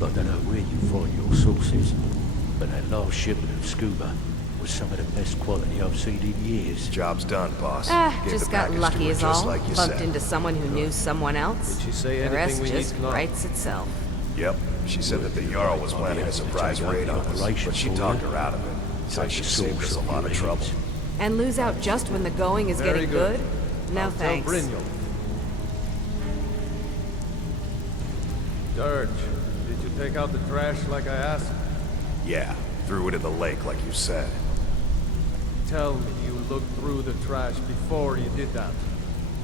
I don't know where you find your sources, but that last shipment of scuba was some of the best quality I've seen in years. Job's done, boss. Gave Just the got package to lucky her is just all. like you Bumped said. into someone who knew someone else. Did she say The rest anything we need just to know? writes itself. Yep. She said that the Jarl was planning a surprise raid on us, but she talked her out of it. Said she saved us a lot of trouble. And lose out just when the going is Very getting good. good? No I'll thanks. Tell Brynjolf. Dirge, did you take out the trash like I asked? Yeah, threw it in the lake like you said. Tell me you looked through the trash before you did that.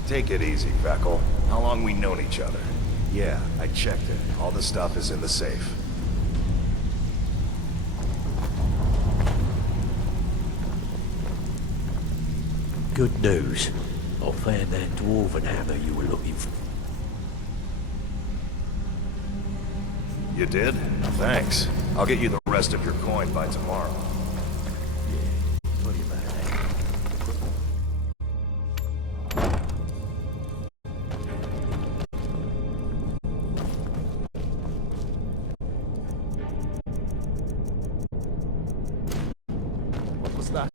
Take it easy, Vekel. How long we known each other? Yeah, I checked it. All the stuff is in the safe. Good news. I found that dwarven hammer you were looking for. You did? Thanks. I'll get you the rest of your coin by tomorrow. Sorry about that. What was that?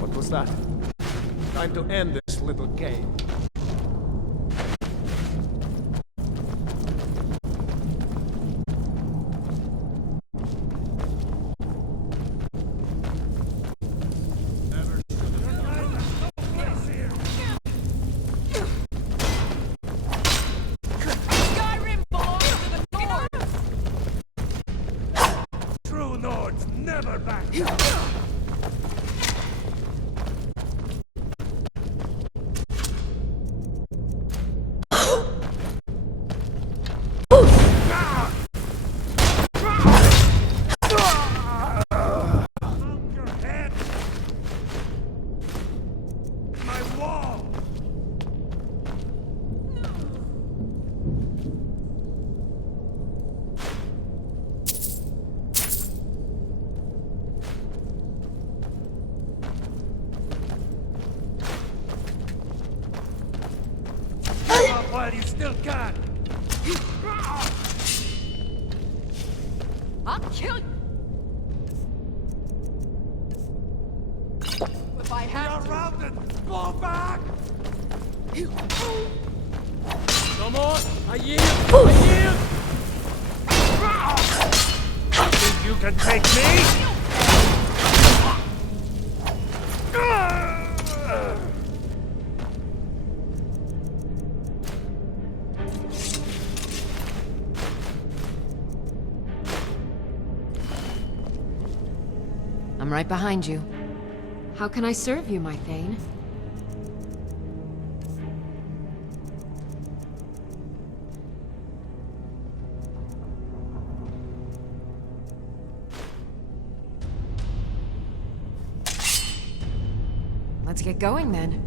What was that? Time to end this little game. Skyrim belongs to the North! True Nords never back down. Your head. My wall. Give up while you still can. I'll kill you! If I have You're to. routed. Go back. No more! I yield! I yield! You think you can take me? I'm right behind you. How can I serve you, my Thane? Let's get going then.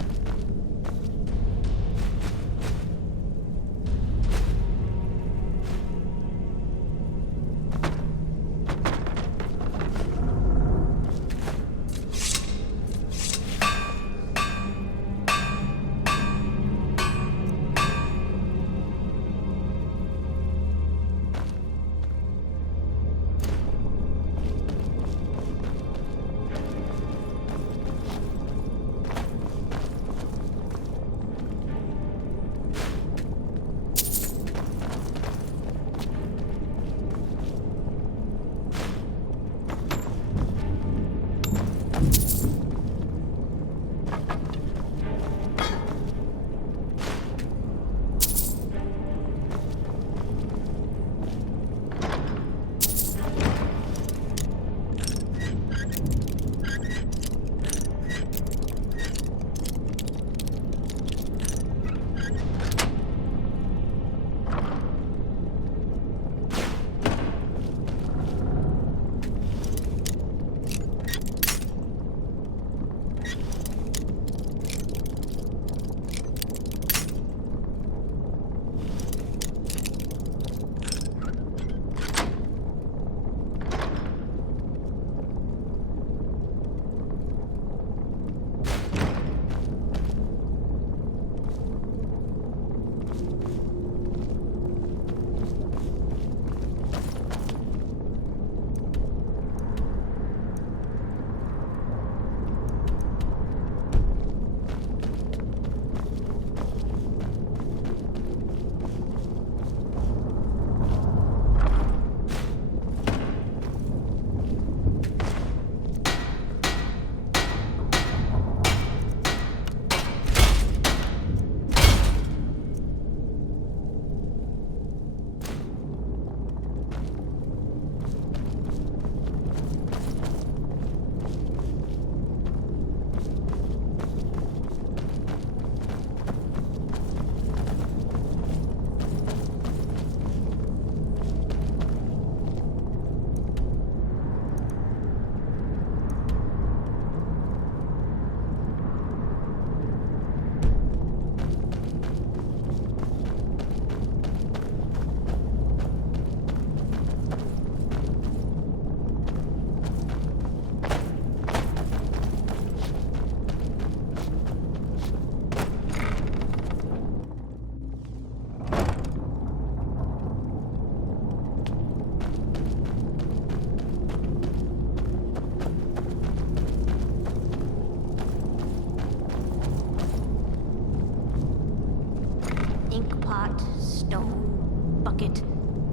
Pot, stone, bucket,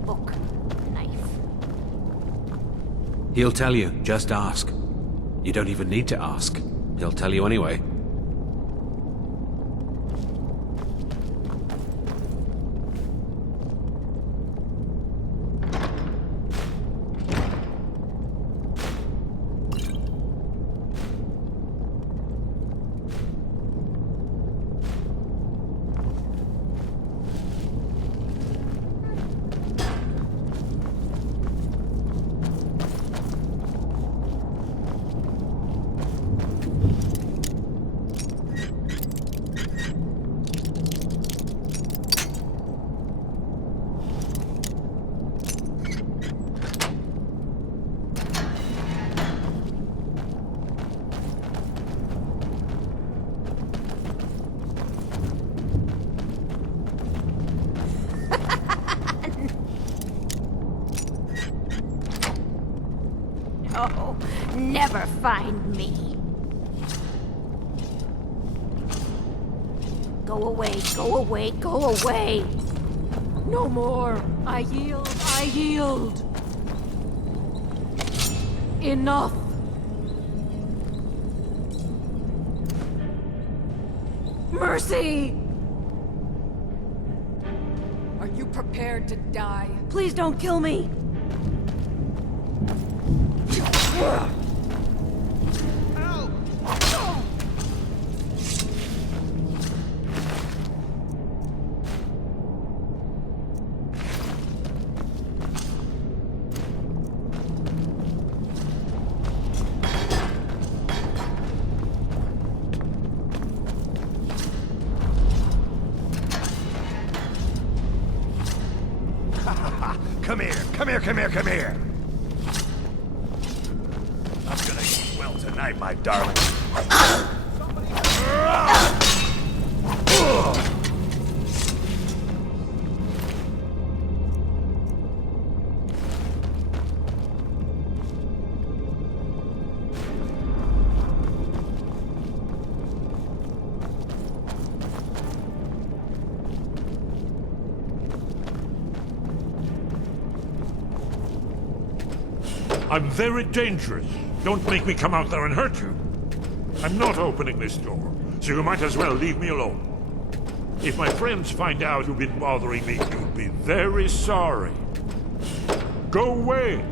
book, knife. He'll tell you, just ask. You don't even need to ask. He'll tell you anyway. Oh, never find me. Go Go away, go away, go away! No more. I yield. I yield. Enough. Mercy! Are you prepared to die? Please don't kill me! Come here, come here, come here, come here! I'm gonna eat well tonight, my darling. I'm very dangerous. Don't make me come out there and hurt you. I'm not opening this door, so you might as well leave me alone. If my friends find out you've been bothering me, you'll be very sorry. Go away!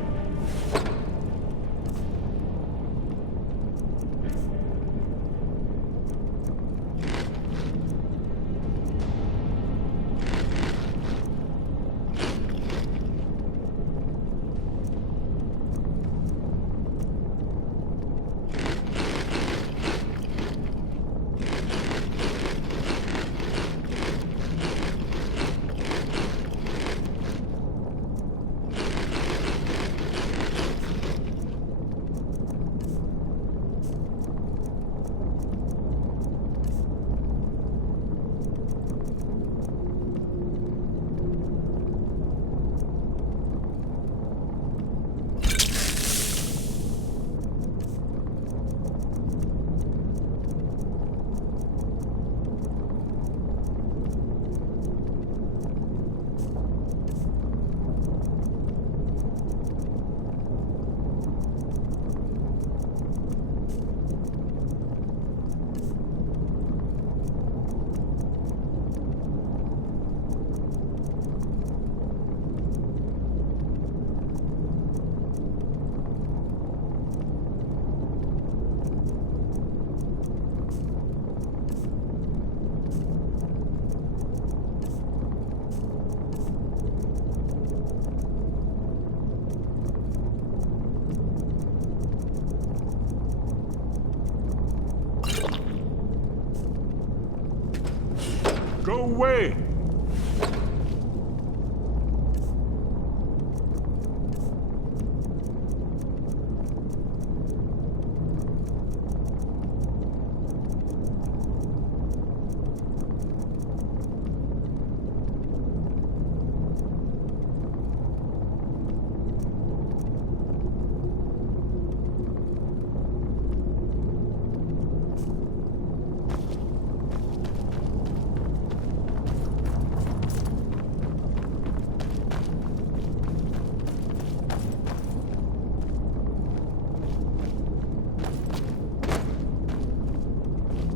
Go away!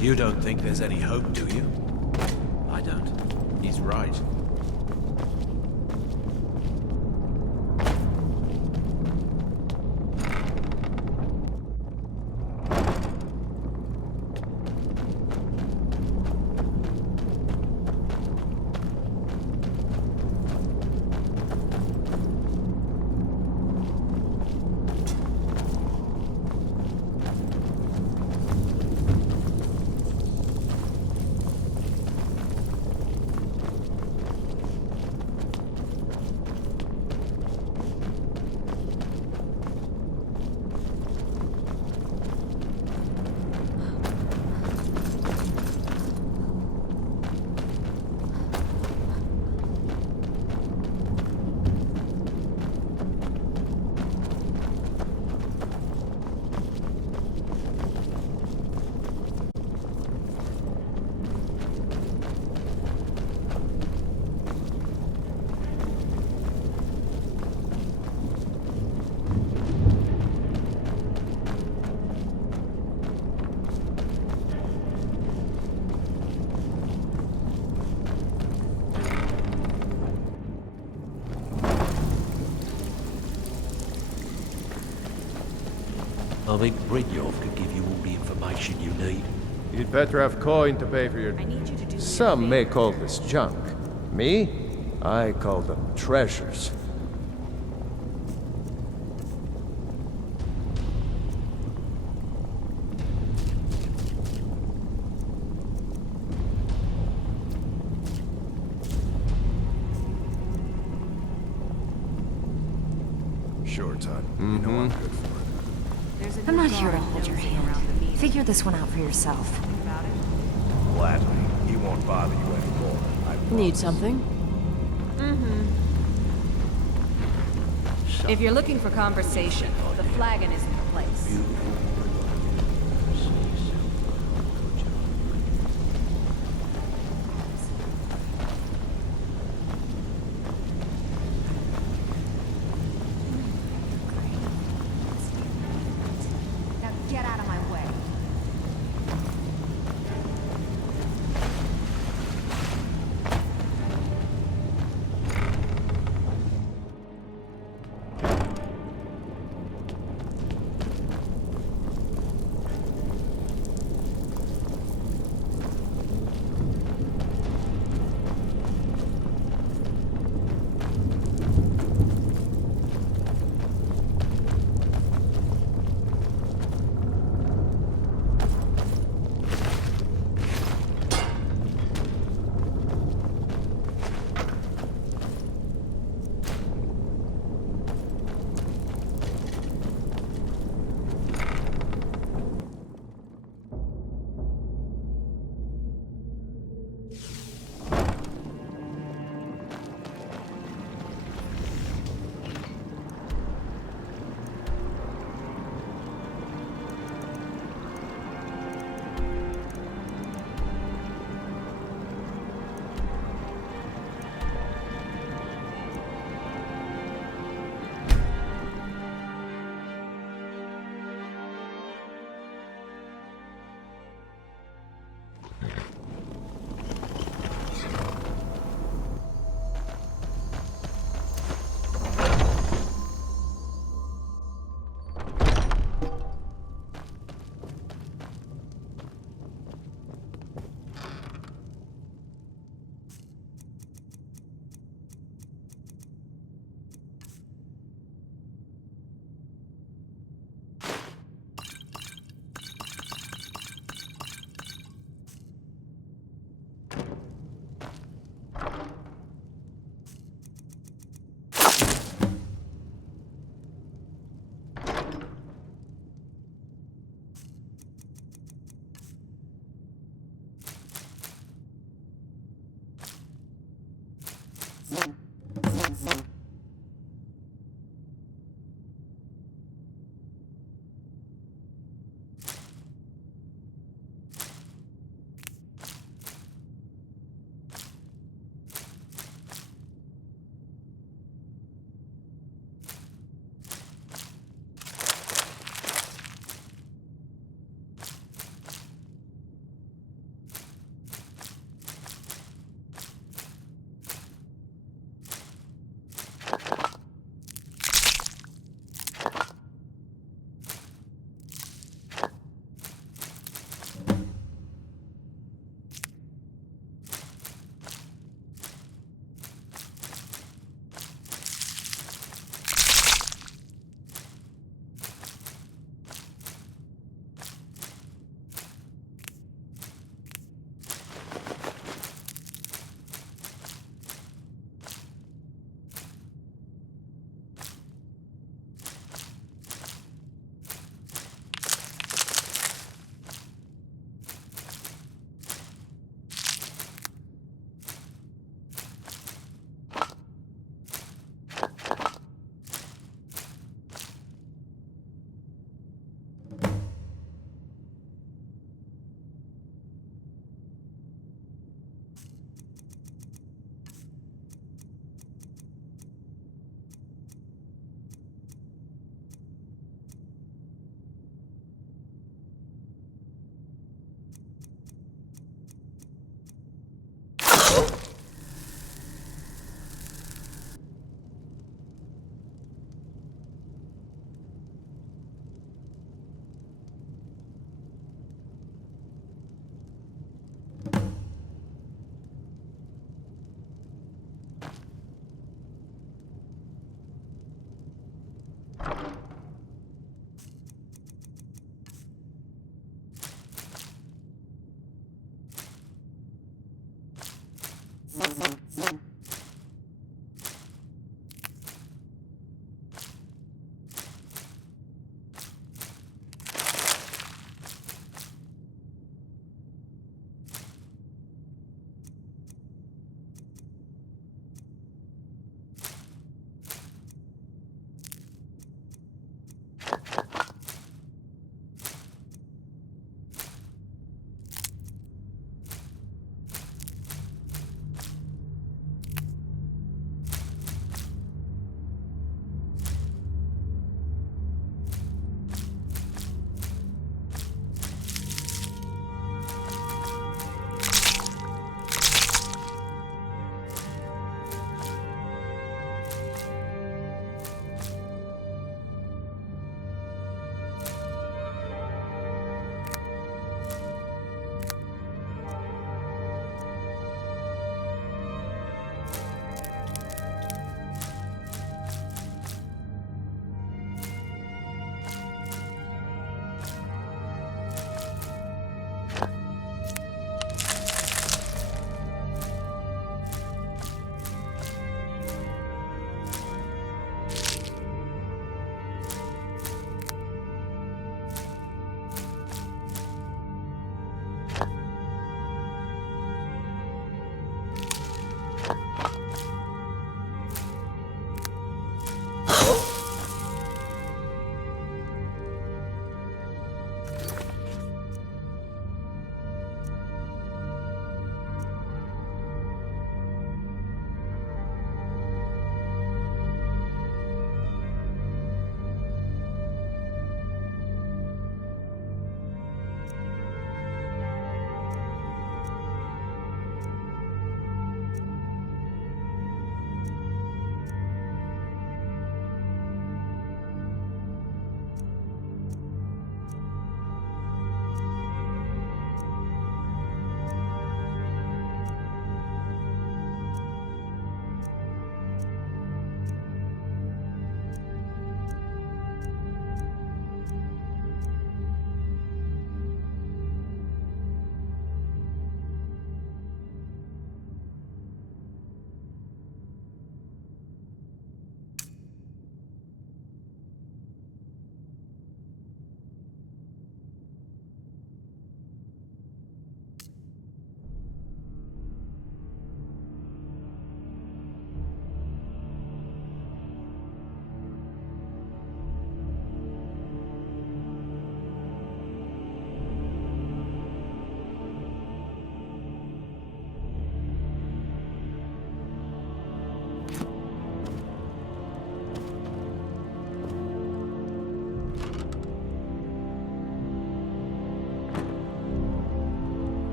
You don't think there's any hope, do you? I don't. He's right. I think Brynjolf could give you all the information you need. You'd better have coin to pay for your... Some may call this junk. Me? I call them treasures. Sure, Todd. You know I'm good for it. I'm not here to hold your hand. Figure this one out for yourself. Gladly. He won't bother you anymore. Need something? If you're looking for conversation, the flagon is in place. Now get out of my way.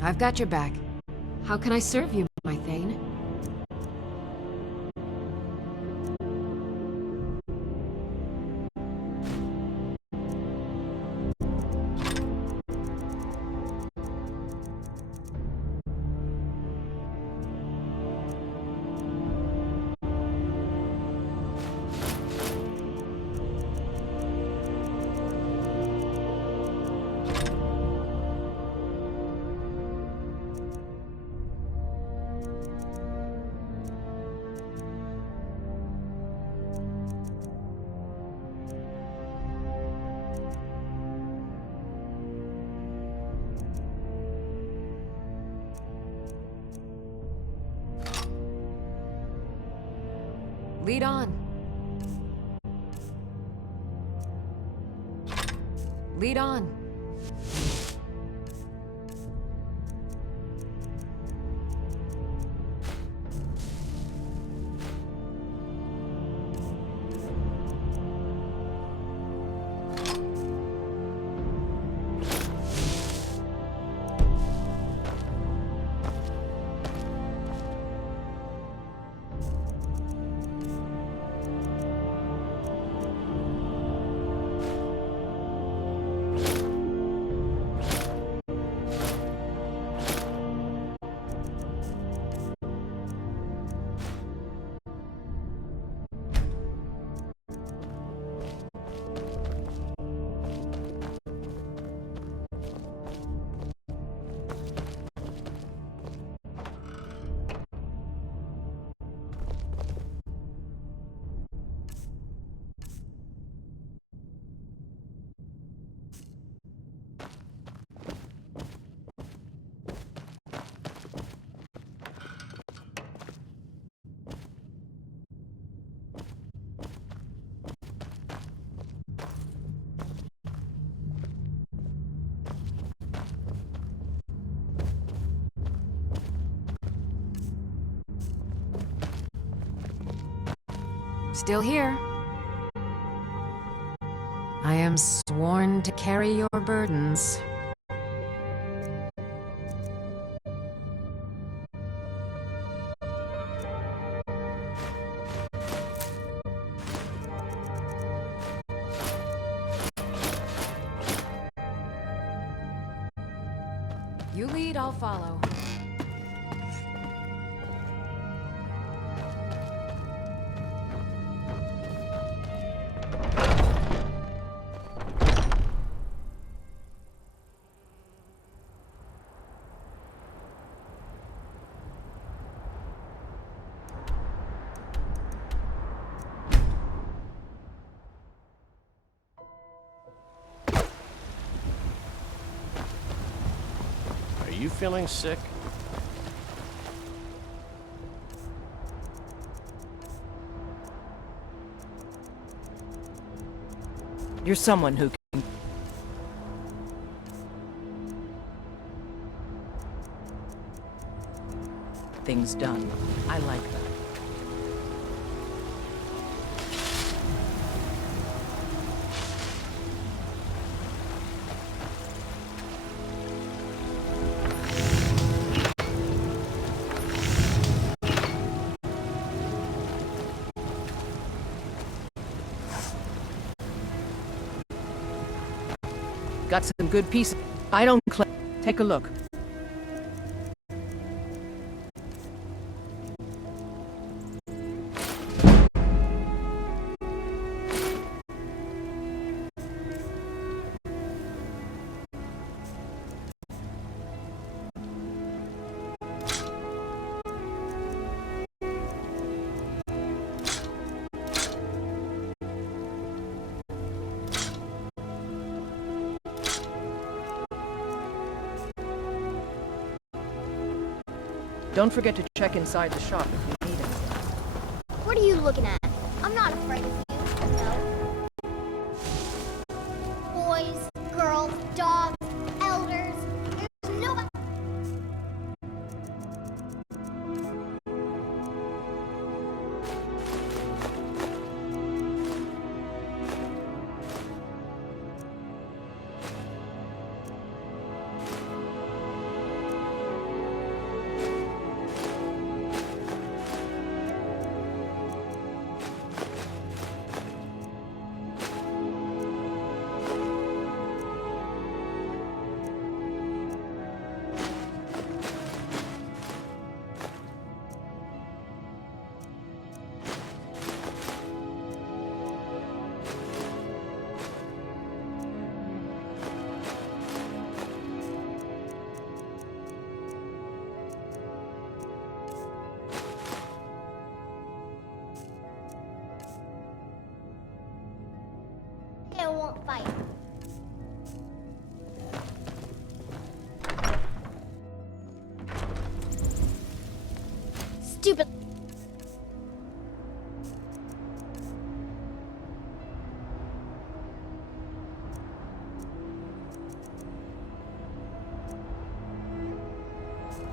I've got your back. How can I serve you, my Thane? Lead on. Lead on. Still here. I am sworn to carry your burdens. You lead, I'll follow. Are you feeling sick? You're someone who can... things done. I like that. Got some good pieces. I don't claim. Take a look. Don't forget to check inside the shop if you need anything. What are you looking at? I'm not afraid of you, no. Boys, girls, dogs, elders. There's no... stupid...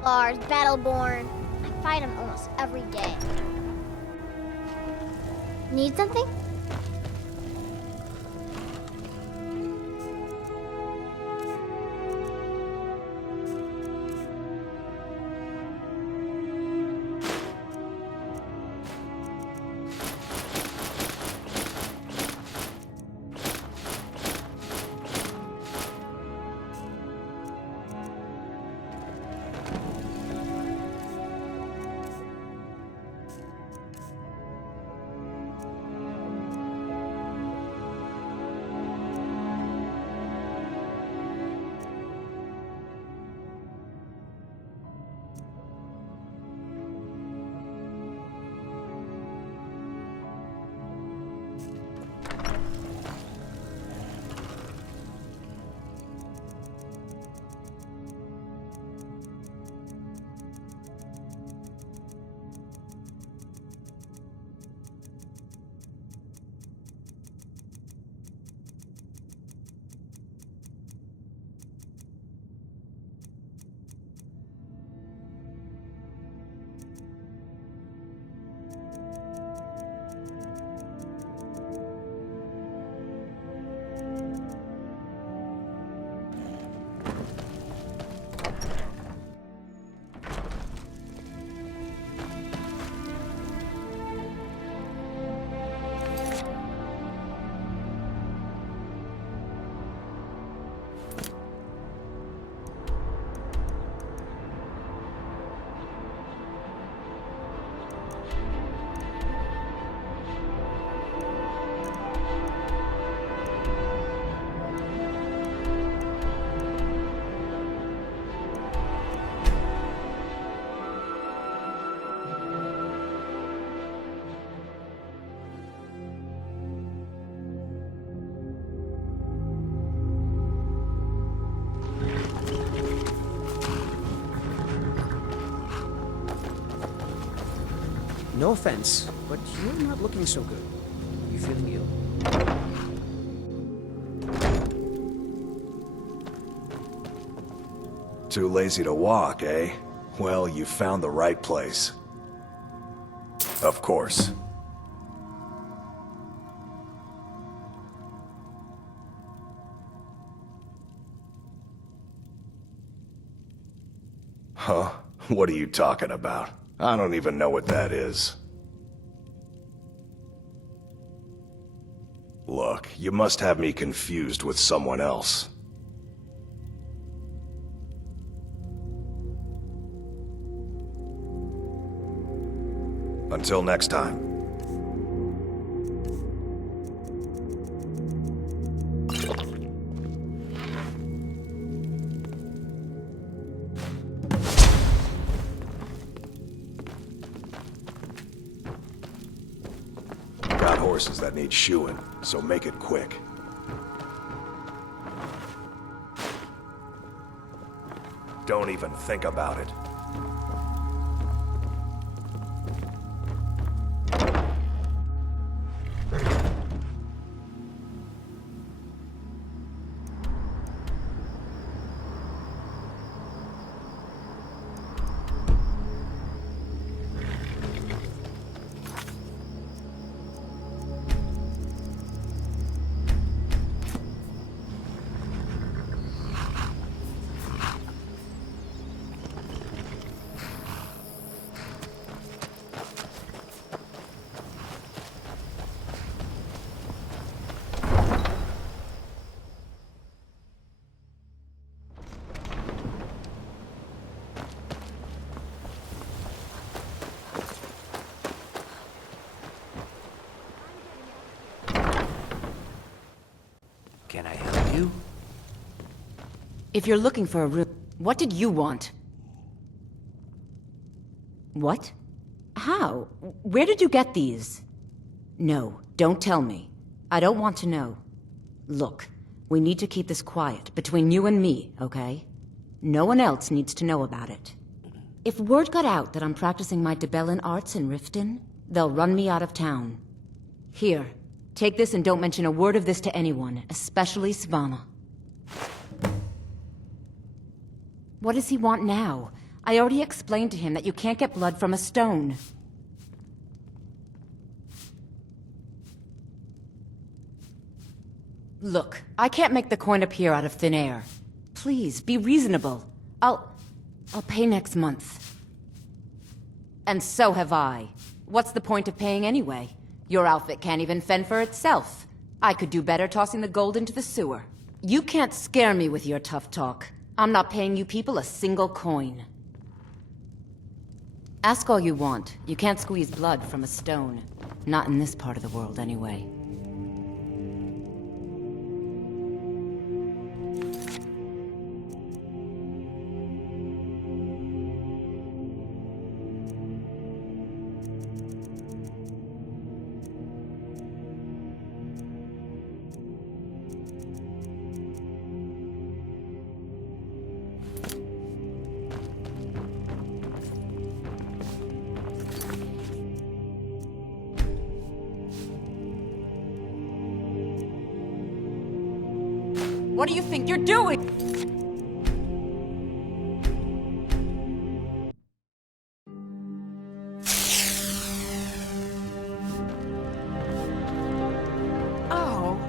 Lars, Battleborn. I fight him almost every day. Need something? No offense, but you're not looking so good. You feeling ill? Too lazy to walk, eh? Well, you found the right place. Of course. Huh? What are you talking about? I don't even know what that is. Look, you must have me confused with someone else. Until next time. Got horses that need shoeing, so make it quick. Don't even think about it. Can I help you? If you're looking for a room, what did you want? What? How? Where did you get these? No, don't tell me. I don't want to know. Look, we need to keep this quiet, between you and me, okay? No one else needs to know about it. If word got out that I'm practicing my Debellan arts in Riften, they'll run me out of town. Here, take this and don't mention a word of this to anyone, especially Svanna. What does he want now? I already explained to him that you can't get blood from a stone. Look, I can't make the coin appear out of thin air. Please, be reasonable. I'll pay next month. And so have I. What's the point of paying anyway? Your outfit can't even fend for itself. I could do better tossing the gold into the sewer. You can't scare me with your tough talk. I'm not paying you people a single coin. Ask all you want. You can't squeeze blood from a stone. Not in this part of the world, anyway. What do you think you're doing? Oh.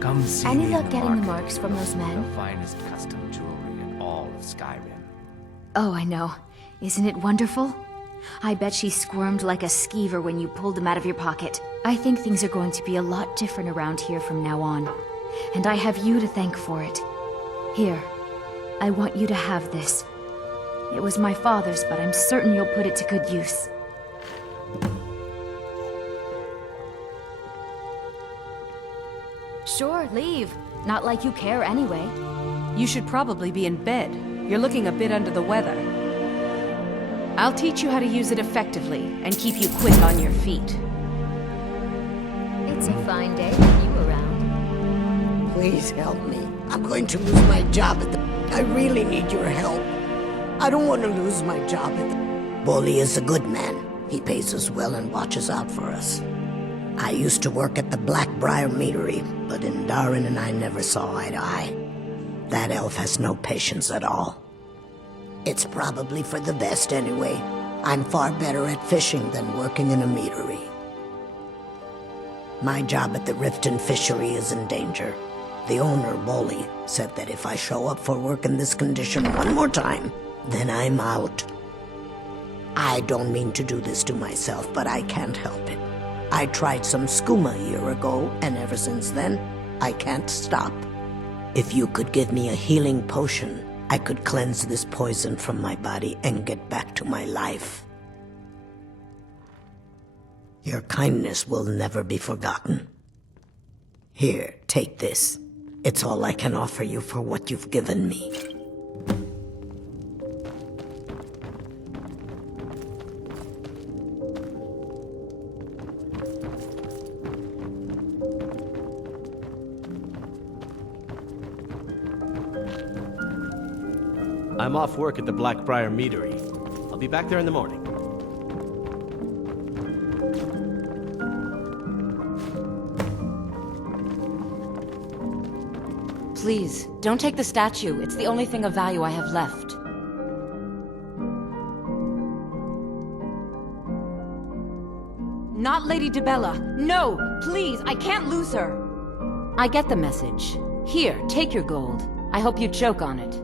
Come see Any me luck in getting the market. marks from those men? The finest custom jewelry in all of Skyrim. Oh, I know. Isn't it wonderful? I bet she squirmed like a skeever when you pulled them out of your pocket. I think things are going to be a lot different around here from now on. And I have you to thank for it. Here, I want you to have this. It was my father's, but I'm certain you'll put it to good use. Sure, leave. Not like you care anyway. You should probably be in bed. You're looking a bit under the weather. I'll teach you how to use it effectively and keep you quick on your feet. It's a fine day with you around. Please help me. I'm going to lose my job at the... I really need your help. I don't want to lose my job at the... Bully is a good man. He pays us well and watches out for us. I used to work at the Blackbriar Meadery, but in Darren and I never saw eye to eye. That elf has no patience at all. It's probably for the best anyway. I'm far better at fishing than working in a meadery. My job at the Riften fishery is in danger. The owner, Bolly, said that if I show up for work in this condition one more time, then I'm out. I don't mean to do this to myself, but I can't help it. I tried some skooma a year ago, and ever since then, I can't stop. If you could give me a healing potion, I could cleanse this poison from my body and get back to my life. Your kindness will never be forgotten. Here, take this. It's all I can offer you for what you've given me. I'm off work at the Blackbriar Meadery. I'll be back there in the morning. Please, don't take the statue. It's the only thing of value I have left. Not Lady Debella. No, please, I can't lose her. I get the message. Here, take your gold. I hope you choke on it.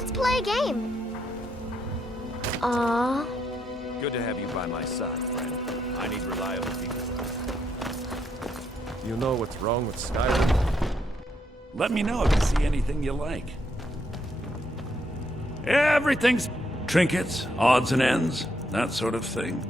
Let's play a game. Aww. Good to have you by my side, friend. I need reliable people. You know what's wrong with Skyrim? Let me know if you see anything you like. Everything's trinkets, odds and ends, that sort of thing.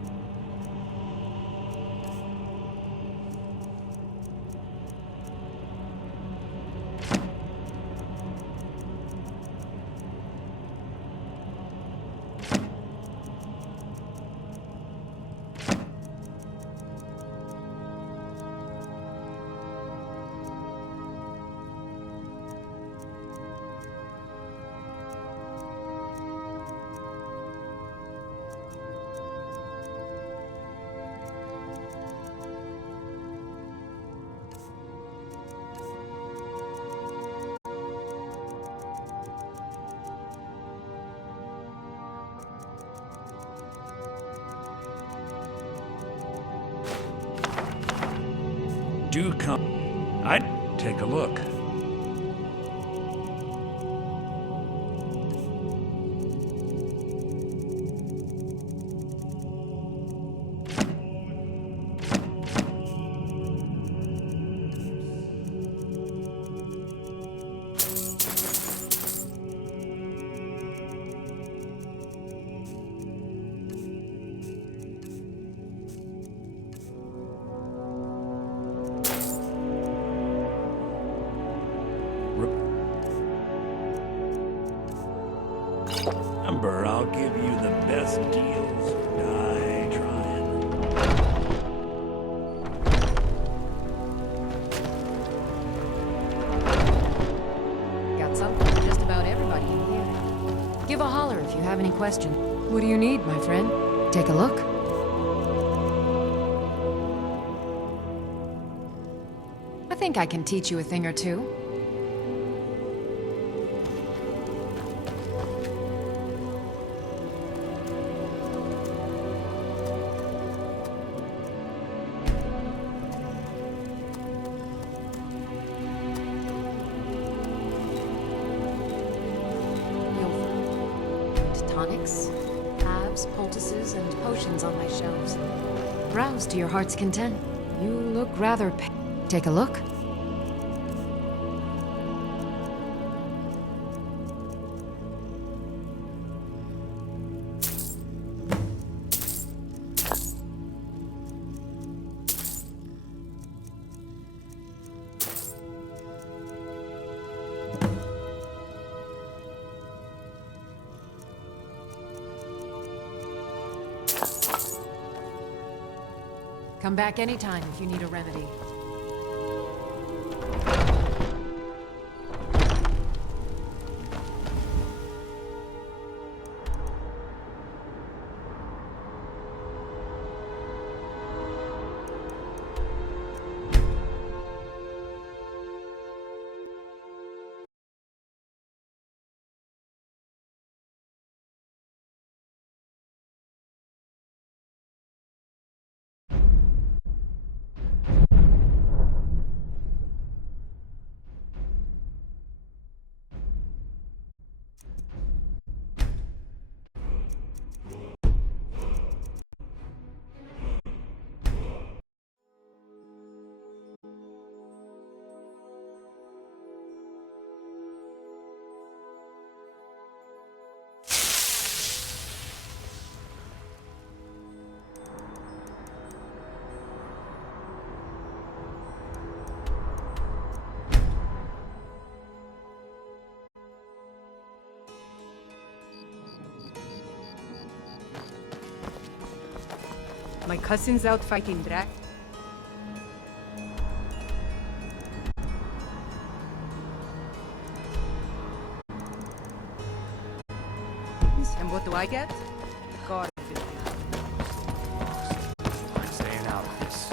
Do come. I'd take a look. Remember, I'll give you the best deals. Die trying. Got something for just about everybody in here. Give a holler if you have any questions. What do you need, my friend? Take a look. I think I can teach you a thing or two. Tonics, halves, poultices, and potions on my shelves. Browse to your heart's content. You look rather Take a look. Come back anytime if you need a remedy. My cousin's out fighting drag. And what do I get? God. I'm staying out of this.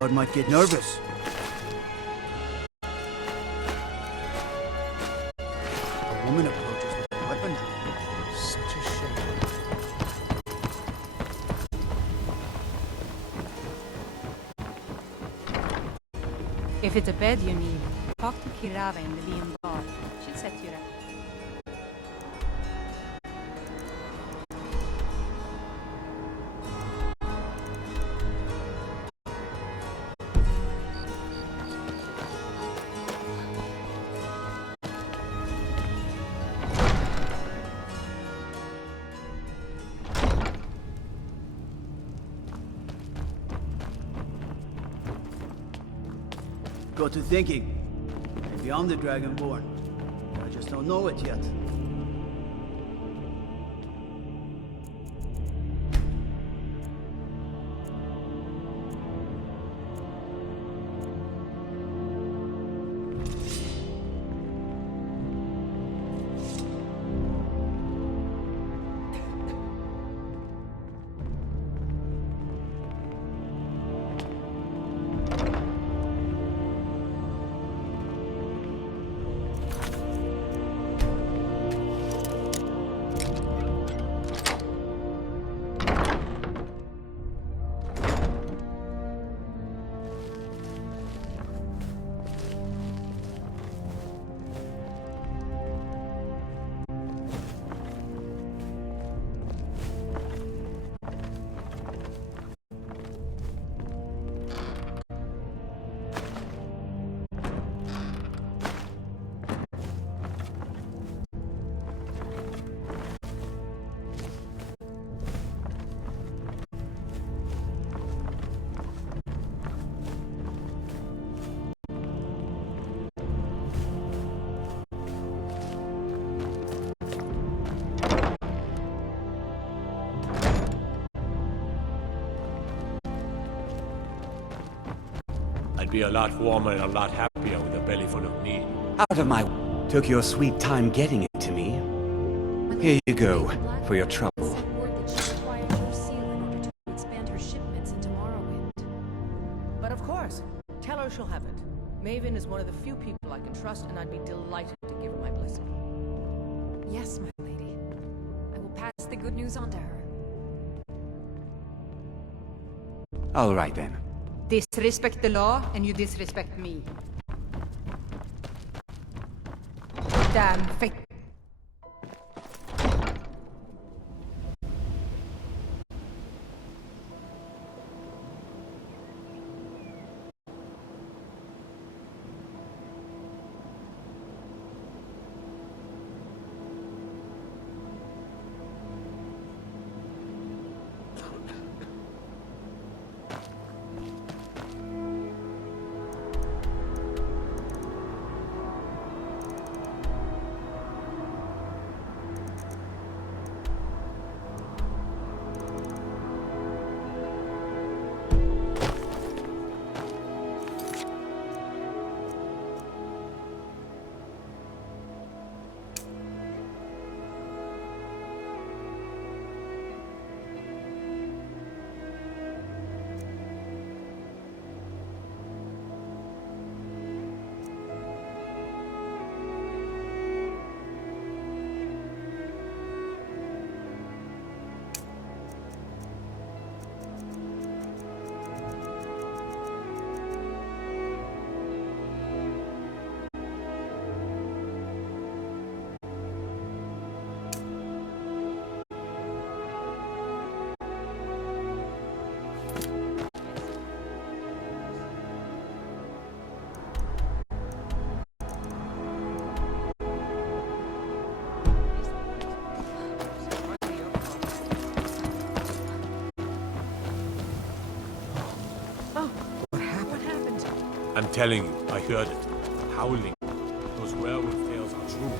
God might get nervous. A woman approaches with a weapon. Such a shame. If it's a bed you need, talk to Kirara in the Liam bar. She'll set you up. Got to thinking. Maybe I'm the Dragonborn. I just don't know it yet. I'd be a lot warmer and a lot happier with a belly full of meat. Out of my... Took your sweet time getting it to me. Here you go, for your trouble. But of course, tell her she'll have it. Maven is one of the few people I can trust, and I'd be delighted to give her my blessing. Yes, my lady. I will pass the good news on to her. All right then. Disrespect the law, and you disrespect me. Damn fake. I'm telling you, I heard it. Howling. Those werewolf tales are true.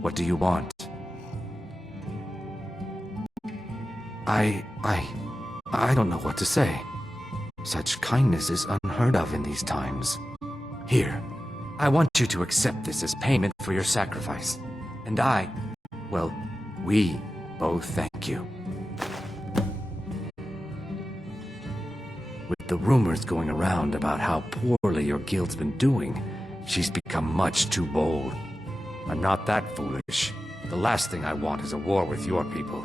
What do you want? I don't know what to say. Such kindness is unheard of in these times. Here, I want you to accept this as payment for your sacrifice. And well, we both thank you. With the rumors going around about how poorly your guild's been doing, she's become much too bold. I'm not that foolish. The last thing I want is a war with your people.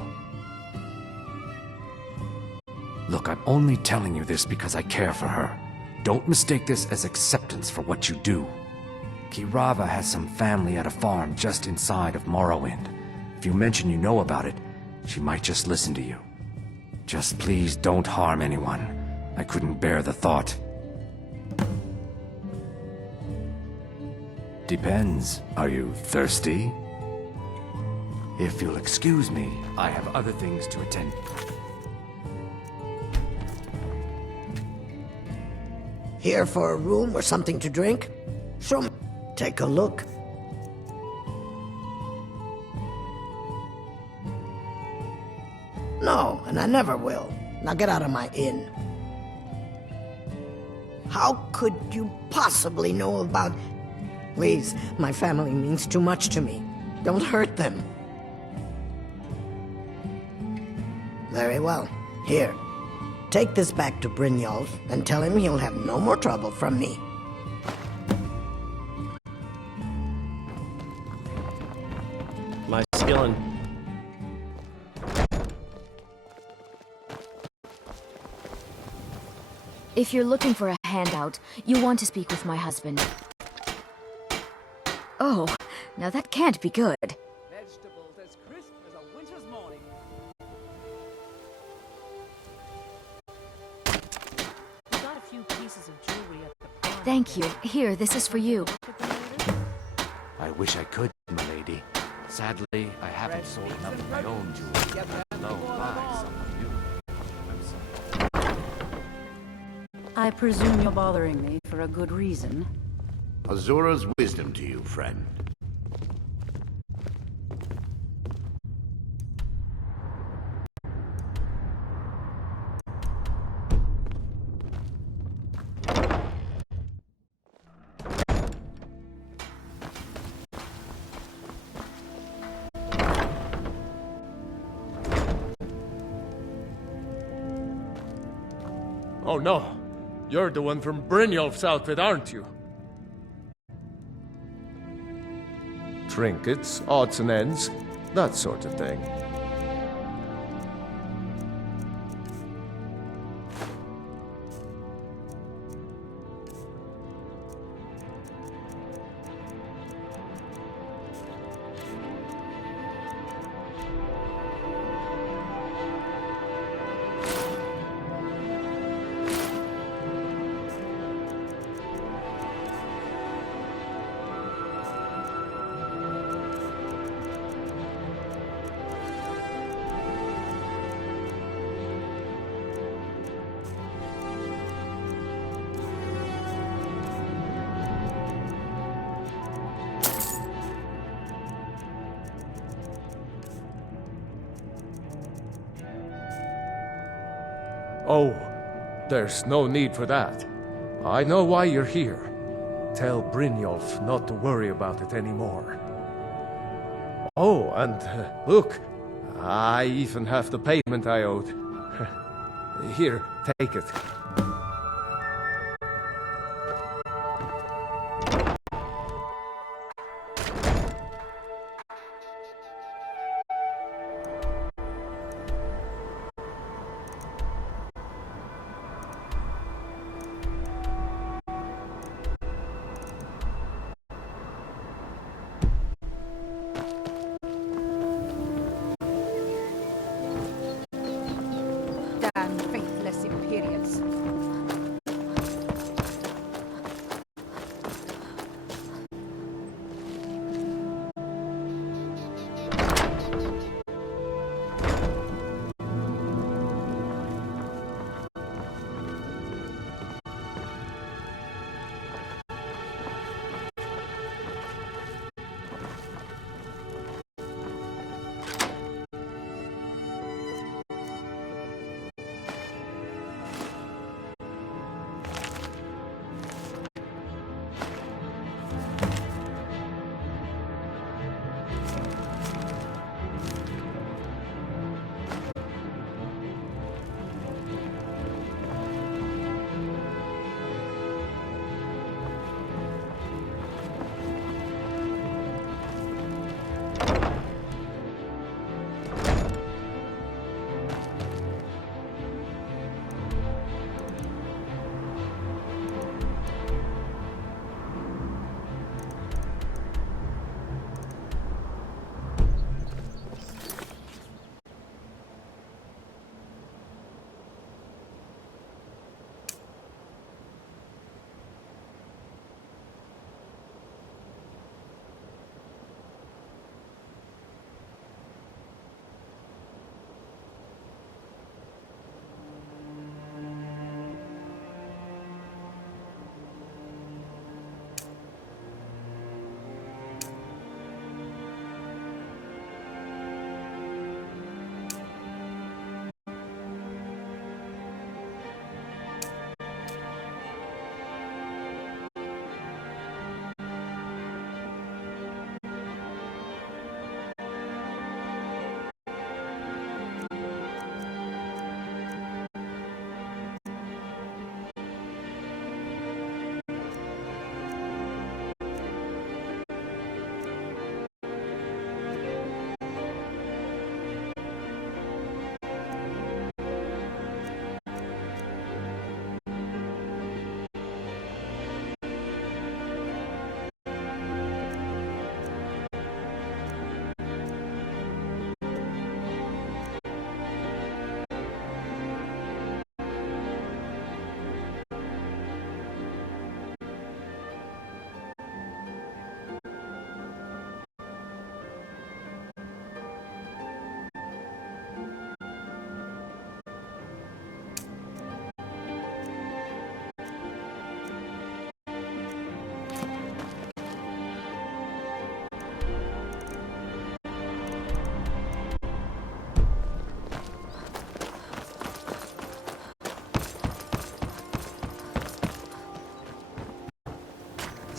Look, I'm only telling you this because I care for her. Don't mistake this as acceptance for what you do. Kirava has some family at a farm just inside of Morrowind. If you mention you know about it, she might just listen to you. Just please don't harm anyone. I couldn't bear the thought. Depends. Are you thirsty? If you'll excuse me, I have other things to attend to. Here for a room or something to drink? Sure. Take a look. No, and I never will. Now get out of my inn. How could you possibly know about... Please, my family means too much to me. Don't hurt them. Very well. Here. Take this back to Brynjolf and tell him he'll have no more trouble from me. My skillin'. If you're looking for a handout, you want to speak with my husband. Oh, now that can't be good. Vegetables as crisp as a winter's morning. We got a few pieces of jewelry at the farm. Thank you. Here, this is for you. I wish I could, milady. Sadly, I haven't sold enough of my own jewelry. No, buy some of you. I presume you're bothering me for a good reason. Azura's wisdom to you, friend. Oh no! You're the one from Brynjolf's outfit, aren't you? Trinkets, odds and ends, that sort of thing. Oh, there's no need for that. I know why you're here. Tell Brynjolf not to worry about it anymore. Oh, and look, I even have the payment I owed. Here, take it. Damn faithless Imperials.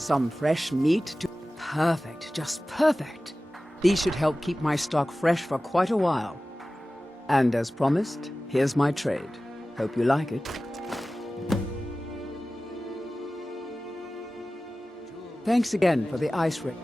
Some fresh meat to... Perfect, just perfect. These should help keep my stock fresh for quite a while. And as promised, here's my trade. Hope you like it. Thanks again for the ice ring.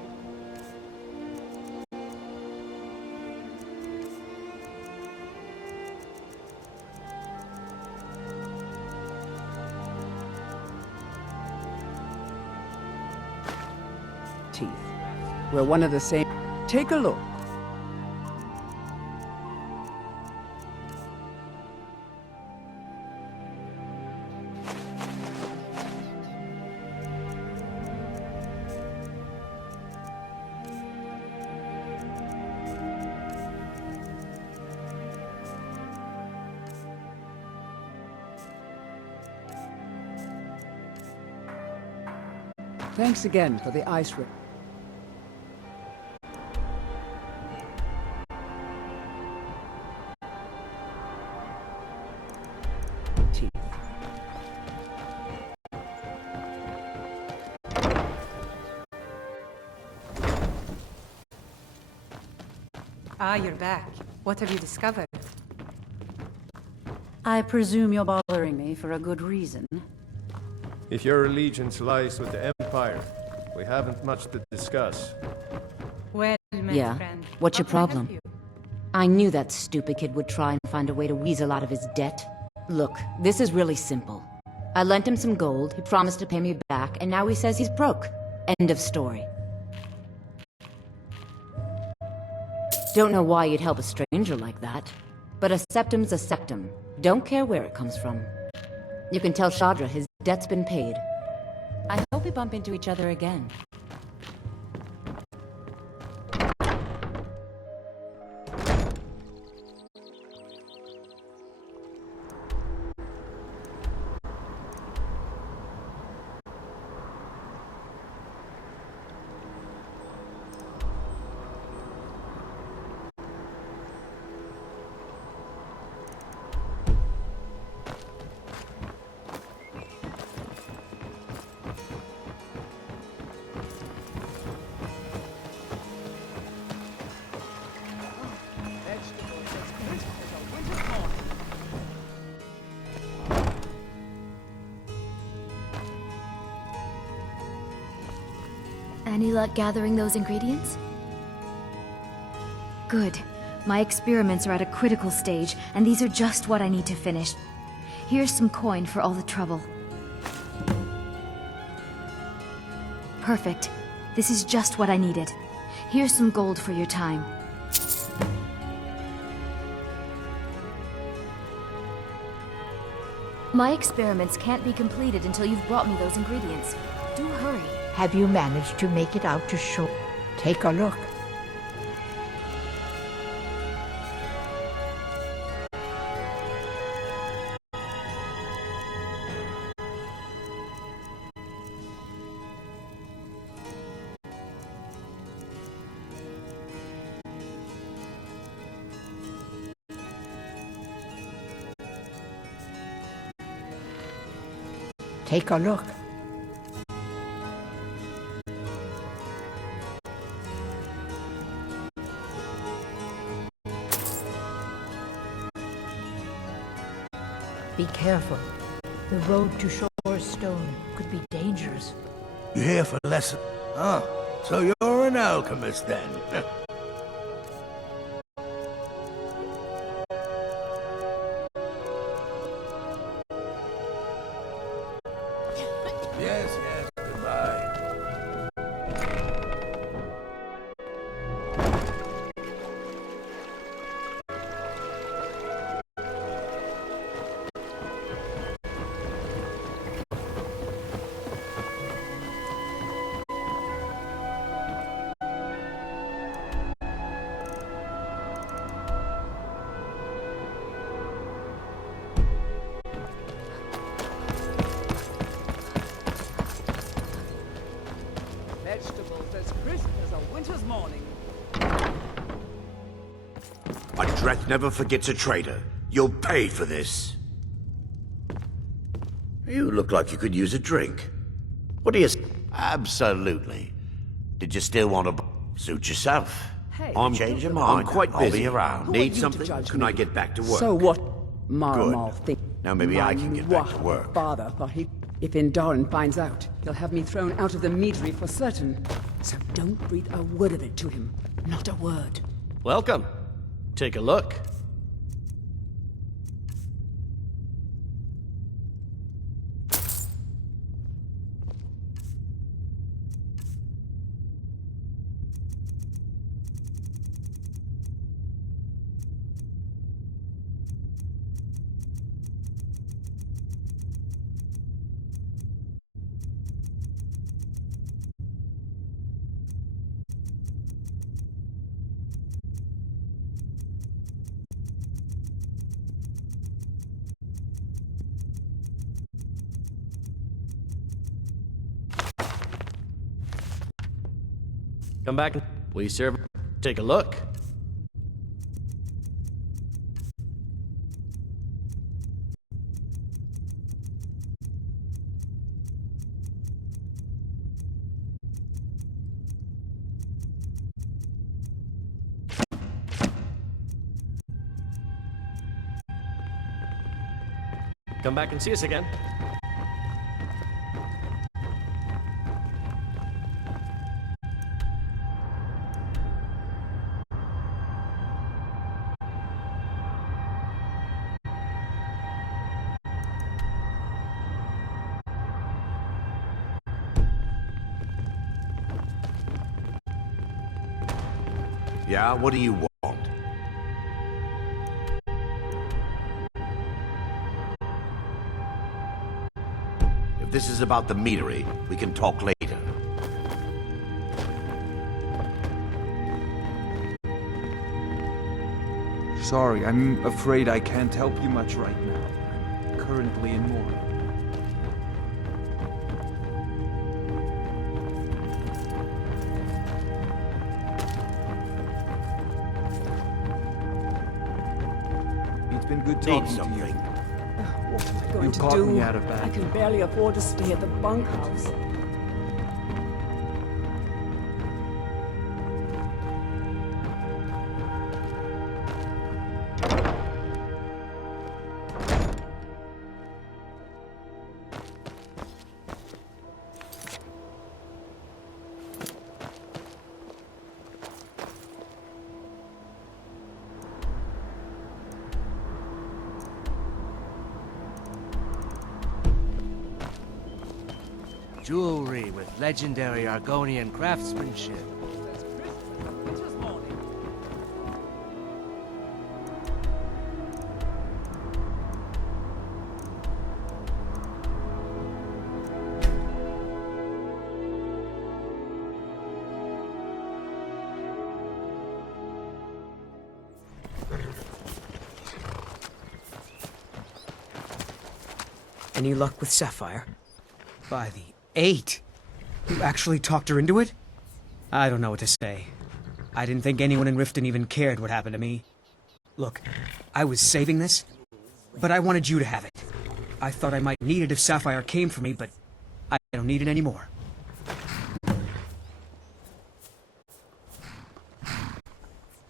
Teeth. We're one of the same. Take a look. Thanks again for the ice ring. Teeth. Ah, you're back. What have you discovered? I presume you're bothering me for a good reason. If your allegiance lies with the Empire, we haven't much to discuss. Well, my Yeah? friend, What's your how can I help problem? you? I knew that stupid kid would try and find a way to weasel out of his debt. Look, this is really simple. I lent him some gold, he promised to pay me back, and now he says he's broke. End of story. Don't know why you'd help a stranger like that. But a septum's a septum. Don't care where it comes from. You can tell Shadra his debt's been paid. I hope we bump into each other again. Any luck gathering those ingredients? Good. My experiments are at a critical stage, and these are just what I need to finish. Here's some coin for all the trouble. Perfect. This is just what I needed. Here's some gold for your time. My experiments can't be completed until you've brought me those ingredients. Do hurry. Have you managed to make it out to shore? Take a look. Take a look. Be careful. The road to Shore's Stone could be dangerous. You here for a lesson? Ah, so you're an alchemist then? Yes, yes, goodbye. Vegetables as crisp as a winter's morning. A Dreth never forgets a traitor. You'll pay for this. You look like you could use a drink. What do you... Absolutely. Did you still want to suit yourself? Hey, I'm changing your mind. I'm quite I'll busy. be around. Who are Need you to something? judge Can me? I get back to work? So what? Marmal think. Now maybe I can get back to My work. father thought he... If Indarin finds out, he'll have me thrown out of the meadery for certain. So don't breathe a word of it to him. Not a word. Welcome. Take a look. Come back and we serve. Take a look. Come back and see us again. Yeah, what do you want? If this is about the meadery, we can talk later. Sorry, I'm afraid I can't help you much right now. I'm currently in mourning. It's been good talking to you. What am I going You to caught do? me out of bed. I can barely afford to stay at the bunkhouse. Jewelry with legendary Argonian craftsmanship. Any luck with Sapphire? By the 8! You actually talked her into it? I don't know what to say. I didn't think anyone in Riften even cared what happened to me. Look, I was saving this, but I wanted you to have it. I thought I might need it if Sapphire came for me, but I don't need it anymore.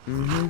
Mm-hmm.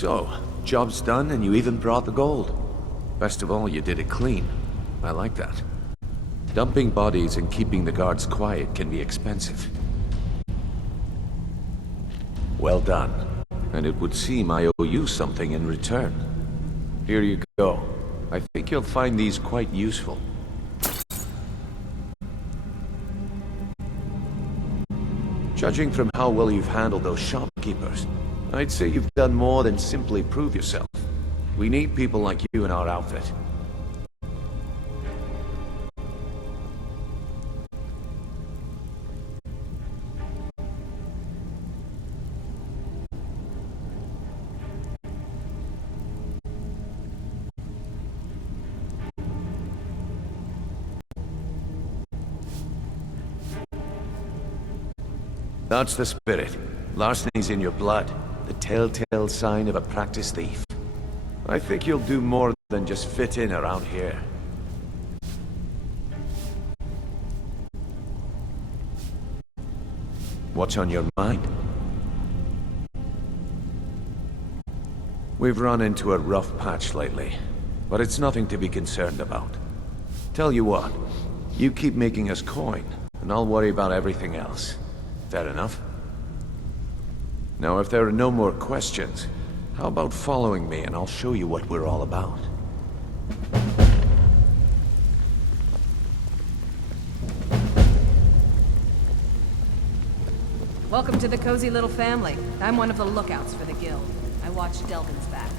So, job's done and you even brought the gold. Best of all, you did it clean. I like that. Dumping bodies and keeping the guards quiet can be expensive. Well done. And it would seem I owe you something in return. Here you go. I think you'll find these quite useful. Judging from how well you've handled those shopkeepers, I'd say you've done more than simply prove yourself. We need people like you in our outfit. That's the spirit. Larceny's in your blood. The telltale sign of a practiced thief. I think you'll do more than just fit in around here. What's on your mind? We've run into a rough patch lately, but it's nothing to be concerned about. Tell you what, you keep making us coin, and I'll worry about everything else. Fair enough? Now, if there are no more questions, how about following me and I'll show you what we're all about? Welcome to the cozy little family. I'm one of the lookouts for the guild. I watch Delvin's back.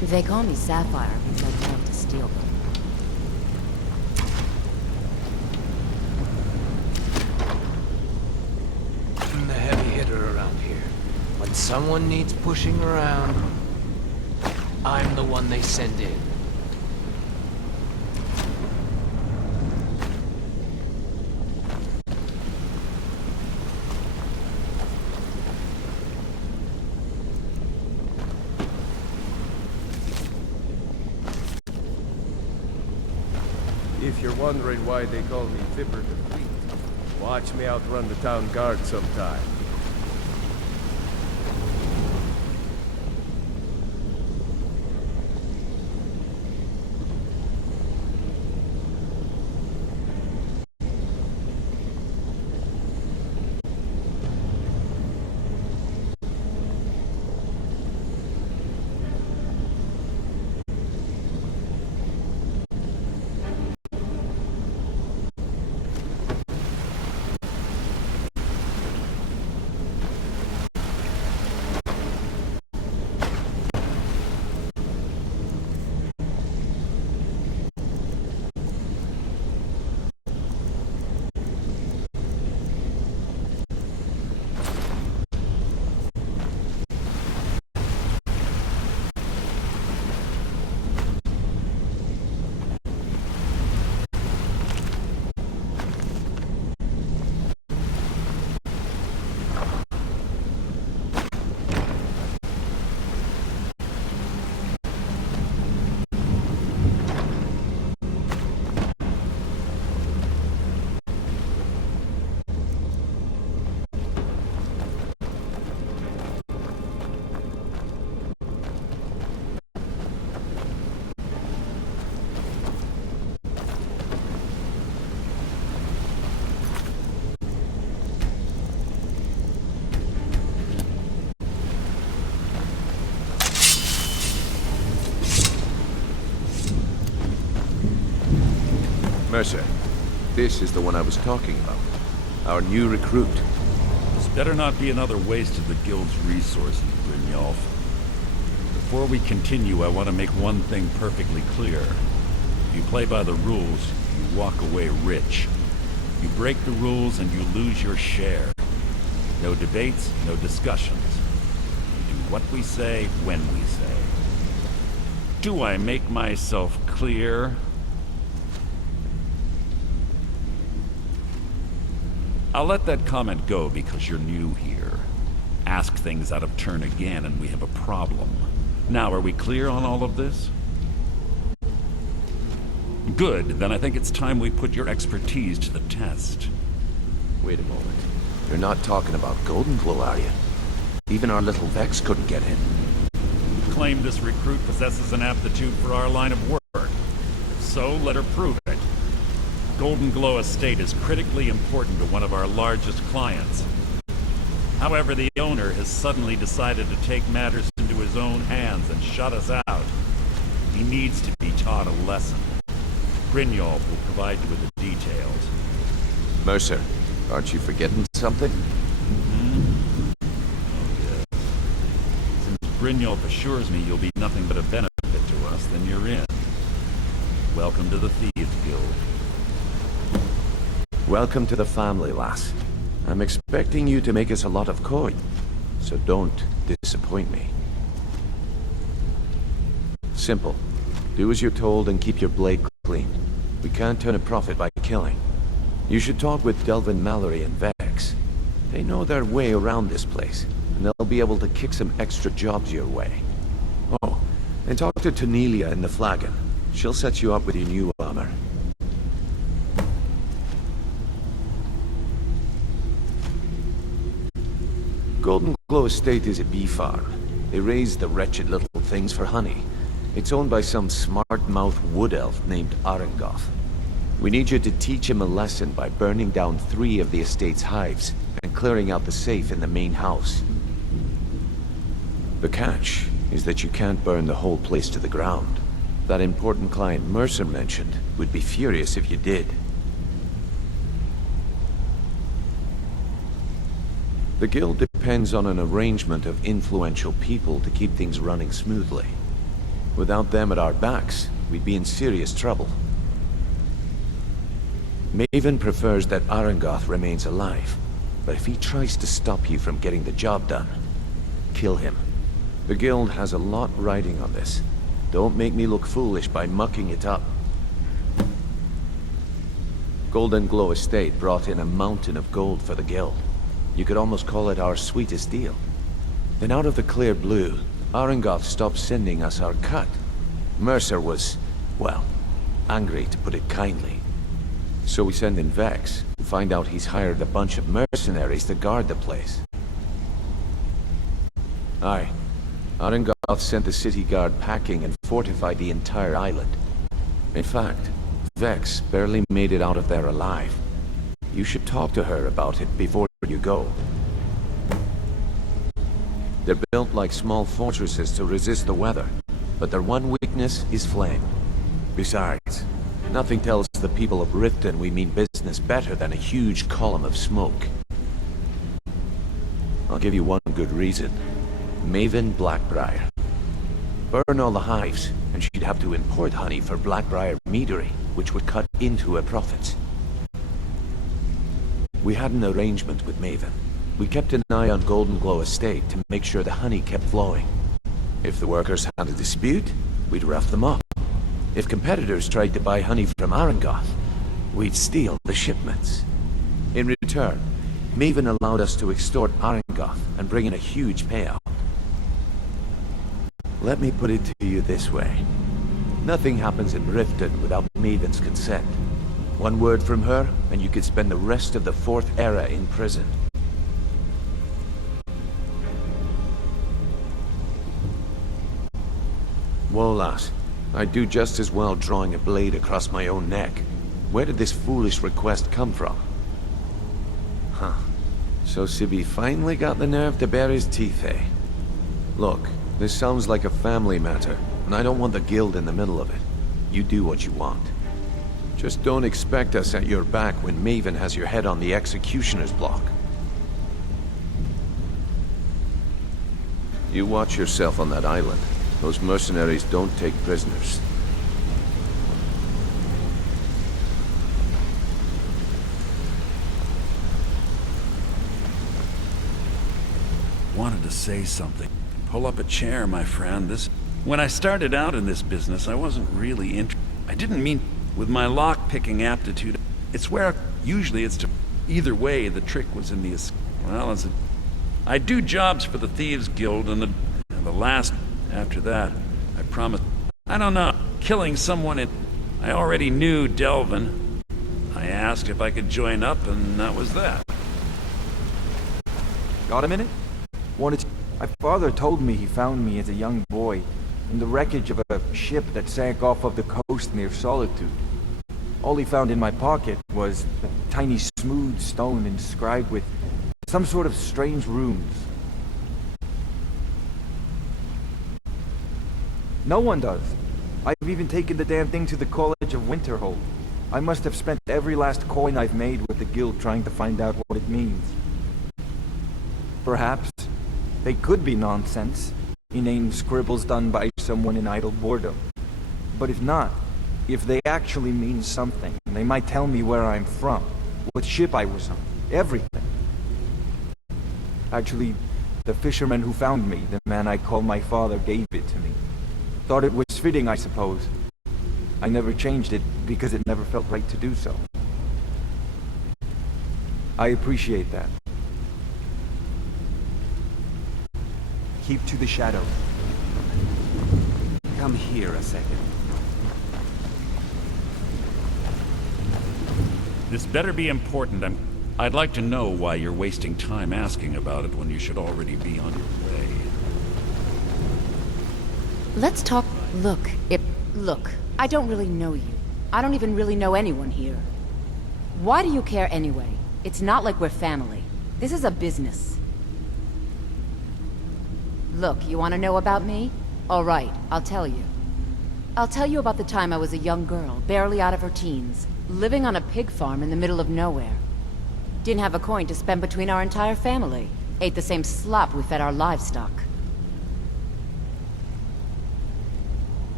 They call me Sapphire because I failed to steal them. I'm the heavy hitter around here. When someone needs pushing around, I'm the one they send in. If you're wondering why they call me Vipper the Fleet, watch me outrun the town guard sometime. Mercer, this is the one I was talking about. Our new recruit. This better not be another waste of the Guild's resources, Brynjolf. Before we continue, I want to make one thing perfectly clear. If you play by the rules, you walk away rich. You break the rules and you lose your share. No debates, no discussions. We do what we say, when we say. Do I make myself clear? I'll let that comment go because you're new here. Ask things out of turn again and we have a problem. Now, are we clear on all of this? Good, then I think it's time we put your expertise to the test. Wait a moment. You're not talking about Goldenglow, are you? Even our little Vex couldn't get in. You claim this recruit possesses an aptitude for our line of work. If so, let her prove it. Goldenglow Estate is critically important to one of our largest clients. However, the owner has suddenly decided to take matters into his own hands and shut us out. He needs to be taught a lesson. Brynjolf will provide you with the details. Mercer, aren't you forgetting something? Oh, yes. Since Brynjolf assures me you'll be nothing but a benefit to us, then you're in. Welcome to the Thieves Guild. Welcome to the family, lass. I'm expecting you to make us a lot of coin, so don't disappoint me. Simple. Do as you're told and keep your blade clean. We can't turn a profit by killing. You should talk with Delvin Mallory and Vex. They know their way around this place, and they'll be able to kick some extra jobs your way. Oh, and talk to Tanelia in the Flagon. She'll set you up with your new armor. Goldenglow Estate is a bee farm. They raise the wretched little things for honey. It's owned by some smart-mouthed wood elf named Arengoth. We need you to teach him a lesson by burning down 3 of the estate's hives and clearing out the safe in the main house. The catch is that you can't burn the whole place to the ground. That important client Mercer mentioned would be furious if you did. The guild depends on an arrangement of influential people to keep things running smoothly. Without them at our backs, we'd be in serious trouble. Maven prefers that Arangoth remains alive, but if he tries to stop you from getting the job done, kill him. The guild has a lot riding on this. Don't make me look foolish by mucking it up. Golden Glow Estate brought in a mountain of gold for the guild. You could almost call it our sweetest deal. Then out of the clear blue, Arangoth stopped sending us our cut. Mercer was, well, angry to put it kindly. So we send in Vex, and find out he's hired a bunch of mercenaries to guard the place. Aye. Arangoth sent the city guard packing and fortified the entire island. In fact, Vex barely made it out of there alive. You should talk to her about it before you go. They're built like small fortresses to resist the weather, but their one weakness is flame. Besides, nothing tells the people of Riften we mean business better than a huge column of smoke. I'll give you one good reason. Maven Blackbriar. Burn all the hives, and she'd have to import honey for Blackbriar meadery, which would cut into her profits. We had an arrangement with Maven. We kept an eye on Golden Glow Estate to make sure the honey kept flowing. If the workers had a dispute, we'd rough them up. If competitors tried to buy honey from Arangoth, we'd steal the shipments. In return, Maven allowed us to extort Arangoth and bring in a huge payout. Let me put it to you this way. Nothing happens in Riften without Maven's consent. One word from her, and you could spend the rest of the Fourth Era in prison. Whoa, lass. I'd do just as well drawing a blade across my own neck. Where did this foolish request come from? Huh. So Sibby finally got the nerve to bare his teeth, eh? Look, this sounds like a family matter, and I don't want the guild in the middle of it. You do what you want. Just don't expect us at your back when Maven has your head on the executioner's block. You watch yourself on that island. Those mercenaries don't take prisoners. Wanted to say something. Pull up a chair, my friend. When I started out in this business, I wasn't really interested. I didn't mean with my lock-picking aptitude. It's where usually it's to... Either way, the trick was in the... Well, I do jobs for the Thieves Guild, and the last... After that, I promised... I don't know. Killing someone in... I already knew Delvin. I asked if I could join up, and that was that. Got a minute? My father told me he found me as a young boy in the wreckage of a ship that sank off of the coast near Solitude. All he found in my pocket was a tiny smooth stone inscribed with some sort of strange runes. No one does. I've even taken the damn thing to the College of Winterhold. I must have spent every last coin I've made with the guild trying to find out what it means. Perhaps they could be nonsense, inane scribbles done by someone in idle boredom. But if not, if they actually mean something, they might tell me where I'm from, what ship I was on, everything. Actually, the fisherman who found me, the man I call my father, gave it to me. Thought it was fitting, I suppose. I never changed it because it never felt right to do so. I appreciate that. Keep to the shadow. Come here a second. This better be important. I'd like to know why you're wasting time asking about it when you should already be on your way. Let's talk... Look, I don't really know you. I don't even really know anyone here. Why do you care anyway? It's not like we're family. This is a business. Look, you want to know about me? All right, I'll tell you. I'll tell you about the time I was a young girl, barely out of her teens, living on a pig farm in the middle of nowhere. Didn't have a coin to spend between our entire family. Ate the same slop we fed our livestock.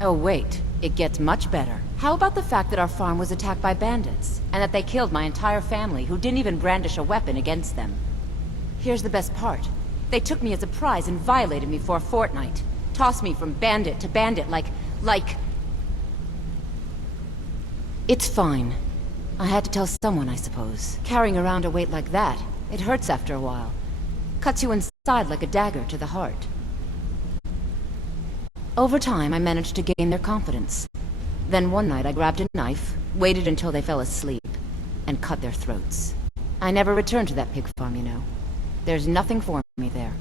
Oh wait, it gets much better. How about the fact that our farm was attacked by bandits, and that they killed my entire family who didn't even brandish a weapon against them? Here's the best part. They took me as a prize and violated me for a fortnight. Tossed me from bandit to bandit like... It's fine. I had to tell someone, I suppose. Carrying around a weight like that, it hurts after a while. Cuts you inside like a dagger to the heart. Over time, I managed to gain their confidence. Then one night I grabbed a knife, waited until they fell asleep, and cut their throats. I never returned to that pig farm, you know. There's nothing for me there.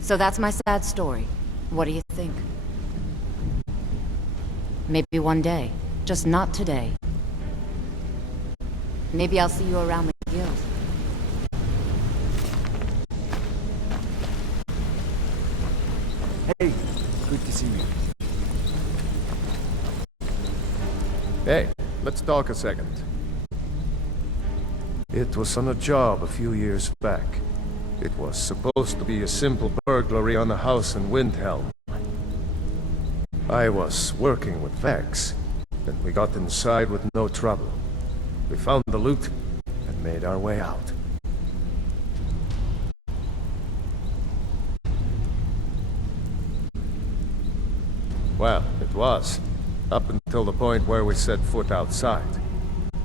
So that's my sad story. What do you think? Maybe one day. Just not today. Maybe I'll see you around the guild. Hey, good to see you. Hey, let's talk a second. It was on a job a few years back. It was supposed to be a simple burglary on a house in Windhelm. I was working with Vex, and we got inside with no trouble. We found the loot, and made our way out. Well, it was. Up until the point where we set foot outside.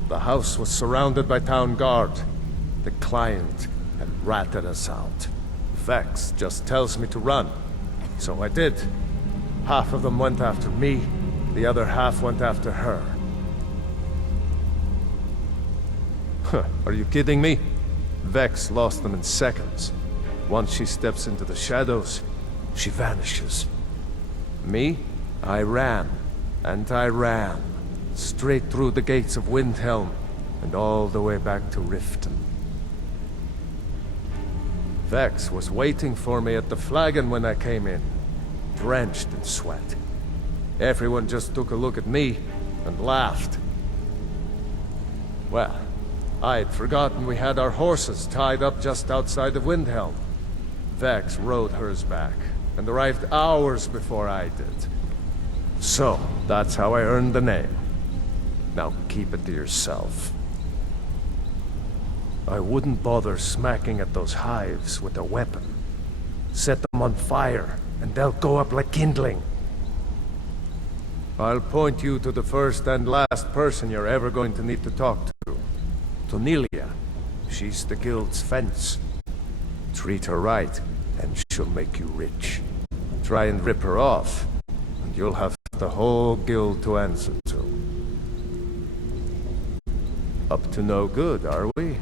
The house was surrounded by town guard. The client had ratted us out. Vex just tells me to run. So I did. Half of them went after me, the other half went after her. Huh, are you kidding me? Vex lost them in seconds. Once she steps into the shadows, she vanishes. Me? I ran. And I ran. Straight through the gates of Windhelm, and all the way back to Riften. Vex was waiting for me at the flagon when I came in, drenched in sweat. Everyone just took a look at me and laughed. Well, I'd forgotten we had our horses tied up just outside of Windhelm. Vex rode hers back, and arrived hours before I did. So, that's how I earned the name. Now keep it to yourself. I wouldn't bother smacking at those hives with a weapon. Set them on fire, and they'll go up like kindling. I'll point you to the first and last person you're ever going to need to talk to. Tonelia. She's the guild's fence. Treat her right, and she'll make you rich. Try and rip her off, and you'll have the whole guild to answer to. Up to no good, are we?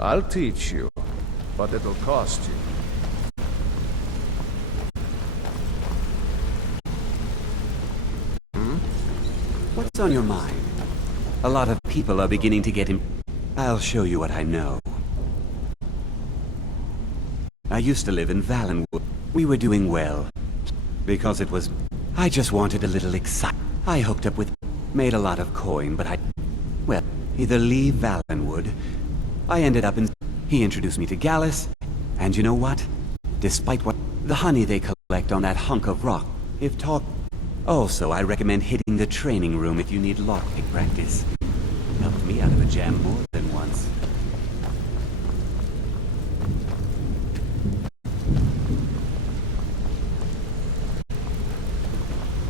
I'll teach you, but it'll cost you. What's on your mind? A lot of people are beginning to get him. I'll show you what I know. I used to live in Valenwood. We were doing well. Because it was... I just wanted a little excitement. I hooked up with... Made a lot of coin, but I... Well, either leave Valenwood... I ended up in... He introduced me to Gallus. And you know what? Despite what... The honey they collect on that hunk of rock. If talk... Also, I recommend hitting the training room if you need lockpick practice. Helped me out of a jam more than once.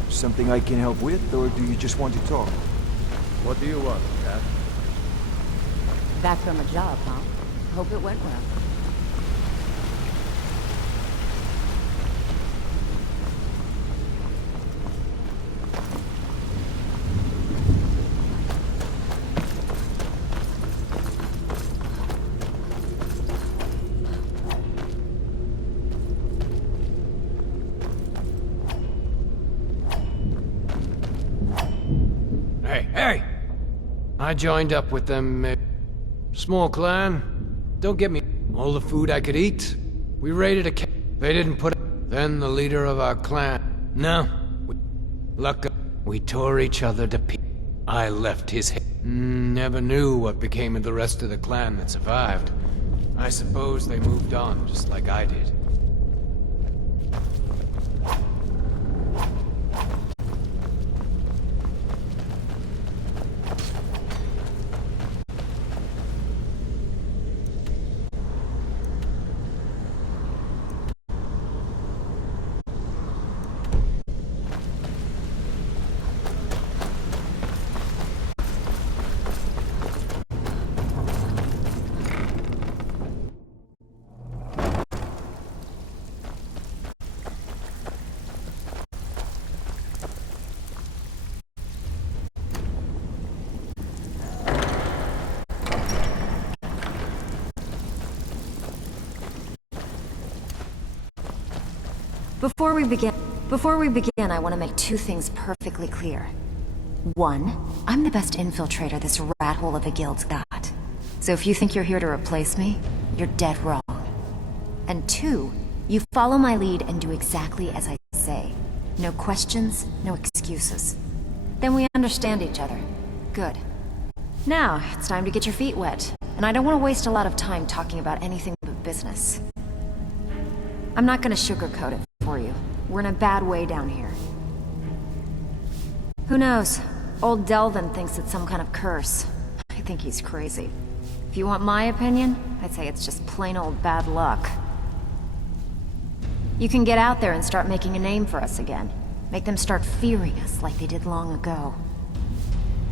Something I can help with, or do you just want to talk? What do you want, Cat? Back from a job, huh? Hope it went well. Hey! I joined up with them, small clan. Don't get me... All the food I could eat. We raided a They didn't put... Then the leader of our clan... No. We tore each other to pieces. I left his head. Never knew what became of the rest of the clan that survived. I suppose they moved on, just like I did. Before we begin, I want to make two things perfectly clear. One, I'm the best infiltrator this rat hole of a guild's got. So if you think you're here to replace me, you're dead wrong. And two, you follow my lead and do exactly as I say. No questions, no excuses. Then we understand each other. Good. Now, it's time to get your feet wet. And I don't want to waste a lot of time talking about anything but business. I'm not gonna sugarcoat it for you. We're in a bad way down here. Who knows? Old Delvin thinks it's some kind of curse. I think he's crazy. If you want my opinion, I'd say it's just plain old bad luck. You can get out there and start making a name for us again. Make them start fearing us like they did long ago.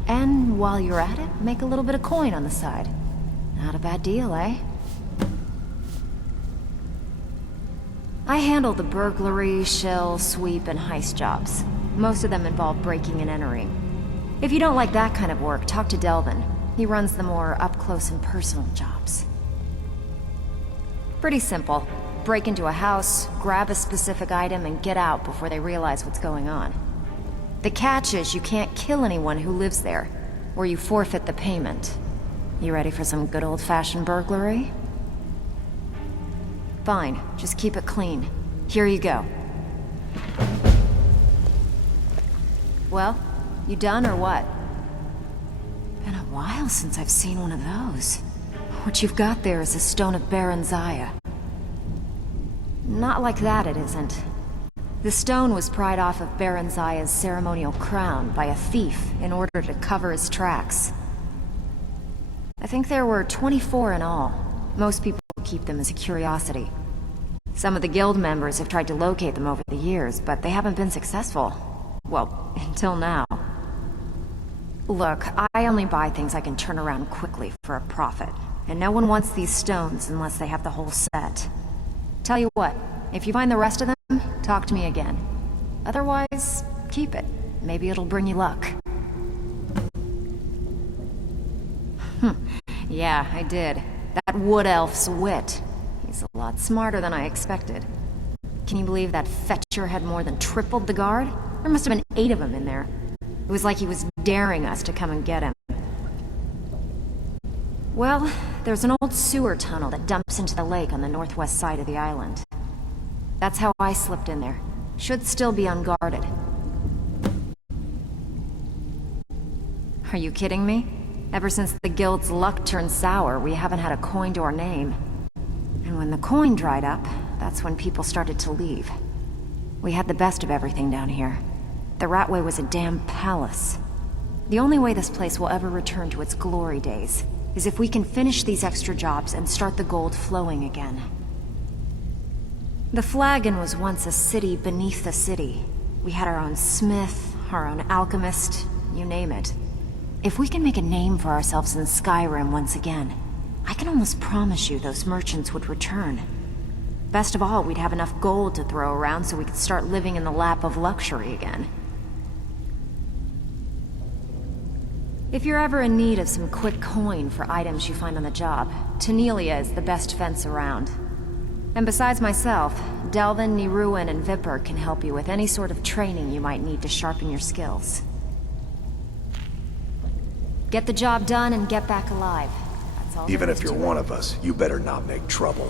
And while you're at it, make a little bit of coin on the side. Not a bad deal, eh? I handle the burglary, shell, sweep, and heist jobs. Most of them involve breaking and entering. If you don't like that kind of work, talk to Delvin. He runs the more up-close and personal jobs. Pretty simple. Break into a house, grab a specific item, and get out before they realize what's going on. The catch is you can't kill anyone who lives there, or you forfeit the payment. You ready for some good old-fashioned burglary? Fine, just keep it clean. Here you go. Well, you done or what? Been a while since I've seen one of those. What you've got there is a stone of Baron Zaya. Not like that, it isn't. The stone was pried off of Baron Zaya's ceremonial crown by a thief in order to cover his tracks. I think there were 24 in all. Most people keep them as a curiosity. Some of the guild members have tried to locate them over the years, but they haven't been successful. Well, until now. Look, I only buy things I can turn around quickly for a profit, and no one wants these stones unless they have the whole set. Tell you what, if you find the rest of them, talk to me again. Otherwise, keep it. Maybe it'll bring you luck. Yeah, I did. That wood elf's wit. He's a lot smarter than I expected. Can you believe that fetcher had more than tripled the guard? There must have been 8 of them in there. It was like he was daring us to come and get him. Well, there's an old sewer tunnel that dumps into the lake on the northwest side of the island. That's how I slipped in there. Should still be unguarded. Are you kidding me? Ever since the guild's luck turned sour, we haven't had a coin to our name. And when the coin dried up, that's when people started to leave. We had the best of everything down here. The Ratway was a damn palace. The only way this place will ever return to its glory days is if we can finish these extra jobs and start the gold flowing again. The Flagon was once a city beneath the city. We had our own smith, our own alchemist, you name it. If we can make a name for ourselves in Skyrim once again, I can almost promise you those merchants would return. Best of all, we'd have enough gold to throw around so we could start living in the lap of luxury again. If you're ever in need of some quick coin for items you find on the job, Tanelia is the best fence around. And besides myself, Delvin, Niruin, and Vipper can help you with any sort of training you might need to sharpen your skills. Get the job done and get back alive. That's all. Even if you're one of us, you better not make trouble.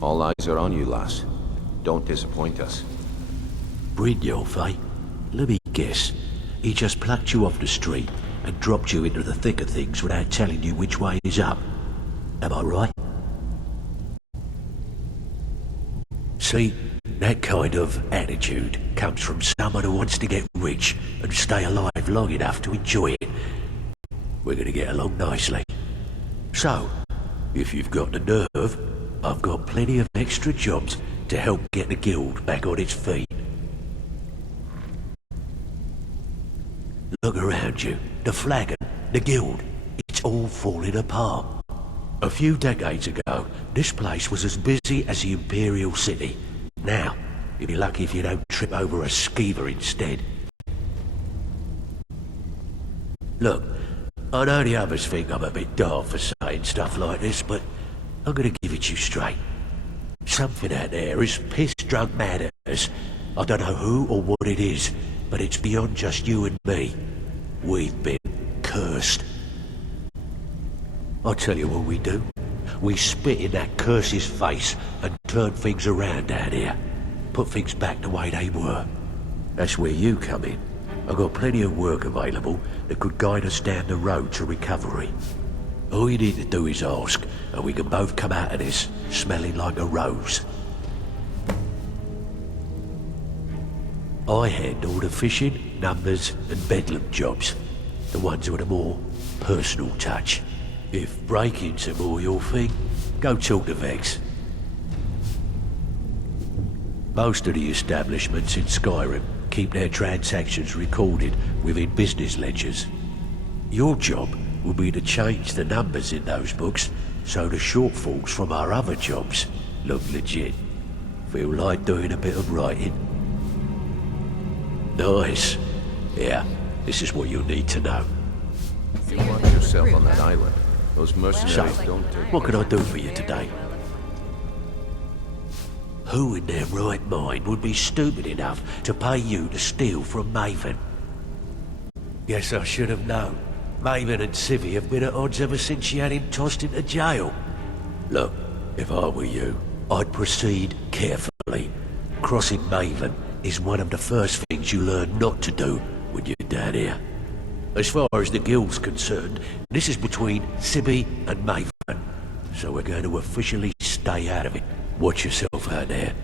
All eyes are on you, lass. Don't disappoint us. Brynjolf, eh? Let me guess. He just plucked you off the street and dropped you into the thick of things without telling you which way is up. Am I right? See, that kind of attitude comes from someone who wants to get rich and stay alive long enough to enjoy it. We're gonna get along nicely. So, if you've got the nerve, I've got plenty of extra jobs to help get the guild back on its feet. Look around you. The Flagon, the guild, it's all falling apart. A few decades ago, this place was as busy as the Imperial City. Now, you'll be lucky if you don't trip over a skeever instead. Look, I know the others think I'm a bit daft for saying stuff like this, but I'm gonna give it you straight. Something out there is piss-drunk mad at us. I don't know who or what it is, but it's beyond just you and me. We've been cursed. I'll tell you what we do. We spit in that curse's face and turn things around out here. Put things back the way they were. That's where you come in. I've got plenty of work available that could guide us down the road to recovery. All you need to do is ask, and we can both come out of this smelling like a rose. I handle the fishing, numbers, and bedlam jobs. The ones with a more personal touch. If breaking's more your thing, go talk to Vex. Most of the establishments in Skyrim keep their transactions recorded within business ledgers. Your job will be to change the numbers in those books so the shortfalls from our other jobs look legit. Feel like doing a bit of writing? Nice. Yeah, this is what you'll need to know. You want yourself on that island. Those mercenaries don't take... What can I do for you today? Who in their right mind would be stupid enough to pay you to steal from Maven? Guess I should have known. Maven and Civvy have been at odds ever since she had him tossed into jail. Look, if I were you, I'd proceed carefully. Crossing Maven is one of the first things you learn not to do when you're down here. As far as the guild's concerned, this is between Civvy and Maven, so we're going to officially stay out of it. Watch yourself out there.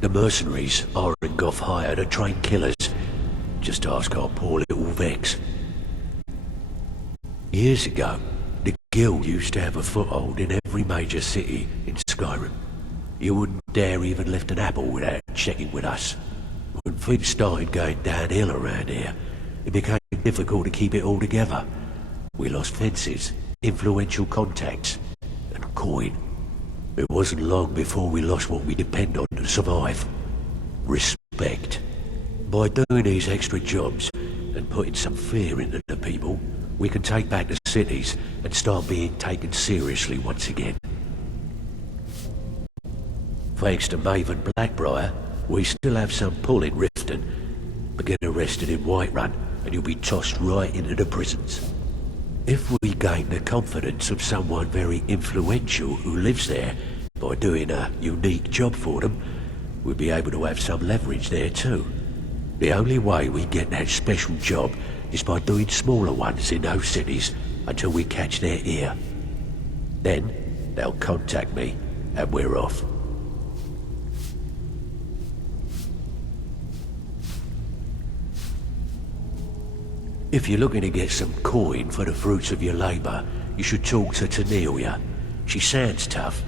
The mercenaries are in Goth hired to train killers. Just ask our poor little Vex. Years ago, the guild used to have a foothold in every major city in Skyrim. You wouldn't dare even lift an apple without checking with us. When things started going downhill around here, it became difficult to keep it all together. We lost fences, influential contacts, and coin. It wasn't long before we lost what we depend on to survive. Respect. By doing these extra jobs and putting some fear into the people, we can take back the cities and start being taken seriously once again. Thanks to Maven Blackbriar, we still have some pull in Riften, but get arrested in Whiterun and you'll be tossed right into the prisons. If we gain the confidence of someone very influential who lives there by doing a unique job for them, we'll be able to have some leverage there too. The only way we get that special job is by doing smaller ones in those cities until we catch their ear. Then they'll contact me and we're off. If you're looking to get some coin for the fruits of your labor, you should talk to Tanelia. She sounds tough,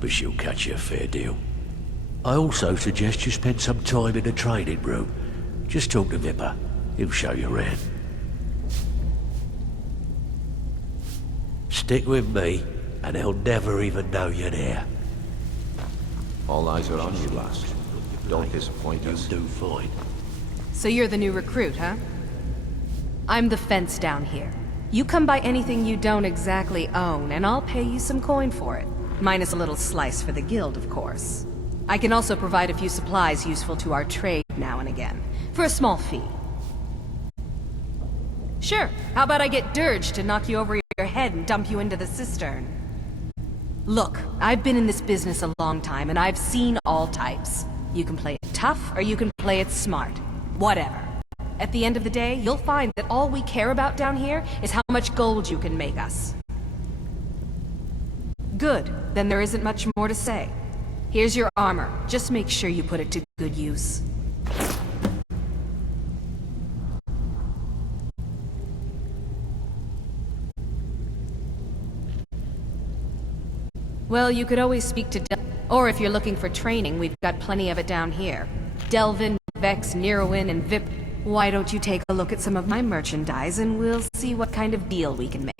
but she'll cut you a fair deal. I also suggest you spend some time in the training room. Just talk to Vipper. He'll show you around. Stick with me, and they'll never even know you're there. All eyes are on you, lass. Don't disappoint us. You do fine. So you're the new recruit, huh? I'm the fence down here. You come by anything you don't exactly own, and I'll pay you some coin for it. Minus a little slice for the guild, of course. I can also provide a few supplies useful to our trade now and again, for a small fee. Sure, how about I get Dirge to knock you over your head and dump you into the cistern? Look, I've been in this business a long time, and I've seen all types. You can play it tough, or you can play it smart. Whatever. At the end of the day, you'll find that all we care about down here is how much gold you can make us. Good, then there isn't much more to say. Here's your armor. Just make sure you put it to good use. Well, you could always speak to or if you're looking for training, we've got plenty of it down here. Delvin, Vex, Neroin, and Vip. Why don't you take a look at some of my merchandise and we'll see what kind of deal we can make.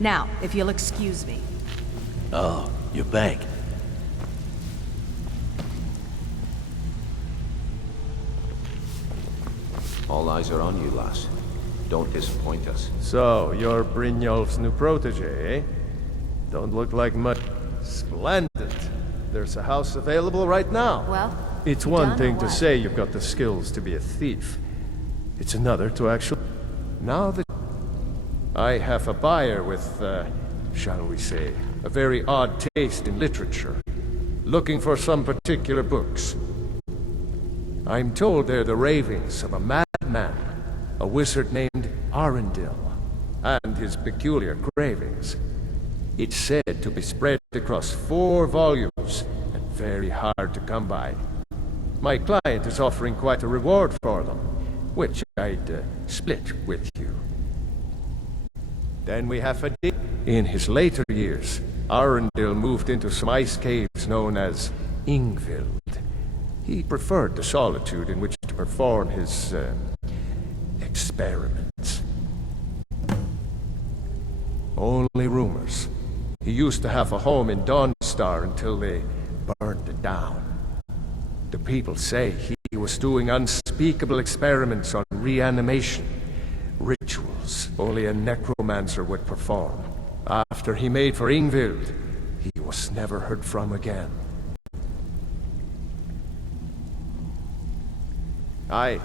Now, if you'll excuse me. Oh, you're back. All eyes are on you, lass. Don't disappoint us. So, you're Brynjolf's new protege, eh? Don't look like much. Splendid. There's a house available right now. Well, it's one done thing or to what? say you've got the skills to be a thief. It's another to actually... Now that I have a buyer with, shall we say, a very odd taste in literature, looking for some particular books. I'm told they're the ravings of a madman, a wizard named Arundel, and his peculiar cravings. It's said to be spread across 4 volumes, and very hard to come by. My client is offering quite a reward for them, which I'd split with you. Then we have a deal. In his later years, Arundel moved into some ice caves known as Ingvild. He preferred the solitude in which to perform his experiments. Only rumors. He used to have a home in Dawnstar until they burned it down. The people say he was doing unspeakable experiments on reanimation, rituals only a necromancer would perform. After he made for Ingvild, he was never heard from again. Aye.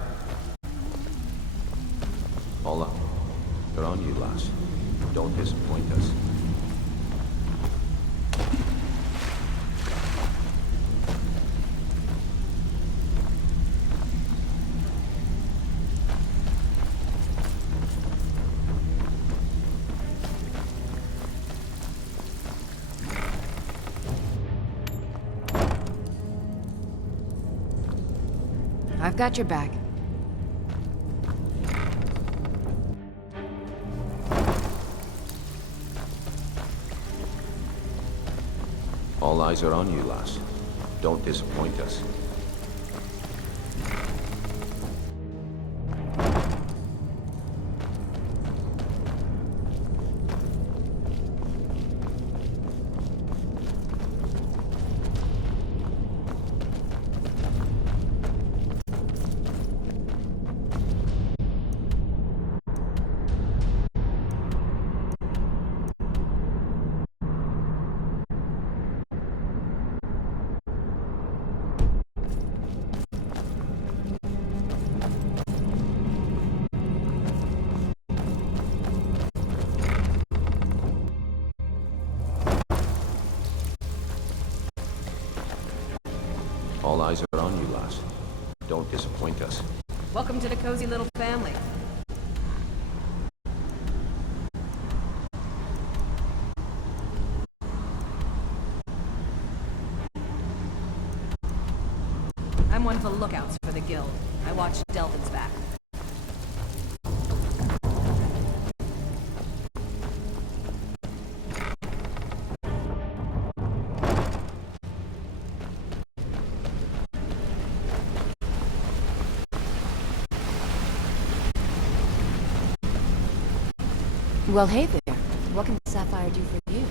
All up. They're on you, lass. Don't disappoint us. I've got your back. All eyes are on you, lass. Don't disappoint us. All eyes are on you, lass. Don't disappoint us. Welcome to the cozy little family. I'm one of the lookouts for the guild. I watch Delvin's back. Well, hey there. What can Sapphire do for you?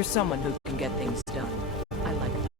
You're someone who can get things done. I like it.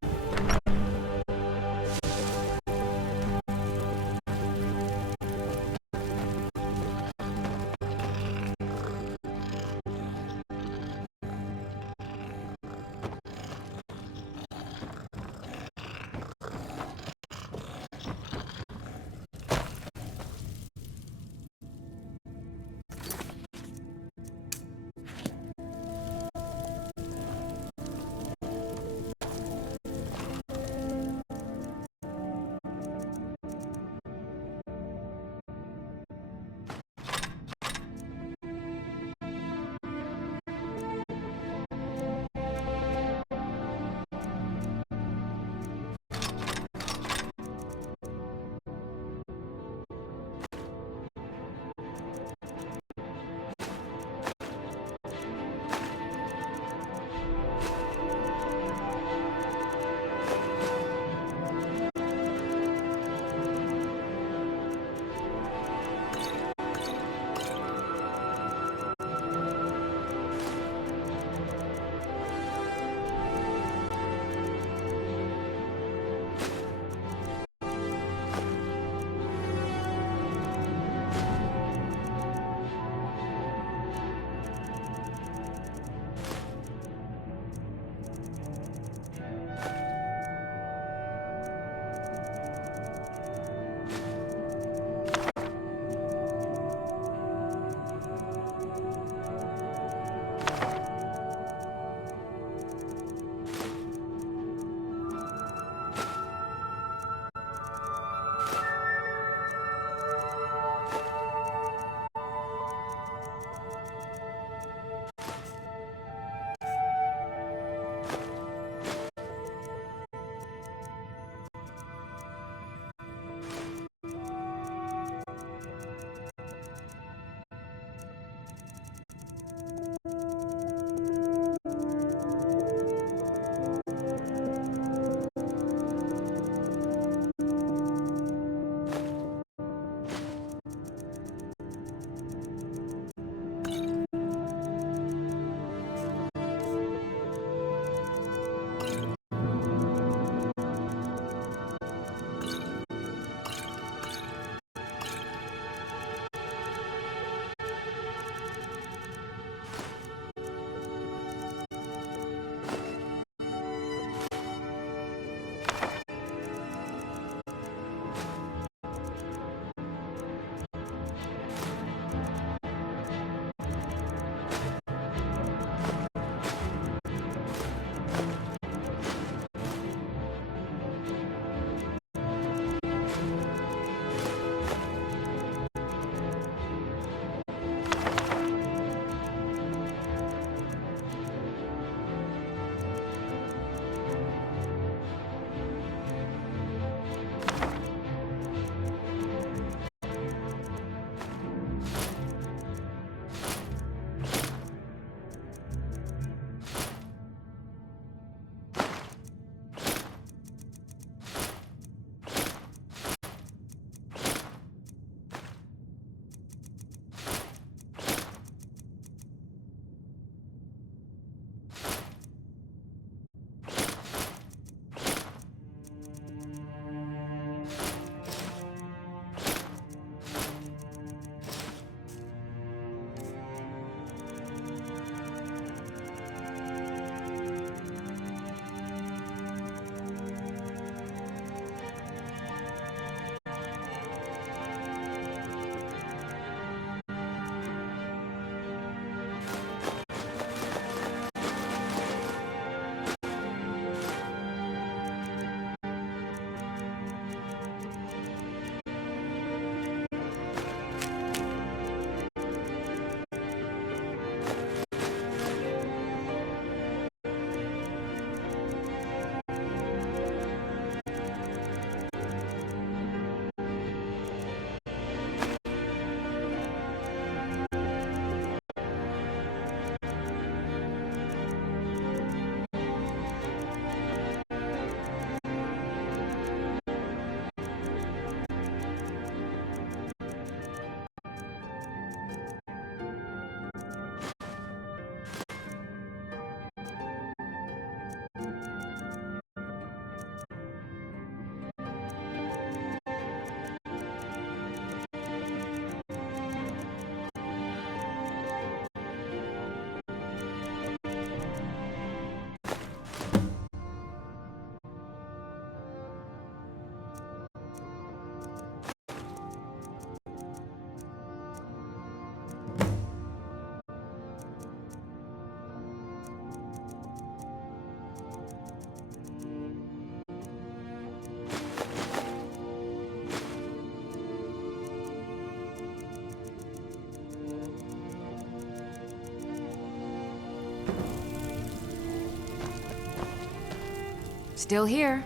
Still here.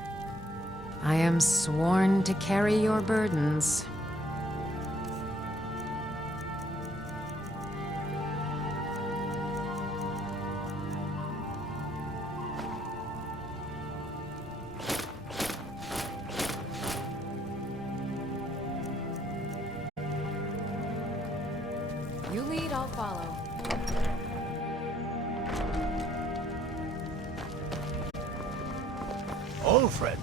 I am sworn to carry your burdens. You lead, I'll follow. Old friend,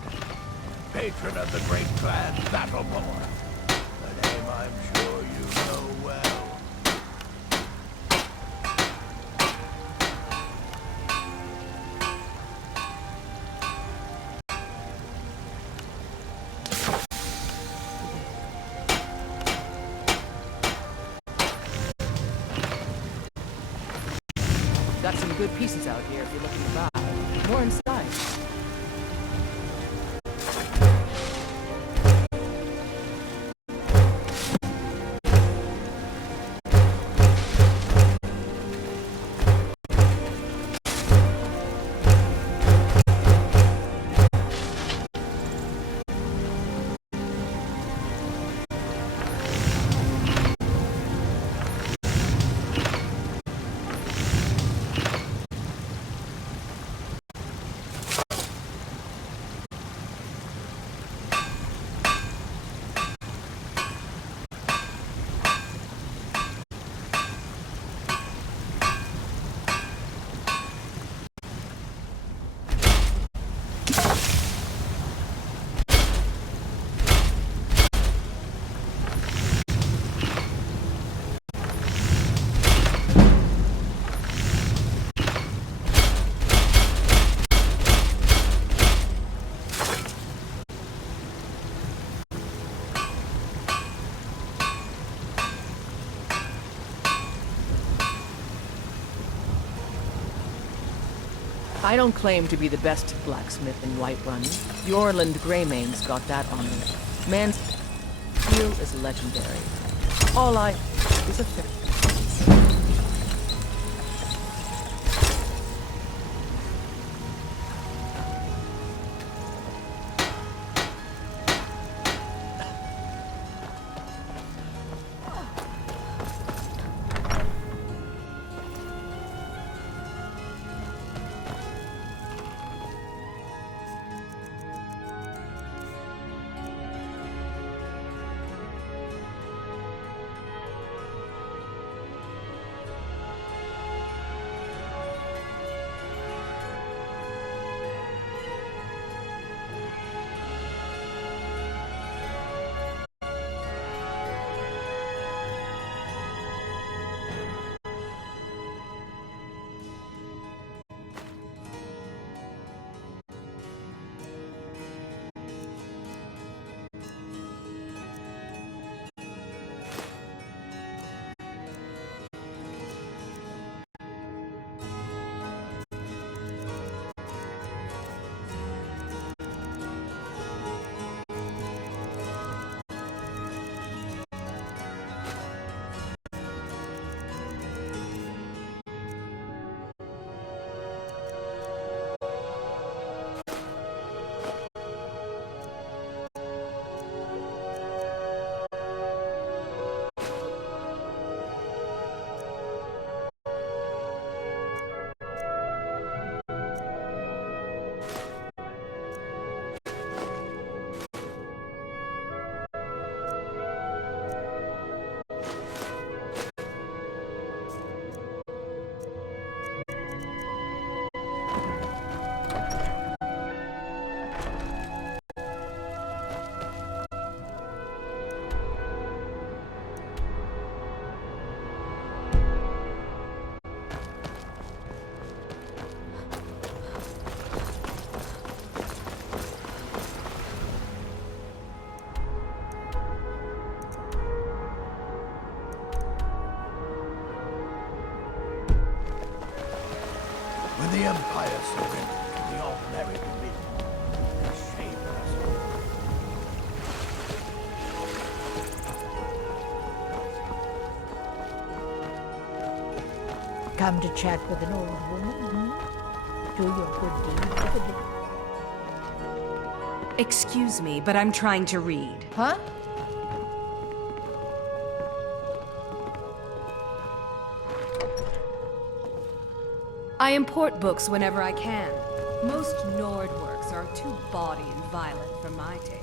patron of the great clan Battleborn. A name I'm sure you know well. Got some good pieces out here if you're looking to buy. More inside. I don't claim to be the best blacksmith in Whiterun. Yorland Greymane's got that honor. Man's steel is legendary. All I is a fair. When the Empire surrendered to the ordinary people, they shamed us all. Come to chat with an old woman, hmm? Do your good deed for the day. Excuse me, but I'm trying to read. Huh? I import books whenever I can. Most Nord works are too bawdy and violent for my tastes.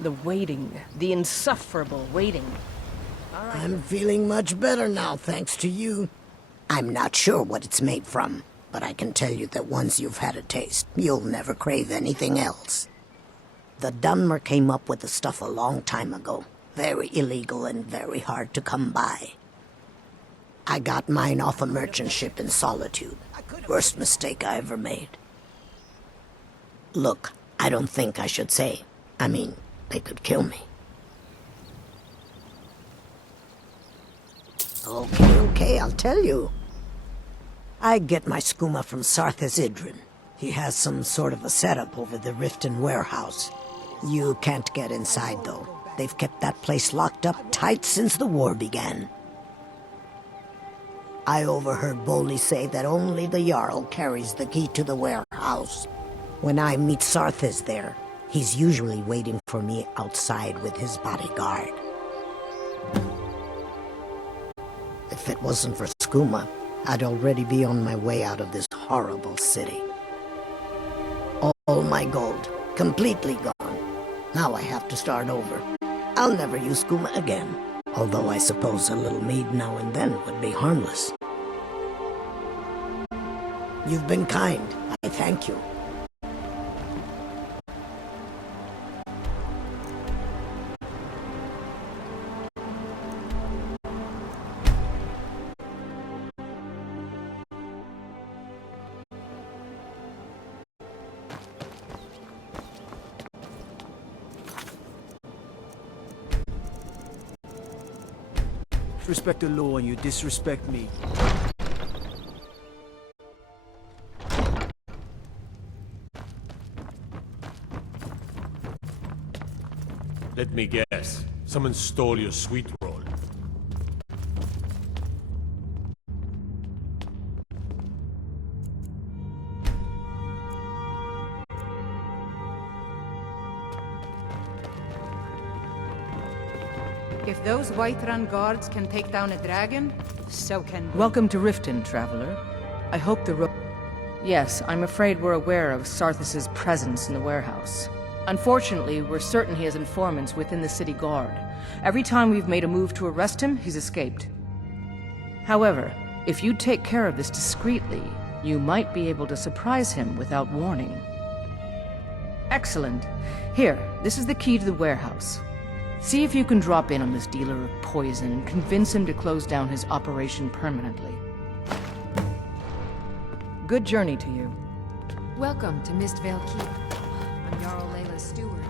The waiting. The insufferable waiting. I'm feeling much better now, thanks to you. I'm not sure what it's made from, but I can tell you that once you've had a taste, you'll never crave anything else. The Dunmer came up with the stuff a long time ago. Very illegal and very hard to come by. I got mine off a merchant ship in Solitude. Worst mistake I ever made. Look, I don't think I should say. I mean, they could kill me. Okay, I'll tell you. I get my skooma from Sarthis Idrin. He has some sort of a setup over the Riften warehouse. You can't get inside, though. They've kept that place locked up tight since the war began. I overheard Bolli say that only the Jarl carries the key to the warehouse. When I meet Sarthis there, he's usually waiting for me outside with his bodyguard. If it wasn't for skooma, I'd already be on my way out of this horrible city. All my gold, completely gone. Now I have to start over. I'll never use skooma again, although I suppose a little mead now and then would be harmless. You've been kind. I thank you. Respect the law and you disrespect me. Let me guess. Someone stole your sweet roll. If those Whiterun guards can take down a dragon, so can we. Welcome to Riften, traveler. I hope the road... Yes, I'm afraid we're aware of Sarthis' presence in the warehouse. Unfortunately, we're certain he has informants within the city guard. Every time we've made a move to arrest him, he's escaped. However, if you take care of this discreetly, you might be able to surprise him without warning. Excellent. Here, this is the key to the warehouse. See if you can drop in on this dealer of poison and convince him to close down his operation permanently. Good journey to you. Welcome to Mistvale Keep. I'm Jarl Layla's steward.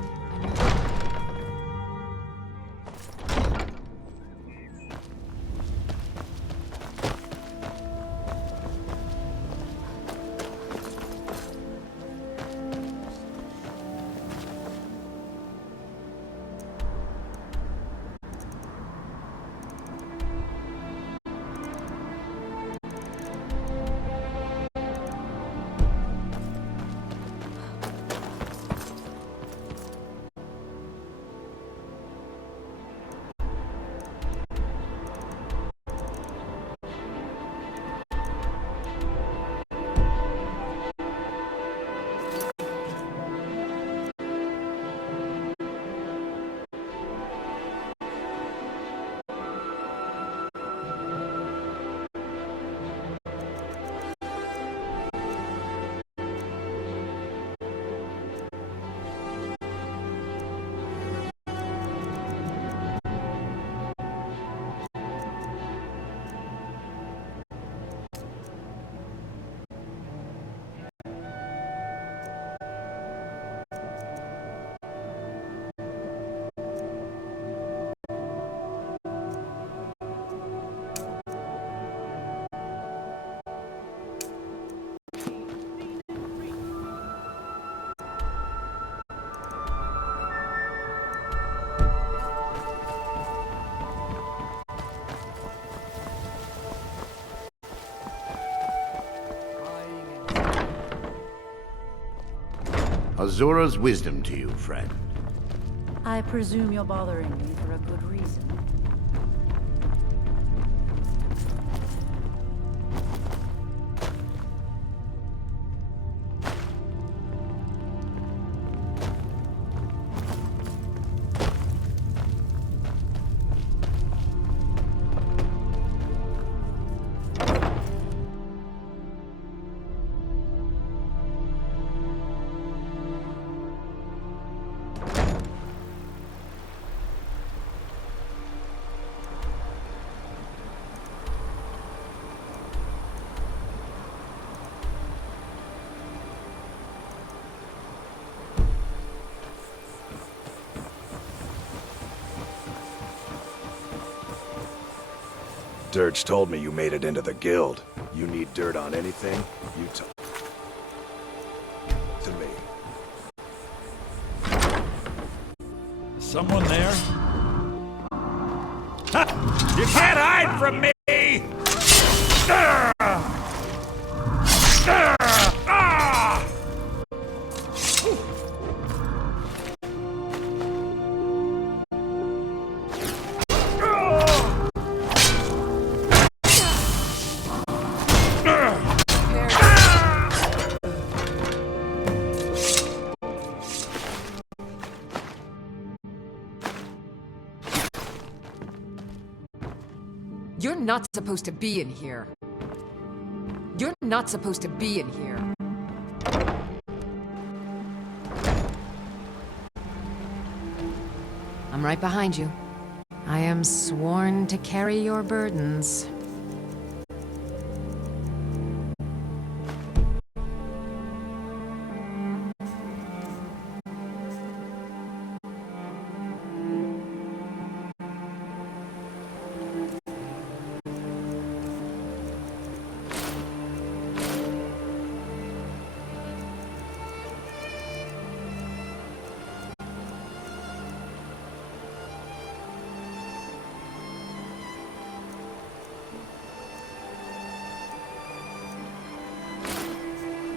Azura's wisdom to you, friend. I presume you're bothering me for a good reason. Dirge told me you made it into the guild. You need dirt on anything, you talk to me. Someone there? Ha! You can't hide from me! Grr! Grr! Ah! You're not supposed to be in here. You're not supposed to be in here. I'm right behind you. I am sworn to carry your burdens.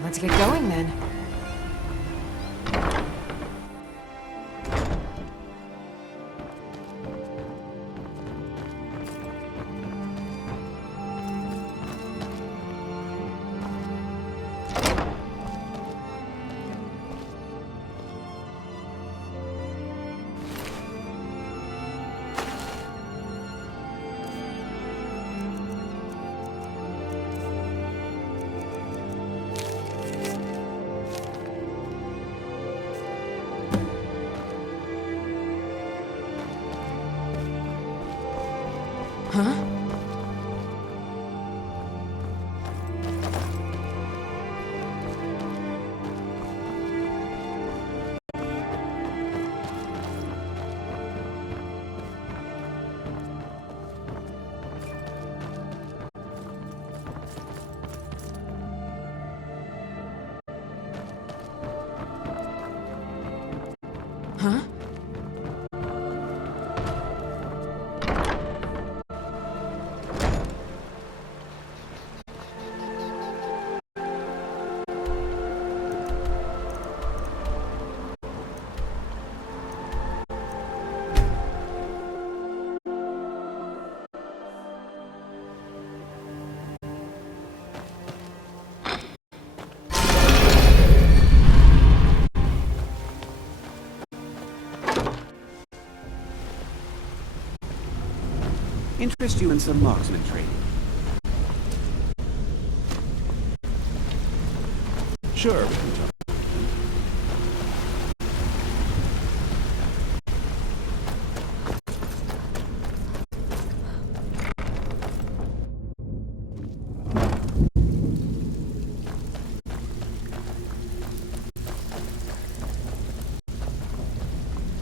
Let's get going then. Huh? Huh? Interest you in some marksman training? Sure, we can talk.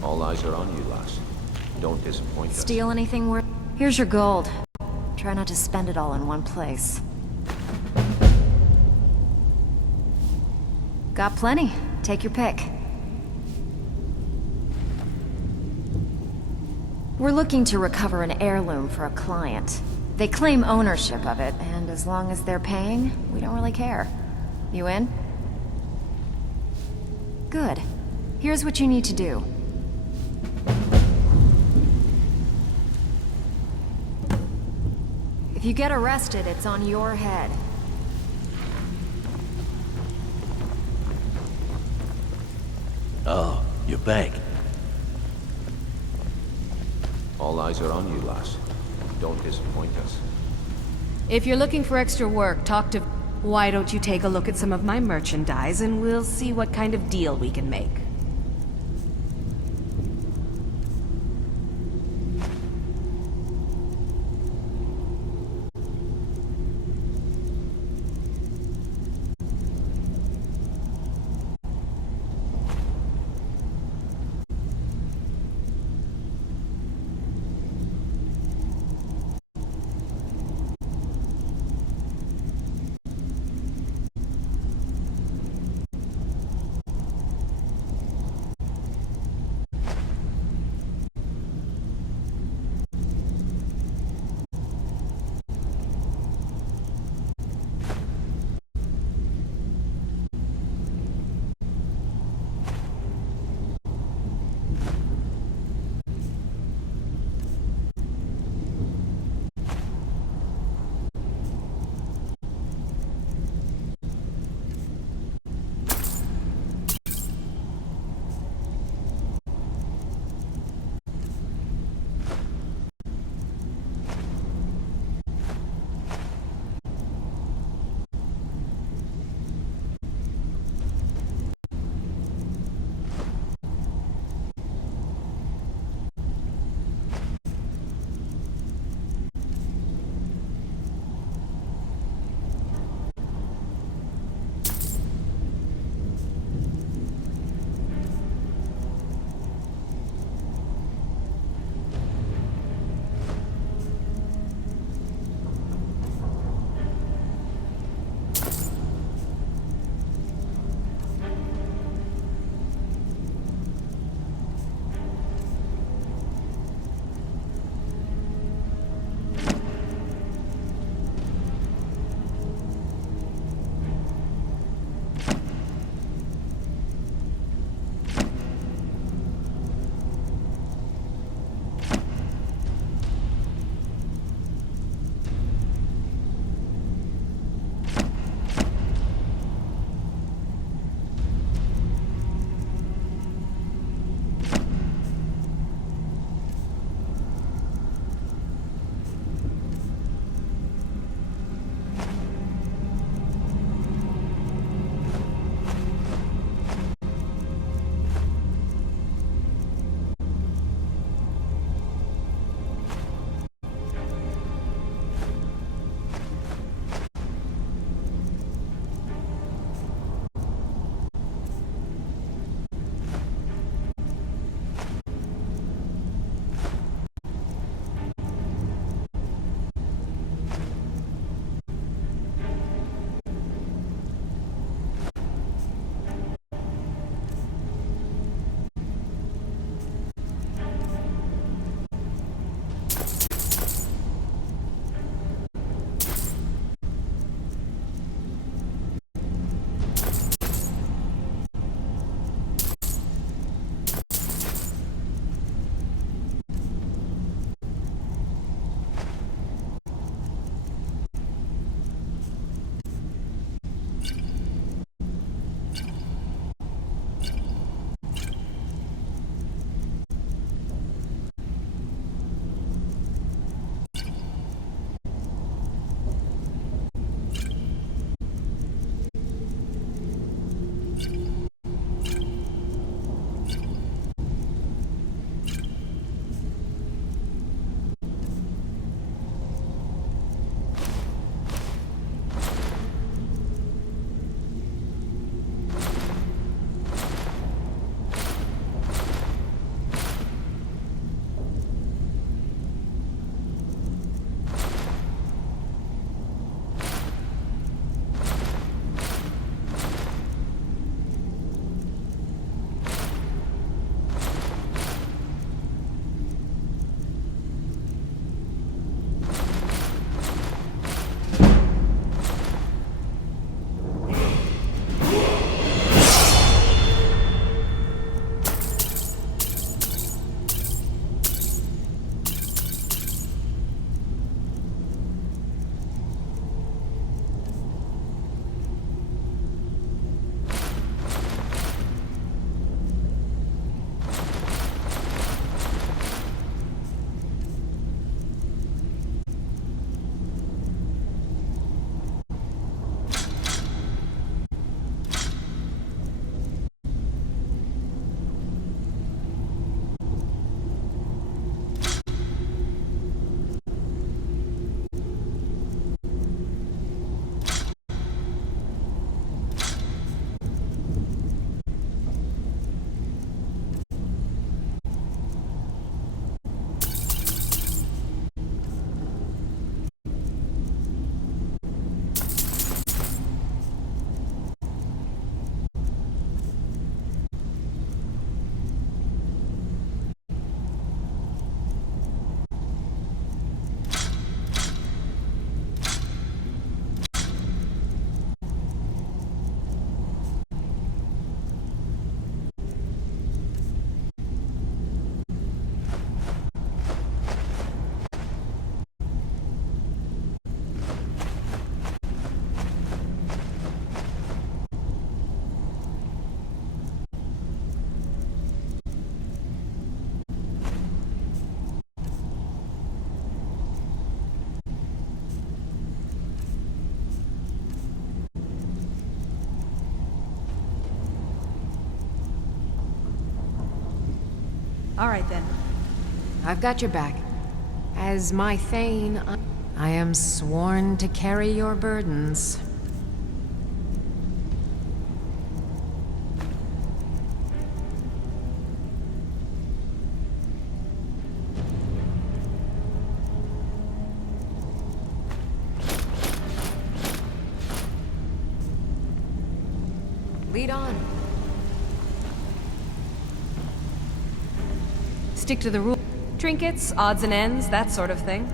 All eyes are on you, lass. Don't disappoint us. Steal anything worth? Here's your gold. Try not to spend it all in one place. Got plenty. Take your pick. We're looking to recover an heirloom for a client. They claim ownership of it, and as long as they're paying, we don't really care. You in? Good. Here's what you need to do. If you get arrested, it's on your head. Oh, you're back. All eyes are on you, lass. Don't disappoint us. If you're looking for extra work, talk to... Why don't you take a look at some of my merchandise and we'll see what kind of deal we can make. All right then. I've got your back. As my Thane, I am sworn to carry your burdens. Lead on. Stick to the rule. Trinkets, odds and ends, that sort of thing.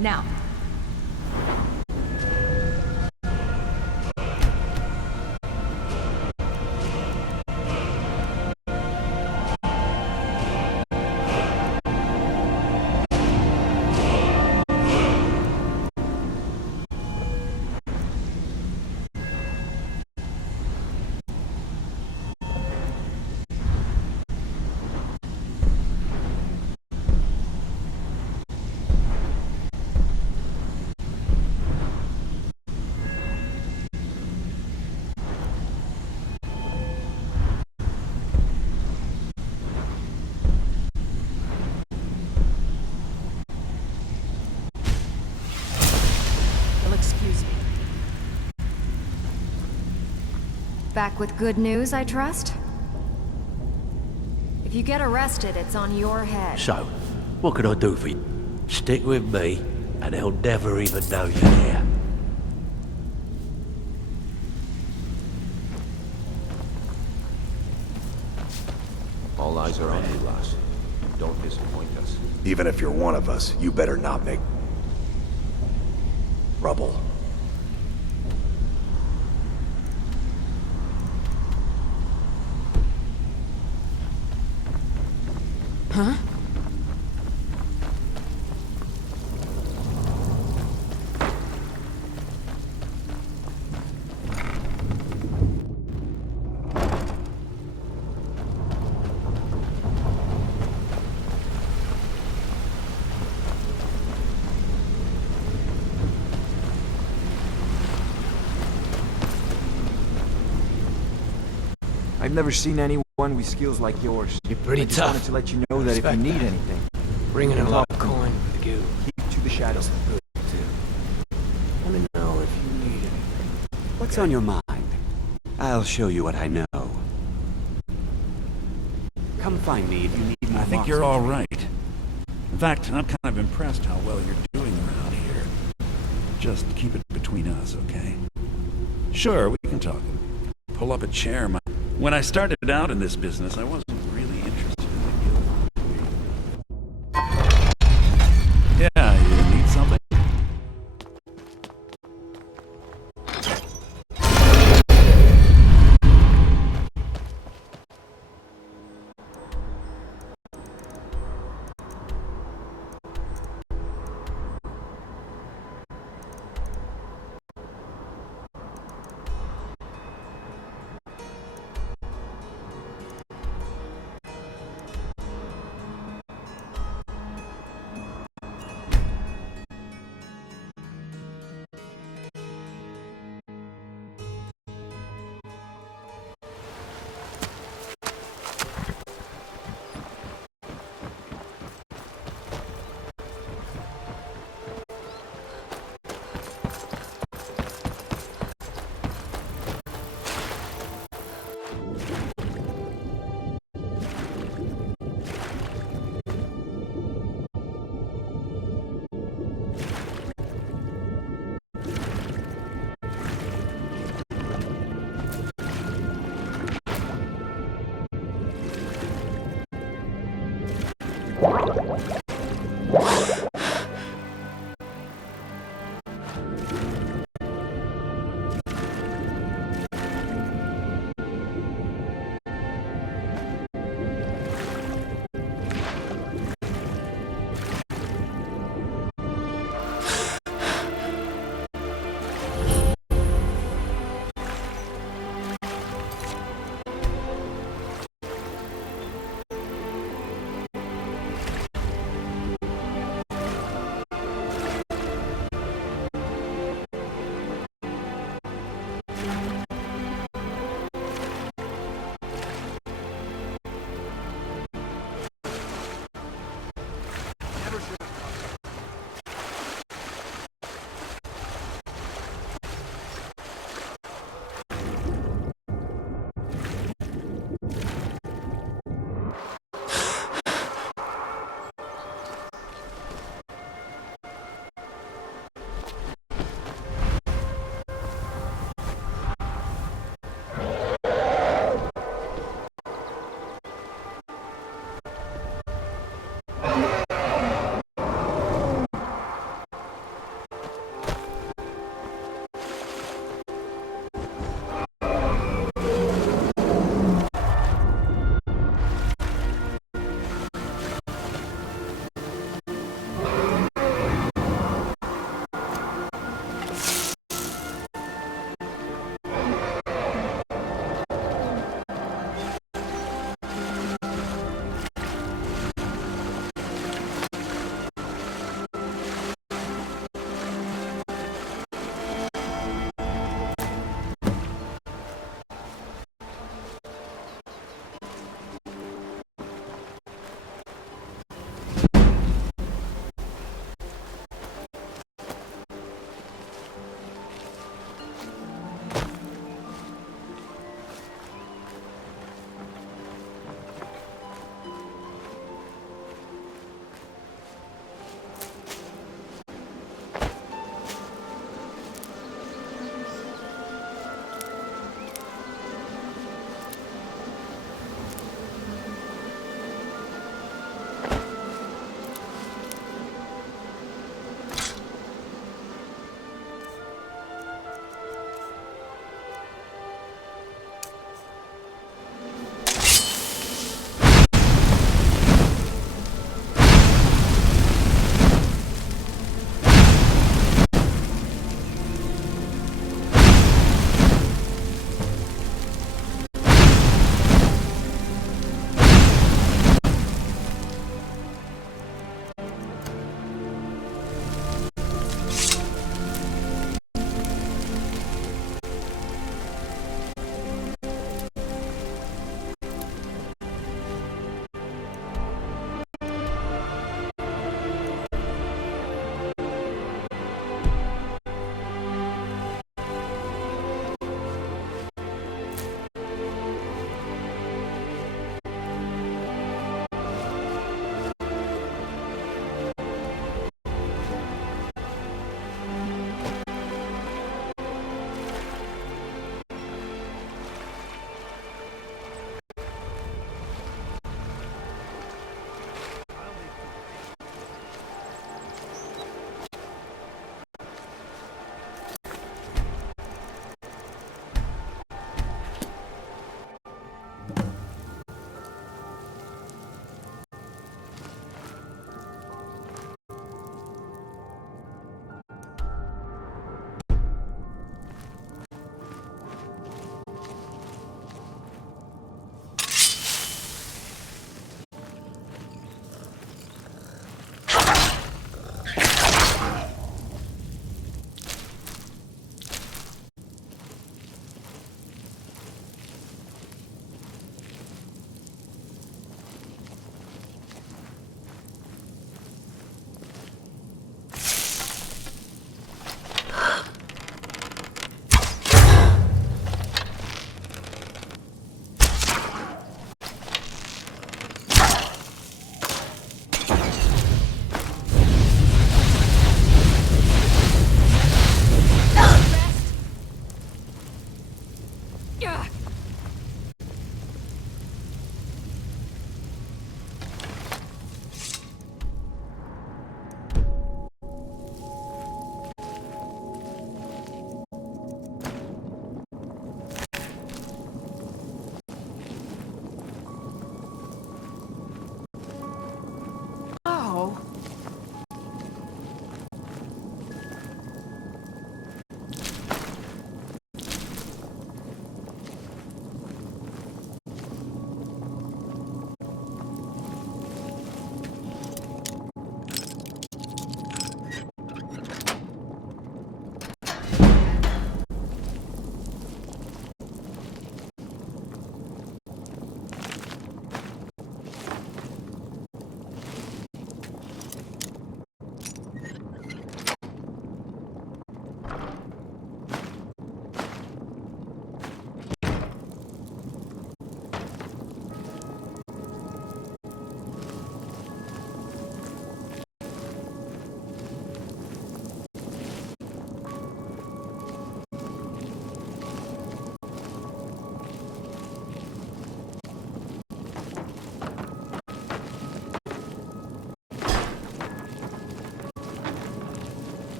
Now. Excuse me. Back with good news, I trust? If you get arrested, it's on your head. So, what can I do for you? Stick with me, and they'll never even know you're there. All eyes are on you, lass. Don't disappoint us. Even if you're one of us, you better not make trouble. Huh? I've never seen anyone with skills like yours. You're pretty I just tough. wanted to let you know that if you Respect need that. anything, Bringing a lot of coin with you. keep to the shadows. Let me know if you need anything. What's on your mind? I'll show you what I know. Come find me if you need more I think you're oxygen. all right. In fact, I'm kind of impressed how well you're doing around here. Just keep it between us, okay? Sure, we can talk. Pull up a chair. When I started out in this business, I wasn't really interested in the guild. Yeah, you need something?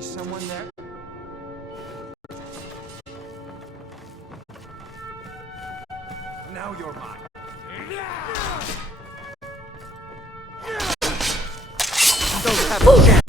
Is someone there? Now you're mine. Don't have a chance.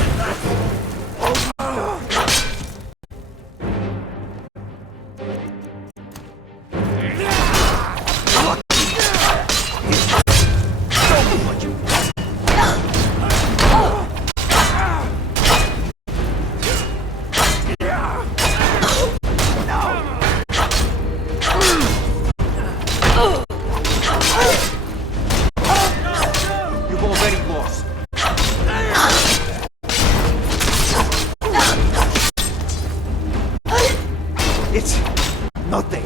You've already lost. It's nothing.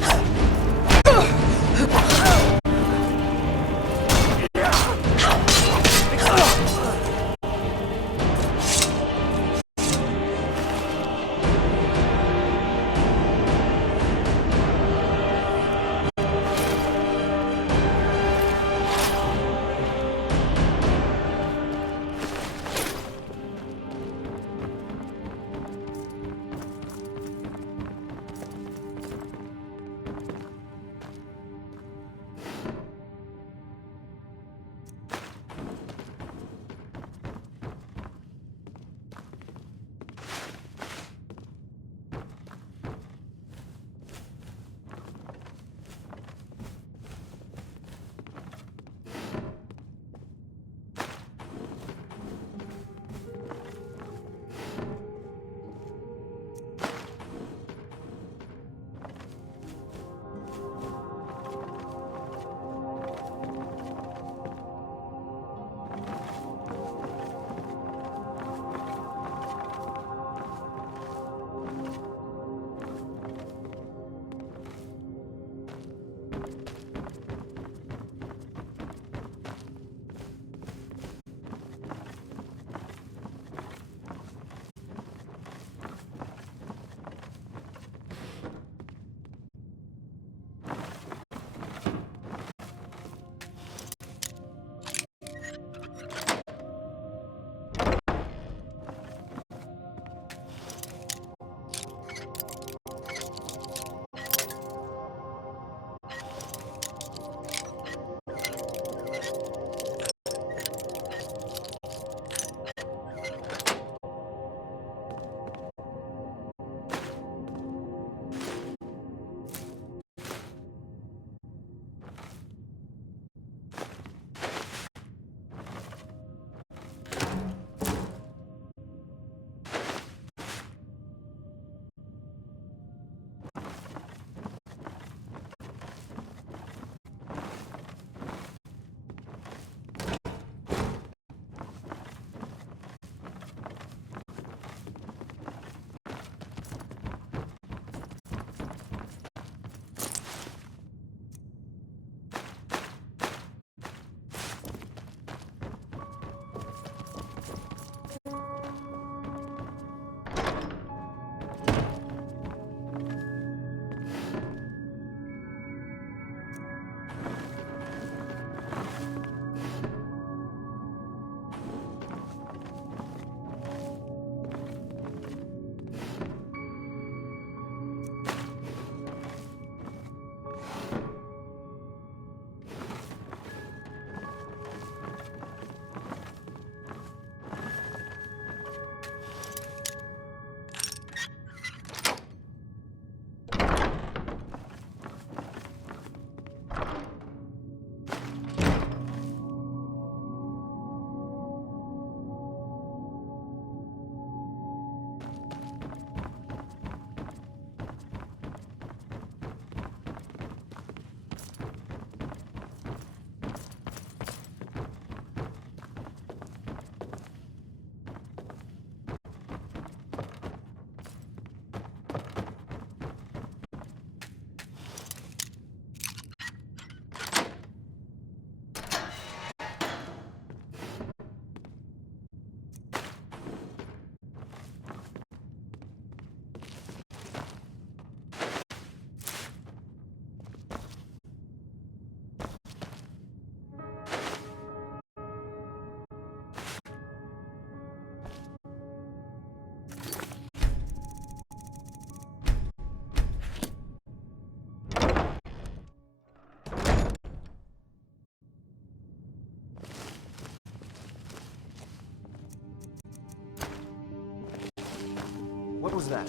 What was that?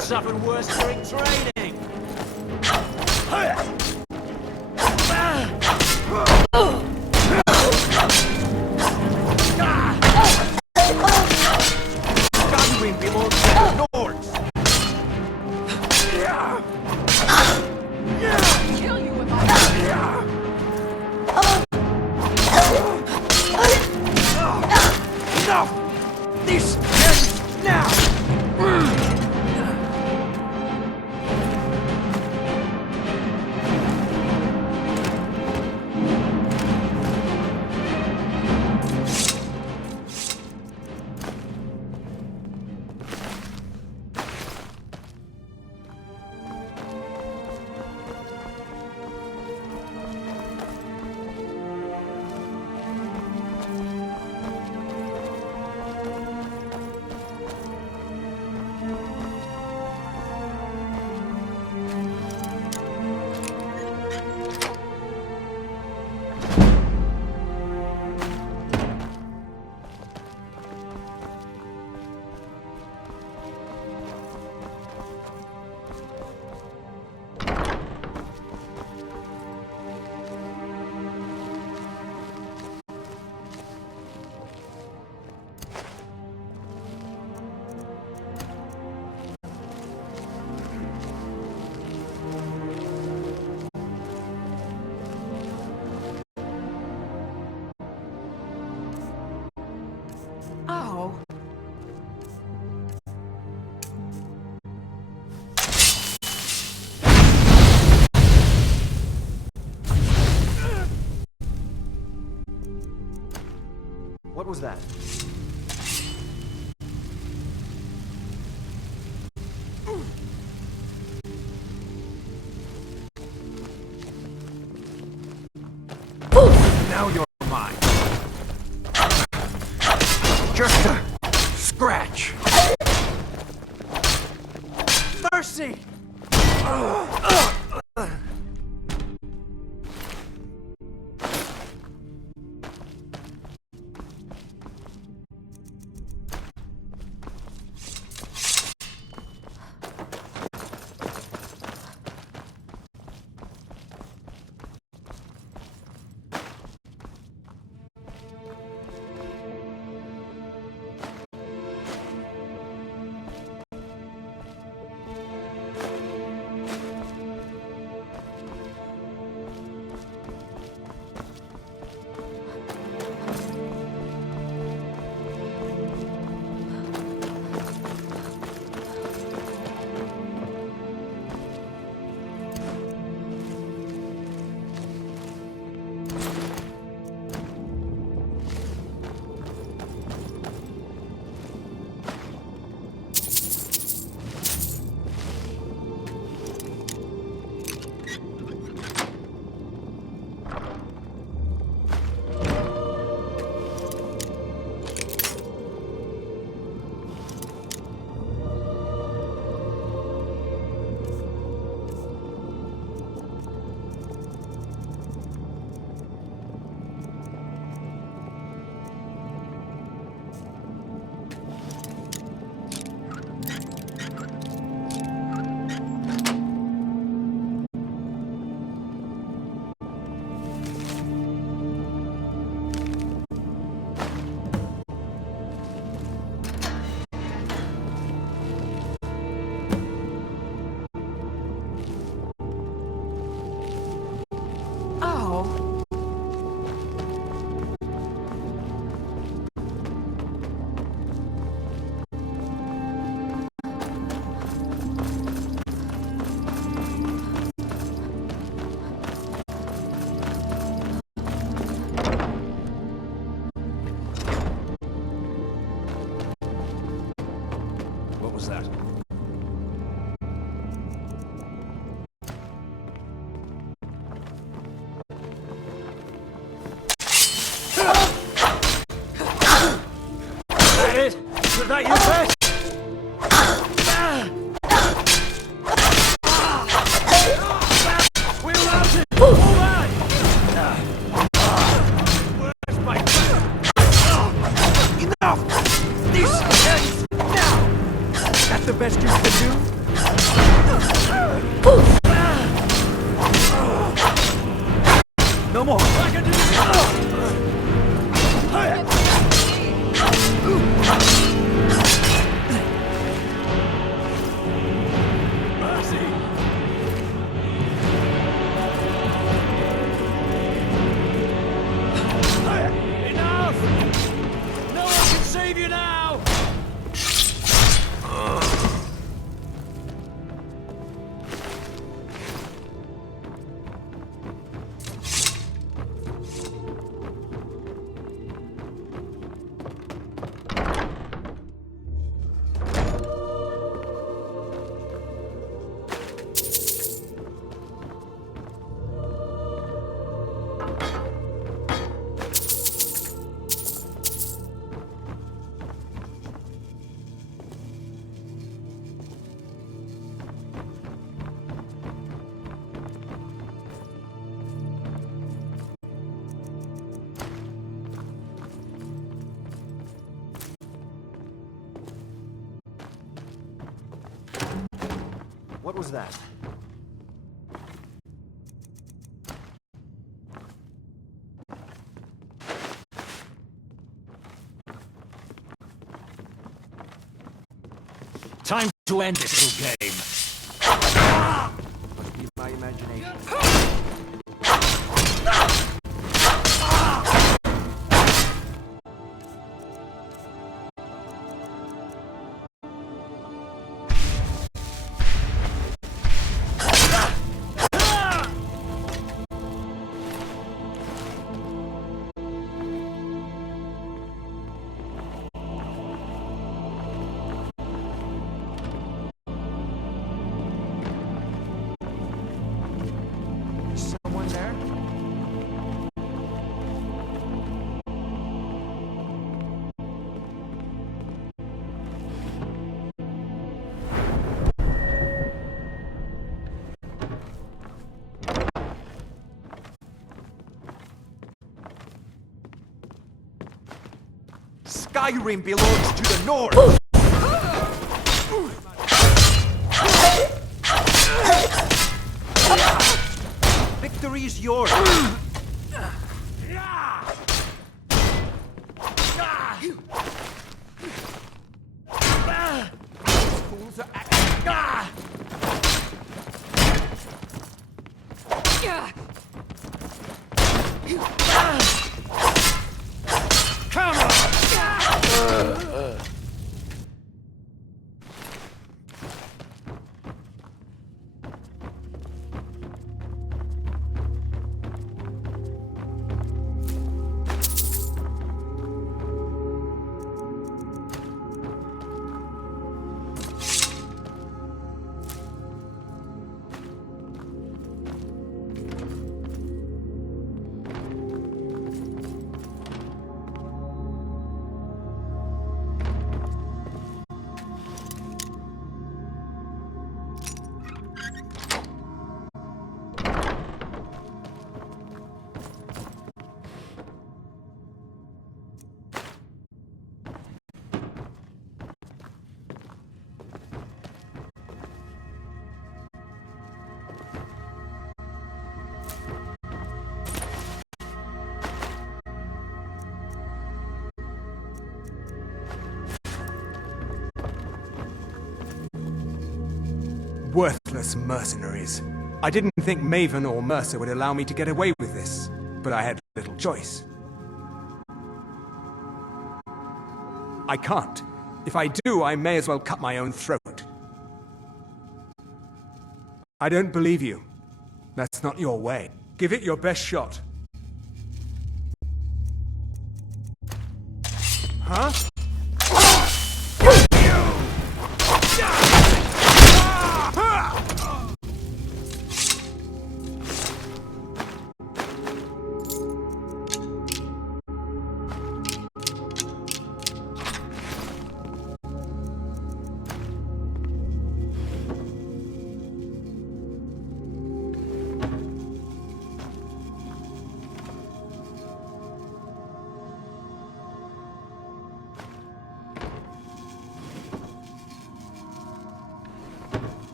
Suffered worse during training. Oh. What was that? Now you're mine. Just a scratch. Mercy! What was that? That it? Was that your best? We're routed! No more. I can do enough! No one can save you now! What was that? Time to end this little game. Must be my imagination. Someone there? Skyrim belongs to the North! Victory is yours! Fools are Come on! Worthless mercenaries. I didn't think Maven or Mercer would allow me to get away with this, but I had little choice. I can't. If I do, I may as well cut my own throat. I don't believe you. That's not your way. Give it your best shot. Huh?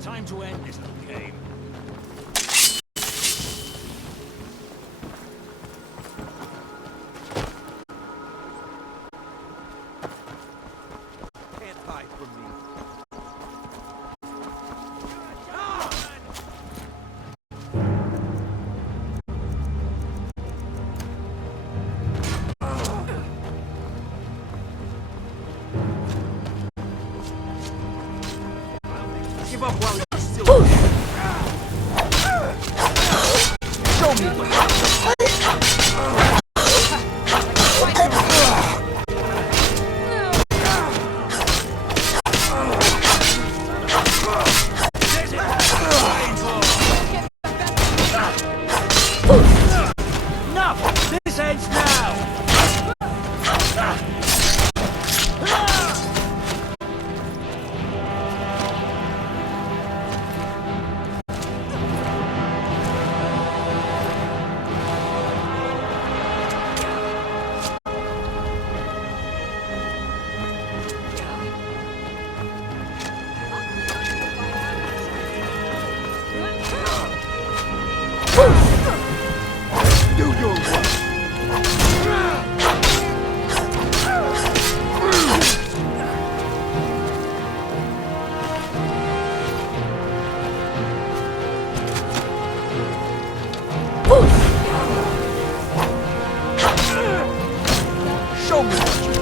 Time to end this little game. Can't hide from me. Give up while you're still. Show me what. Enough! This ends now! Do your work! Show me what you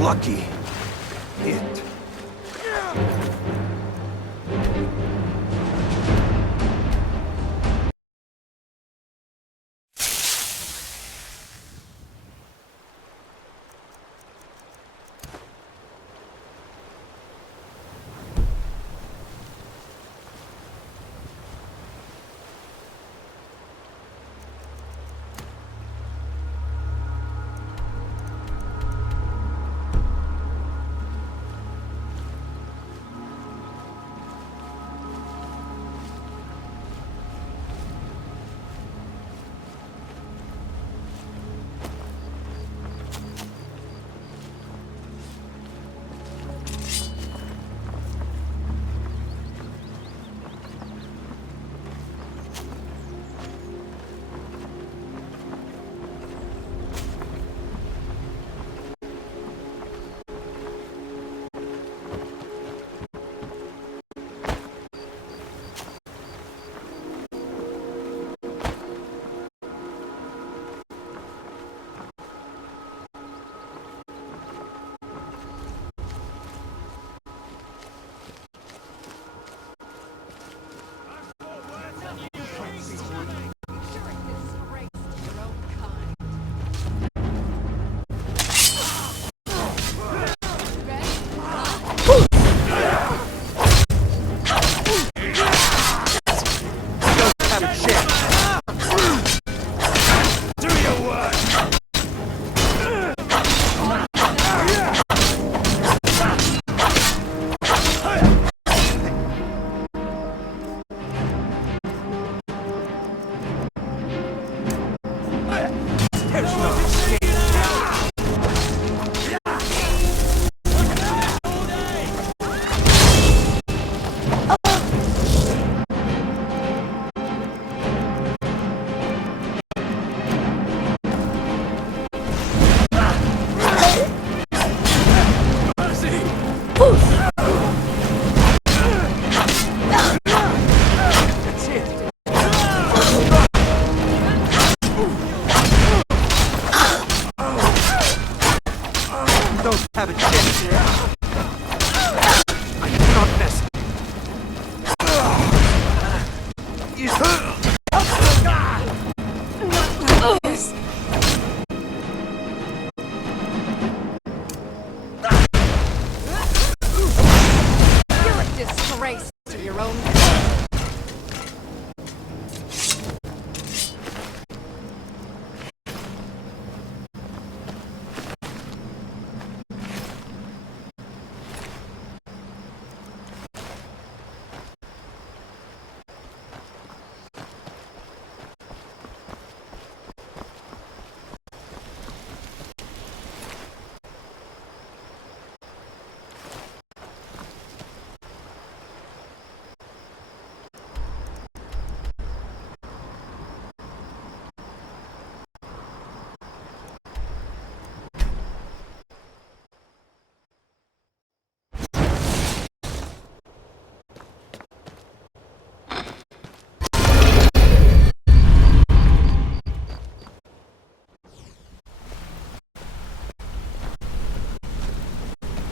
Lucky hit.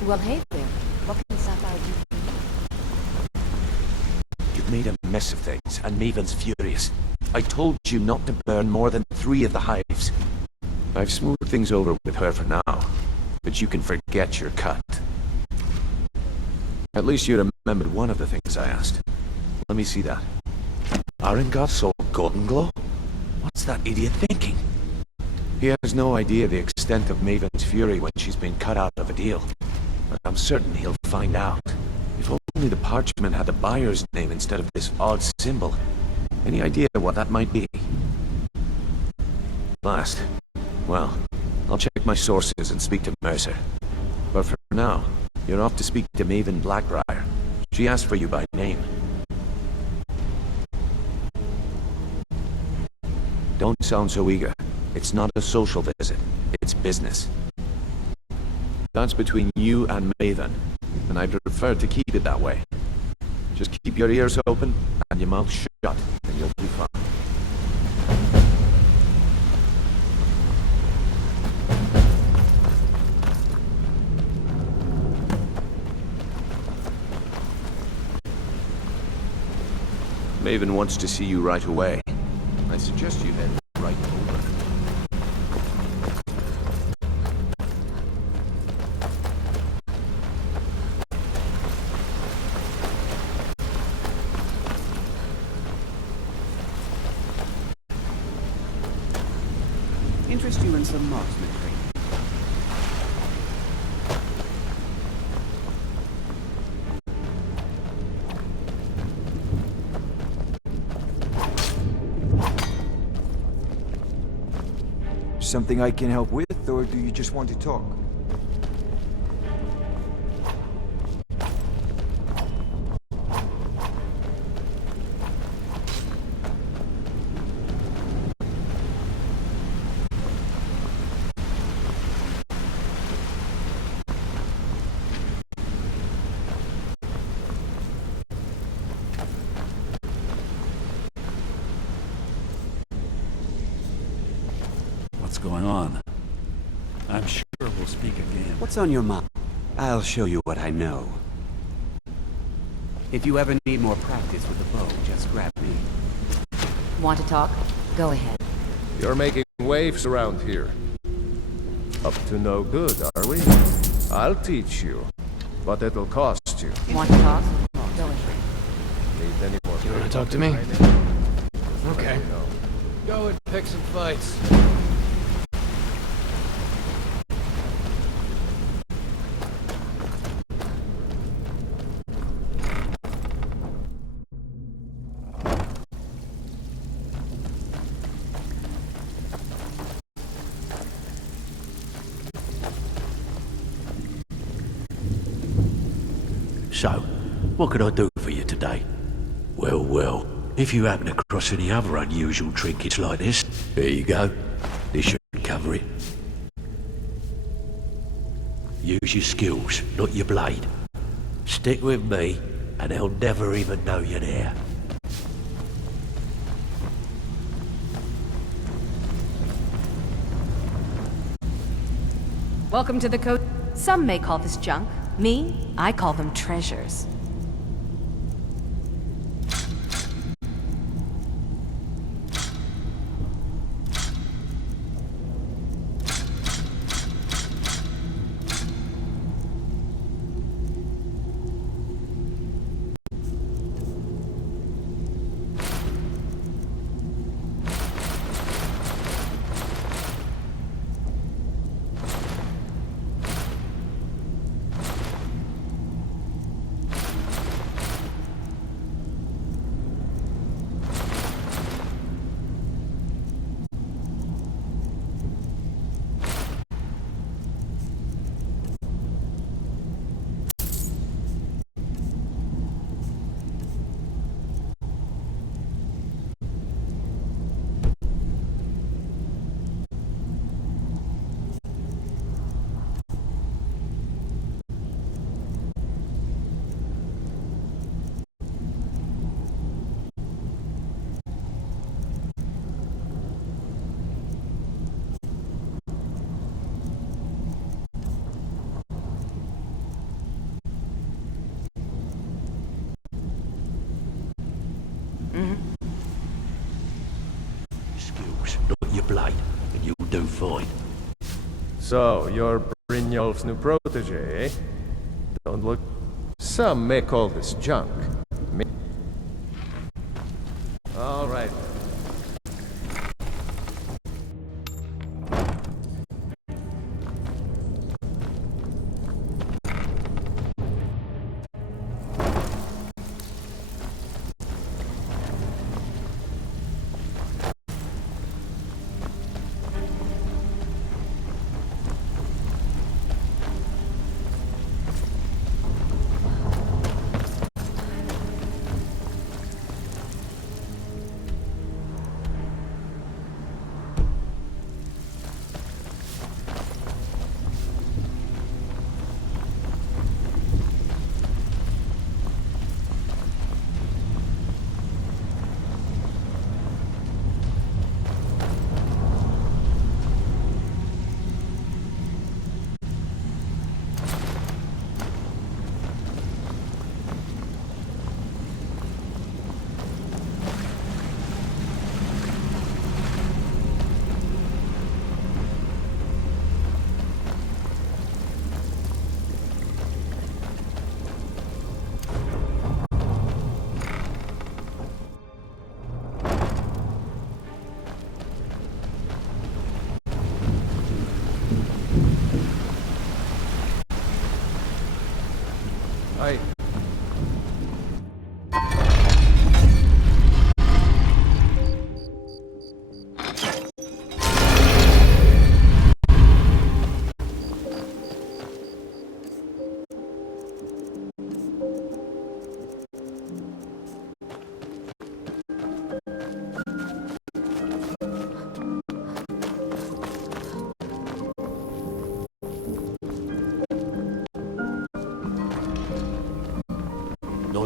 Well, hey there. What can Sapphire do? You've made a mess of things, and Maven's furious. I told you not to burn more than 3 of the hives. I've smoothed things over with her for now, but you can forget your cut. At least you remembered one of the things I asked. Let me see that. Arengar sold Golden Glow? What's that idiot thinking? He has no idea the extent of Maven's fury when she's been cut out of a deal. But I'm certain he'll find out. If only the parchment had the buyer's name instead of this odd symbol. Any idea what that might be? Last. Well, I'll check my sources and speak to Mercer. But for now, you're off to speak to Maven Blackbriar. She asked for you by name. Don't sound so eager. It's not a social visit. It's business. That's between you and Maven, and I'd prefer to keep it that way. Just keep your ears open and your mouth shut, and you'll be fine. Maven wants to see you right away. I suggest you head right over. Interest you in some marksman training? Something I can help with, or do you just want to talk? What's going on? I'm sure we'll speak again. What's on your mind? I'll show you what I know. If you ever need more practice with the bow, just grab me. Want to talk? Go ahead. You're making waves around here. Up to no good, are we? I'll teach you, but it'll cost you. Want to talk? Go ahead. Need any more? You want to talk to me? Okay. Go and pick some fights. So, what can I do for you today? Well, if you happen across any other unusual trinkets like this, there you go. This should cover it. Use your skills, not your blade. Stick with me, and they'll never even know you're there. Welcome to the coast. Some may call this junk. Me, I call them treasures. Skills, not your blade, and you'll do fine. So, you're Brynjolf's new protege, eh? Don't look... Some may call this junk. Me... All right.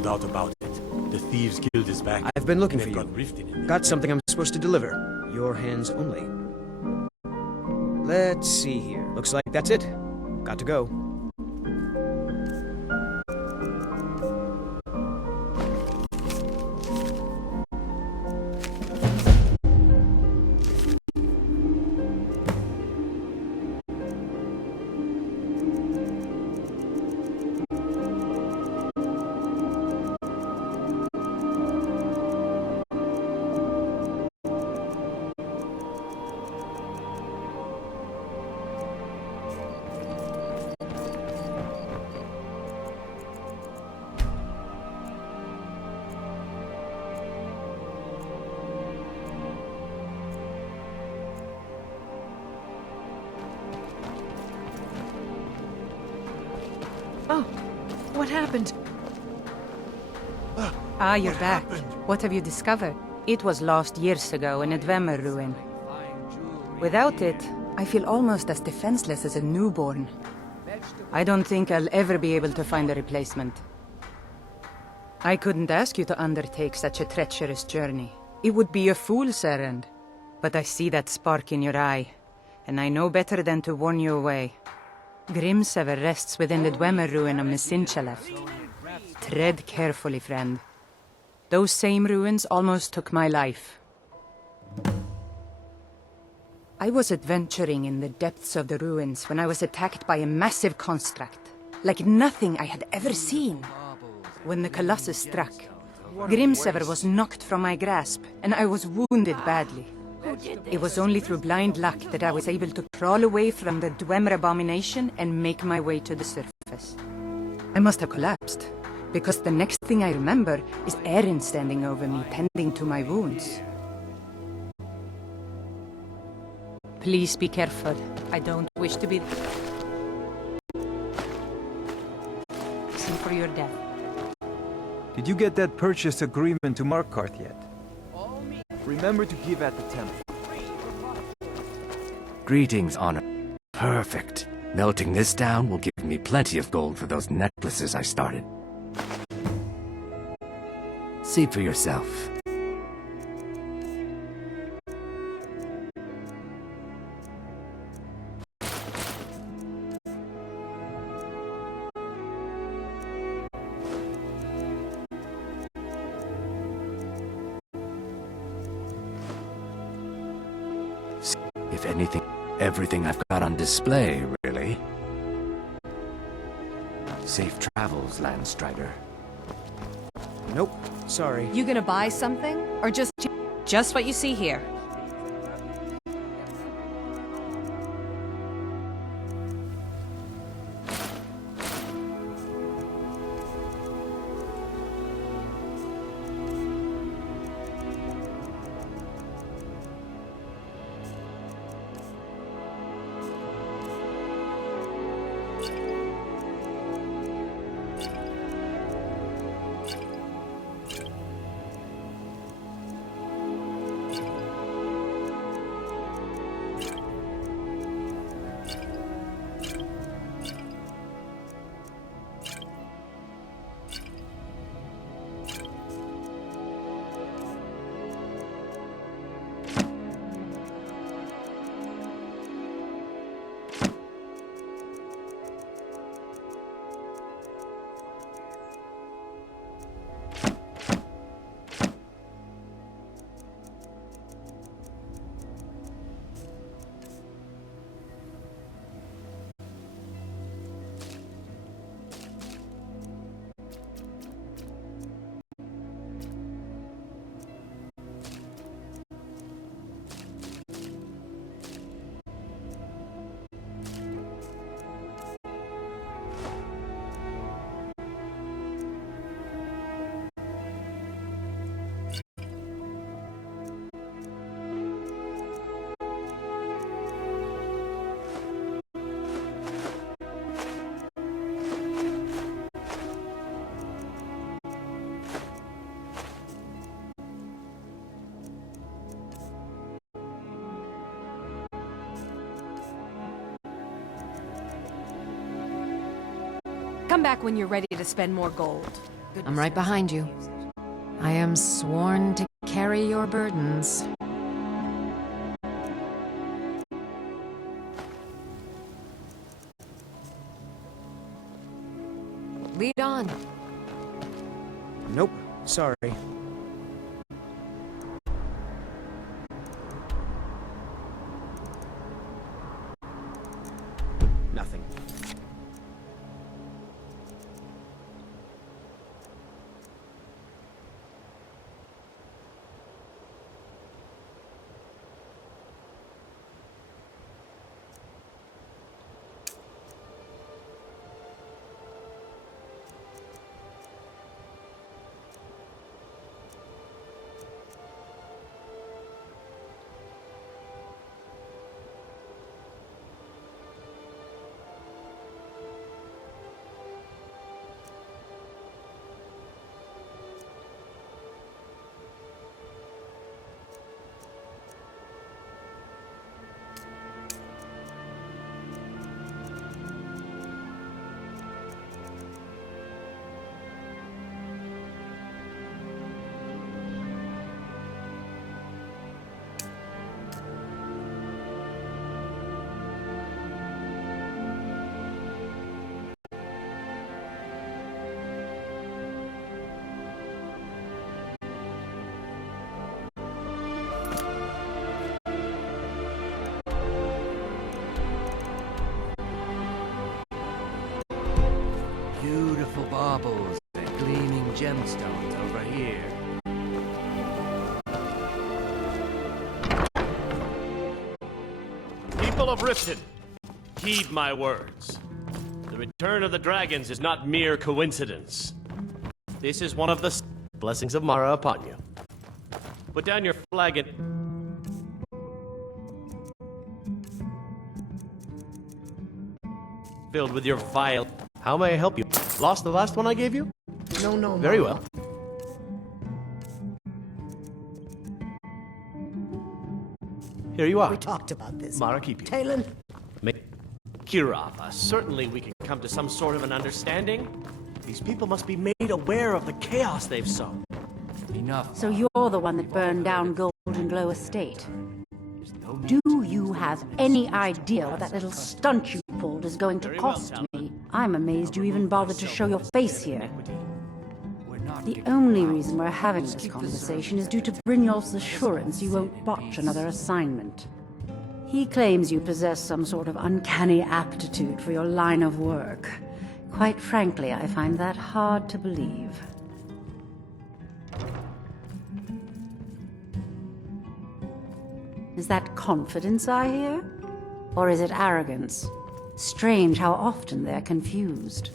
doubt about it. The Thieves Guild is back. I've been looking They've for you. got Riften in. Got something I'm supposed to deliver. Your hands only. Let's see here. Looks like that's it. Got to go. Oh, what happened? Ah, you're back. What have you discovered? It was lost years ago in a Dwemer ruin. Without it, I feel almost as defenseless as a newborn. I don't think I'll ever be able to find a replacement. I couldn't ask you to undertake such a treacherous journey. It would be a fool's errand. But I see that spark in your eye, and I know better than to warn you away. Grimsever rests within the Dwemer ruin of Mesinchalef. Tread carefully, friend. Those same ruins almost took my life. I was adventuring in the depths of the ruins when I was attacked by a massive construct, like nothing I had ever seen. When the Colossus struck, Grimsever was knocked from my grasp, and I was wounded badly. It was only through blind luck that I was able to crawl away from the Dwemer abomination and make my way to the surface. I must have collapsed, because the next thing I remember is Erin standing over me, tending to my wounds. Please be careful. I don't wish to be... See for your death. Did you get that purchase agreement to Markarth yet? Remember to give at the temple. Greetings, Honor. Perfect. Melting this down will give me plenty of gold for those necklaces I started. See for yourself. If anything, everything I've got on display, really. Safe travels, Landstrider. Nope, sorry. You gonna buy something? Or just what you see here? Come back when you're ready to spend more gold. I'm right behind you. I am sworn to carry your burdens. Lead on. Nope, sorry. Nothing. Beautiful baubles and gleaming gemstones over here. People of Riften, heed my words. The return of the dragons is not mere coincidence. This is one of the blessings of Mara upon you. Put down your flag and... filled with your vile... How may I help you? Lost the last one I gave you? No. Very well. Here you are. We talked about this. Mara, keep you. Talon? Kirava, certainly we can come to some sort of an understanding. These people must be made aware of the chaos they've sown. Enough. So you're the one that burned down Golden Glow Estate. Do you have any idea what that little stunt you pulled is going to cost me? I'm amazed you even bothered to show your face here. The only reason we're having this conversation is due to Brynjolf's assurance you won't botch another assignment. He claims you possess some sort of uncanny aptitude for your line of work. Quite frankly, I find that hard to believe. Is that confidence I hear? Or is it arrogance? Strange how often they're confused.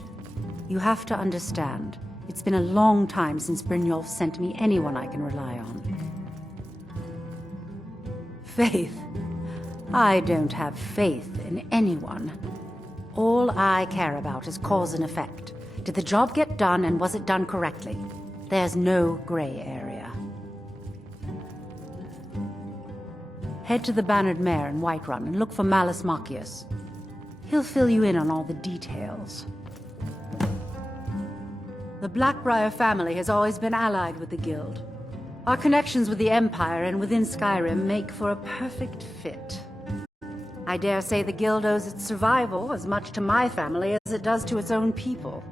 You have to understand, it's been a long time since Brynjolf sent me anyone I can rely on. Faith? I don't have faith in anyone. All I care about is cause and effect. Did the job get done, and was it done correctly? There's no gray area. Head to the Bannered Mare in Whiterun and look for Malus Machius. He'll fill you in on all the details. The Blackbriar family has always been allied with the Guild. Our connections with the Empire and within Skyrim make for a perfect fit. I dare say the Guild owes its survival as much to my family as it does to its own people.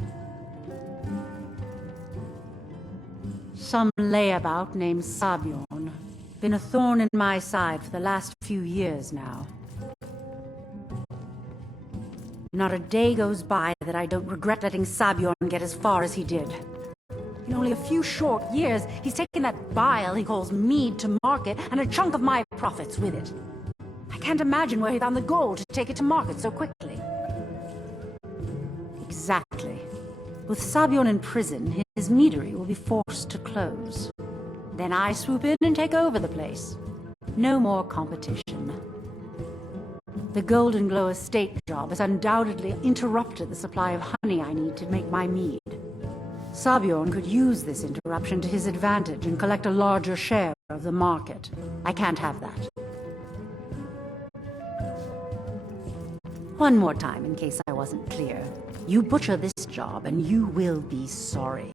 Some layabout named Sabiorn. Been a thorn in my side for the last few years now. Not a day goes by that I don't regret letting Sabiorn get as far as he did. In only a few short years, he's taken that bile he calls mead to market, and a chunk of my profits with it. I can't imagine where he found the gold to take it to market so quickly. Exactly. With Sabiorn in prison, his meadery will be forced to close. Then I swoop in and take over the place. No more competition. The Golden Glow Estate job has undoubtedly interrupted the supply of honey I need to make my mead. Sabiorn could use this interruption to his advantage and collect a larger share of the market. I can't have that. One more time, in case I wasn't clear. You butcher this job, and you will be sorry.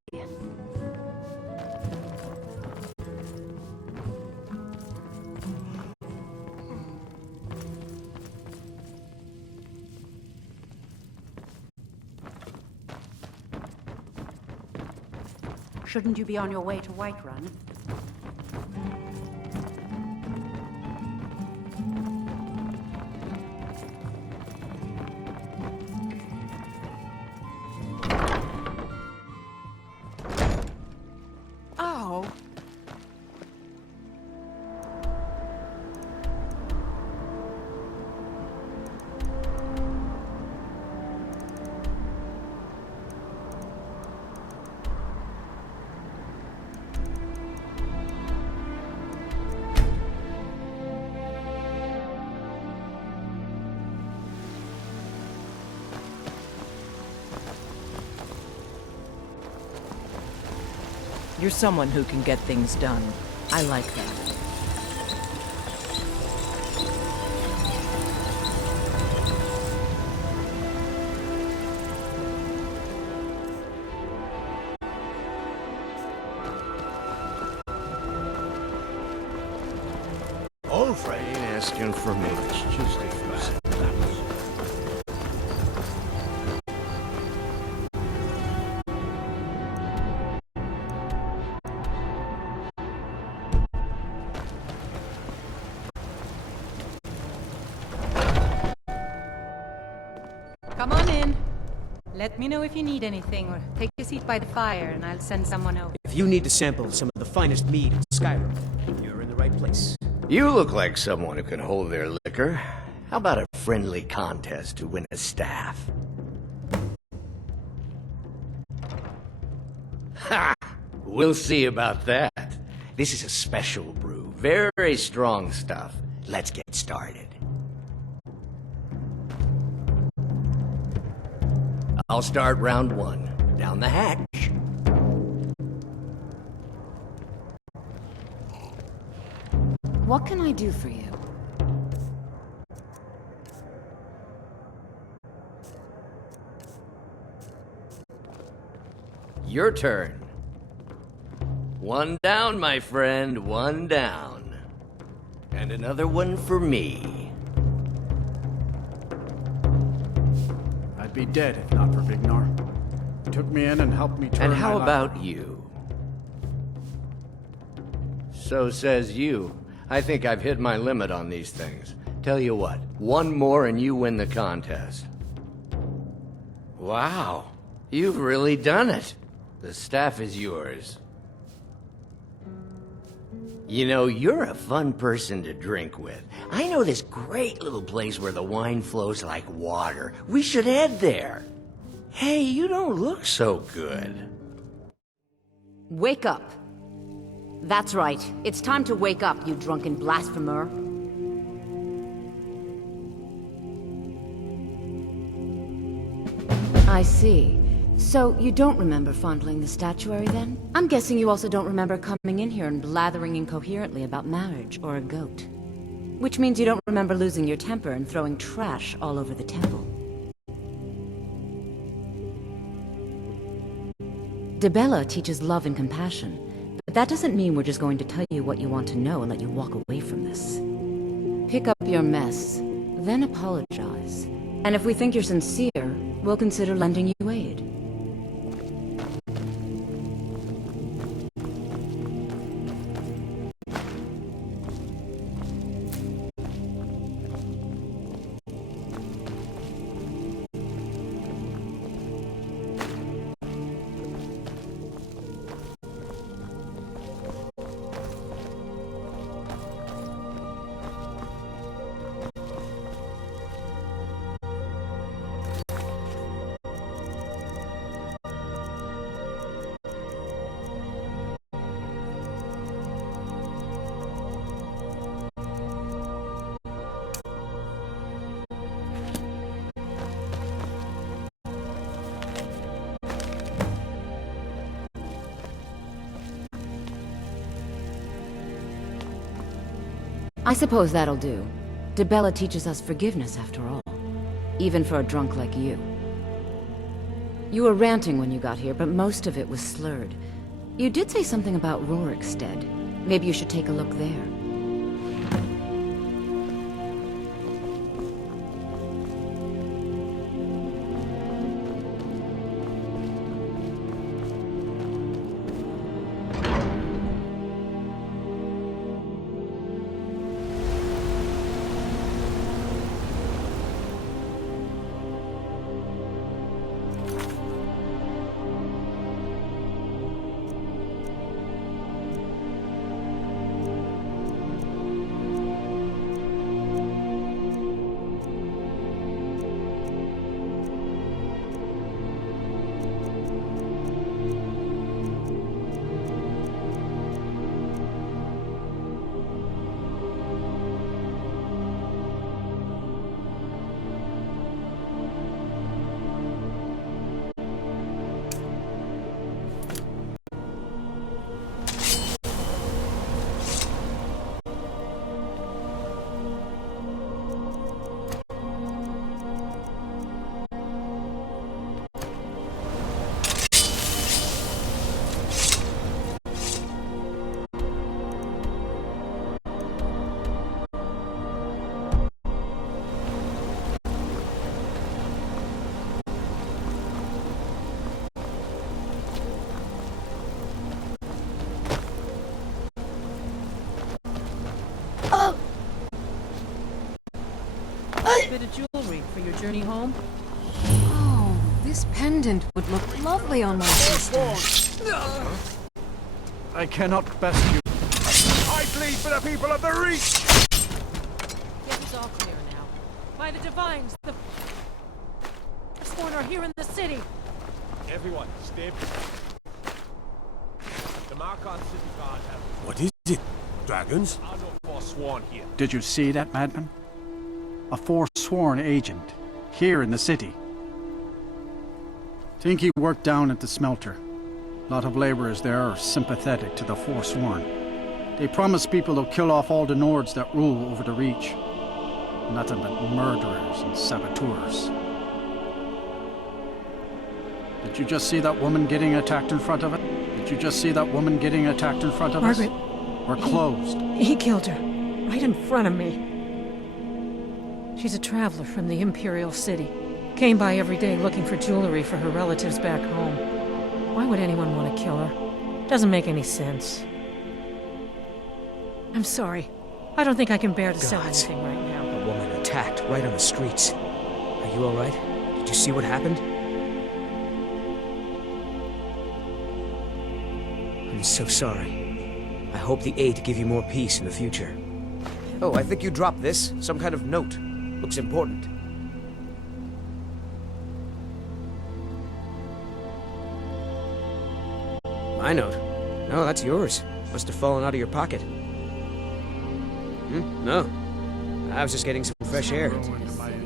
Shouldn't you be on your way to Whiterun? Oh. You're someone who can get things done. I like that. Old friend ain't asking for much, just a few cents. Come on in. Let me know if you need anything, or take a seat by the fire, and I'll send someone over. If you need to sample some of the finest mead in Skyrim, you're in the right place. You look like someone who can hold their liquor. How about a friendly contest to win a staff? Ha! We'll see about that. This is a special brew. Very strong stuff. Let's get started. I'll start round one. Down the hatch. What can I do for you? Your turn. One down, my friend, one down. And another one for me. I'd be dead if not for Vignar. He took me in and helped me turn And how my life about around. you? So says you. I think I've hit my limit on these things. Tell you what, one more and you win the contest. Wow, you've really done it. The staff is yours. You know, you're a fun person to drink with. I know this great little place where the wine flows like water. We should head there. Hey, you don't look so good. Wake up. That's right. It's time to wake up, you drunken blasphemer. I see. So, you don't remember fondling the statuary, then? I'm guessing you also don't remember coming in here and blathering incoherently about marriage or a goat. Which means you don't remember losing your temper and throwing trash all over the temple. Dibella teaches love and compassion, but that doesn't mean we're just going to tell you what you want to know and let you walk away from this. Pick up your mess, then apologize. And if we think you're sincere, we'll consider lending you aid. I suppose that'll do. Dibella teaches us forgiveness, after all. even for a drunk like you. You were ranting when you got here, but most of it was slurred. You did say something about Rorikstead. Maybe you should take a look there. Bit of jewelry for your journey home? Oh, this pendant would look lovely on my sister. I cannot best you. I plead for the people of the Reach! Yes, it's all clear now. By the Divines, the Sworn are here in the city. Everyone, stay. The Markon City Guard have... What is it? Dragons? I know Forsworn here. Did you see that, madman? A forsworn agent, here in the city. Think he worked down at the smelter. A lot of laborers there are sympathetic to the forsworn. They promise people they'll kill off all the Nords that rule over the Reach. Nothing but murderers and saboteurs. Did you just see that woman getting attacked in front of it? Did you just see that woman getting attacked in front of us? Margaret. We're closed. He killed her, right in front of me. She's a traveler from the Imperial City. Came by every day looking for jewelry for her relatives back home. Why would anyone want to kill her? Doesn't make any sense. I'm sorry. I don't think I can bear to sell anything right now. A woman attacked right on the streets. Are you alright? Did you see what happened? I'm so sorry. I hope the Eight give you more peace in the future. Oh, I think you dropped this. Some kind of note. Looks important. My note? No, that's yours. Must have fallen out of your pocket. No. I was just getting some fresh air.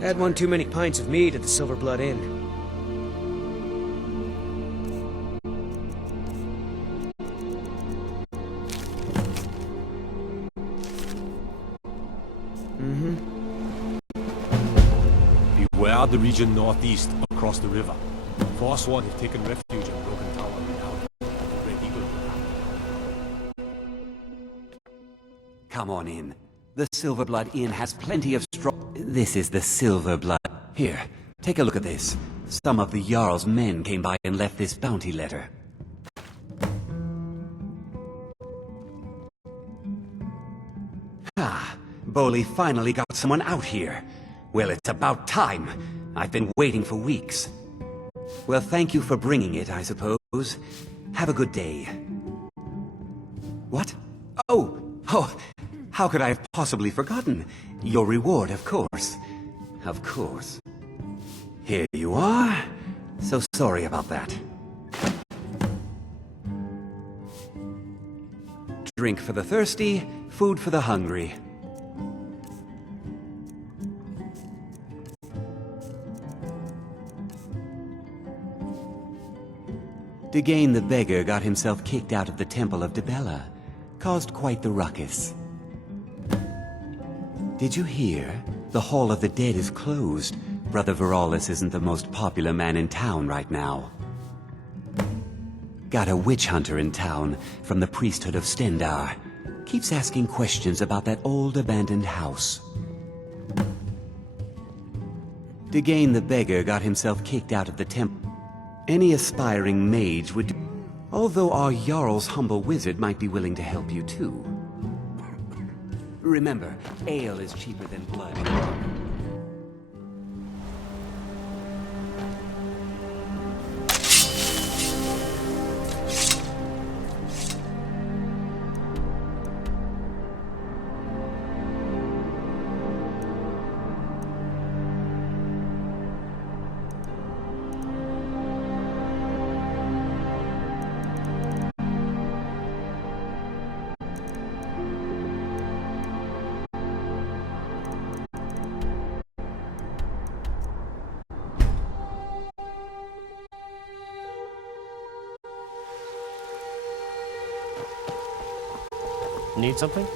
Had one too many pints of mead at the Silver Blood Inn. Beware the region northeast across the river. Forsworn have taken refuge in Broken Tower now. The Red Eagle will come. Come on in. The Silver Blood Inn has plenty of strong... This is the Silver Blood. Here, take a look at this. Some of the Jarl's men came by and left this bounty letter. Ah, Boley finally got someone out here. Well, it's about time. I've been waiting for weeks. Well, thank you for bringing it, I suppose. Have a good day. What? Oh, how could I have possibly forgotten? Your reward, of course. Of course. Here you are. So sorry about that. Drink for the thirsty, food for the hungry. Degane the beggar got himself kicked out of the Temple of Dibella. Caused quite the ruckus. Did you hear? The Hall of the Dead is closed. Brother Veralis isn't the most popular man in town right now. Got a witch hunter in town from the priesthood of Stendar. Keeps asking questions about that old abandoned house. Dagain the beggar got himself kicked out of the temple. Any aspiring mage would do, although our Jarl's humble wizard might be willing to help you too. Remember, ale is cheaper than blood. Need something?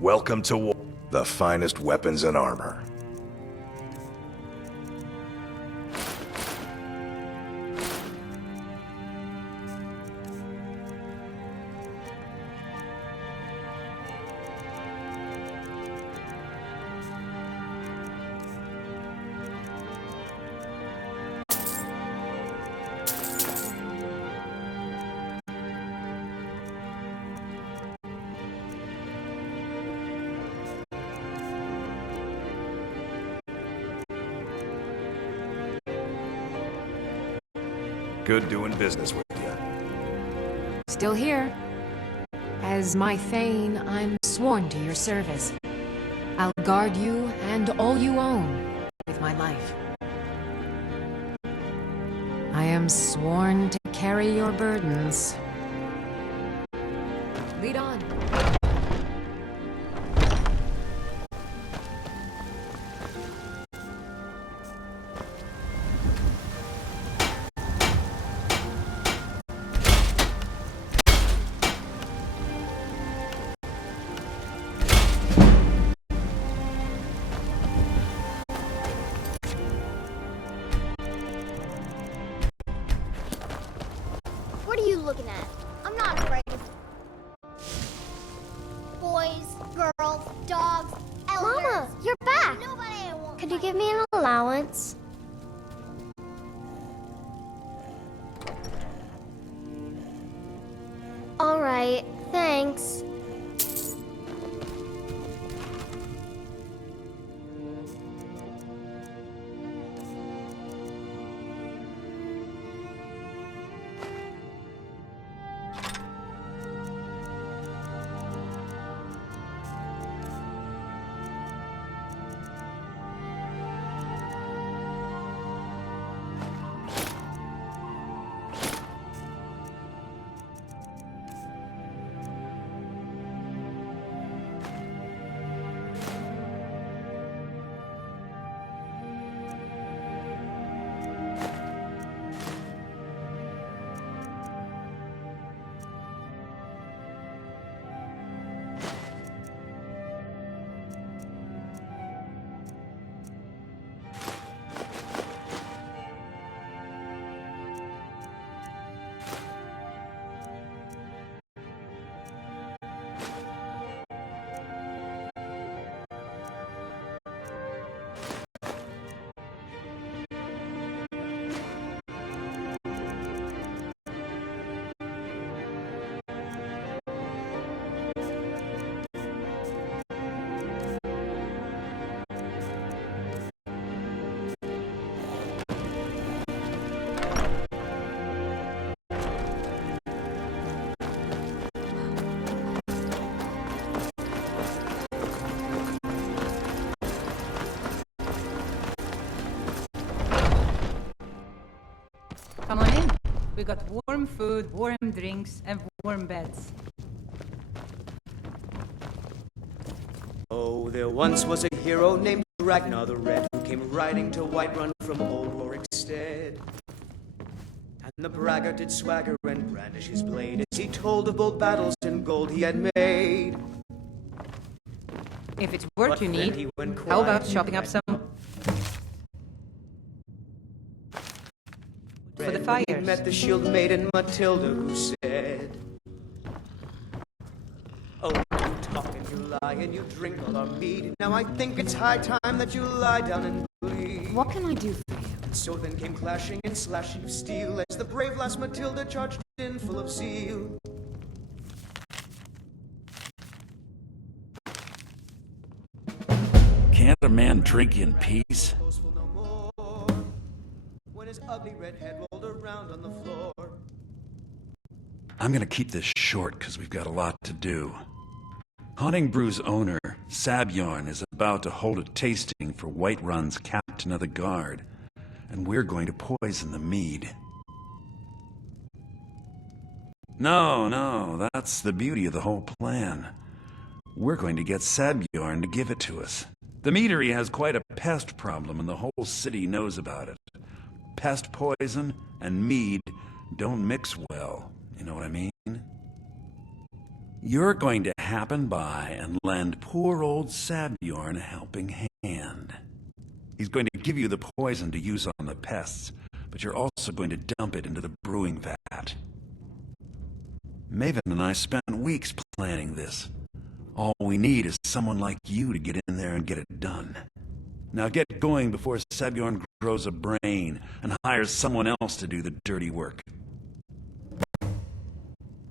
Welcome to war. The finest weapons and armor. Good doing business with you. Still here. As my Thane, I'm sworn to your service. I'll guard you and all you own with my life. I am sworn to carry your burdens. Lead on. What are you looking at? I'm not afraid of boys, girls, dogs, elders. Mama, you're back. Could you give me an allowance? All right, thanks. We got warm food, warm drinks, and warm beds. Oh, there once was a hero named Ragnar the Red, who came riding to Whiterun from old Rorikstead. And the braggart did swagger and brandish his blade as he told of bold battles and gold he had made. If it's work But you then need, he went how about quiet chopping up and some for the when fires? he met the shield maiden Matilda, who said, "Oh, you talk and you lie and you drink all our mead. Now I think it's high time that you lie down and bleed." What can I do for you? And so then came clashing and slashing of steel as the brave lass Matilda charged in full of zeal. Can't a man drink in peace? When his ugly red head rolled around on the floor. I'm gonna keep this short because we've got a lot to do. Hunting Brew's owner, Sabjorn, is about to hold a tasting for Whiterun's captain of the guard, and we're going to poison the mead. No, that's the beauty of the whole plan. We're going to get Sabjorn to give it to us. The meadery has quite a pest problem, and the whole city knows about it. Pest poison and mead don't mix well, you know what I mean? You're going to happen by and lend poor old Sabjorn a helping hand. He's going to give you the poison to use on the pests, but you're also going to dump it into the brewing vat. Maven and I spent weeks planning this. All we need is someone like you to get in there and get it done. Now get going before Sabjorn grows a brain and hires someone else to do the dirty work.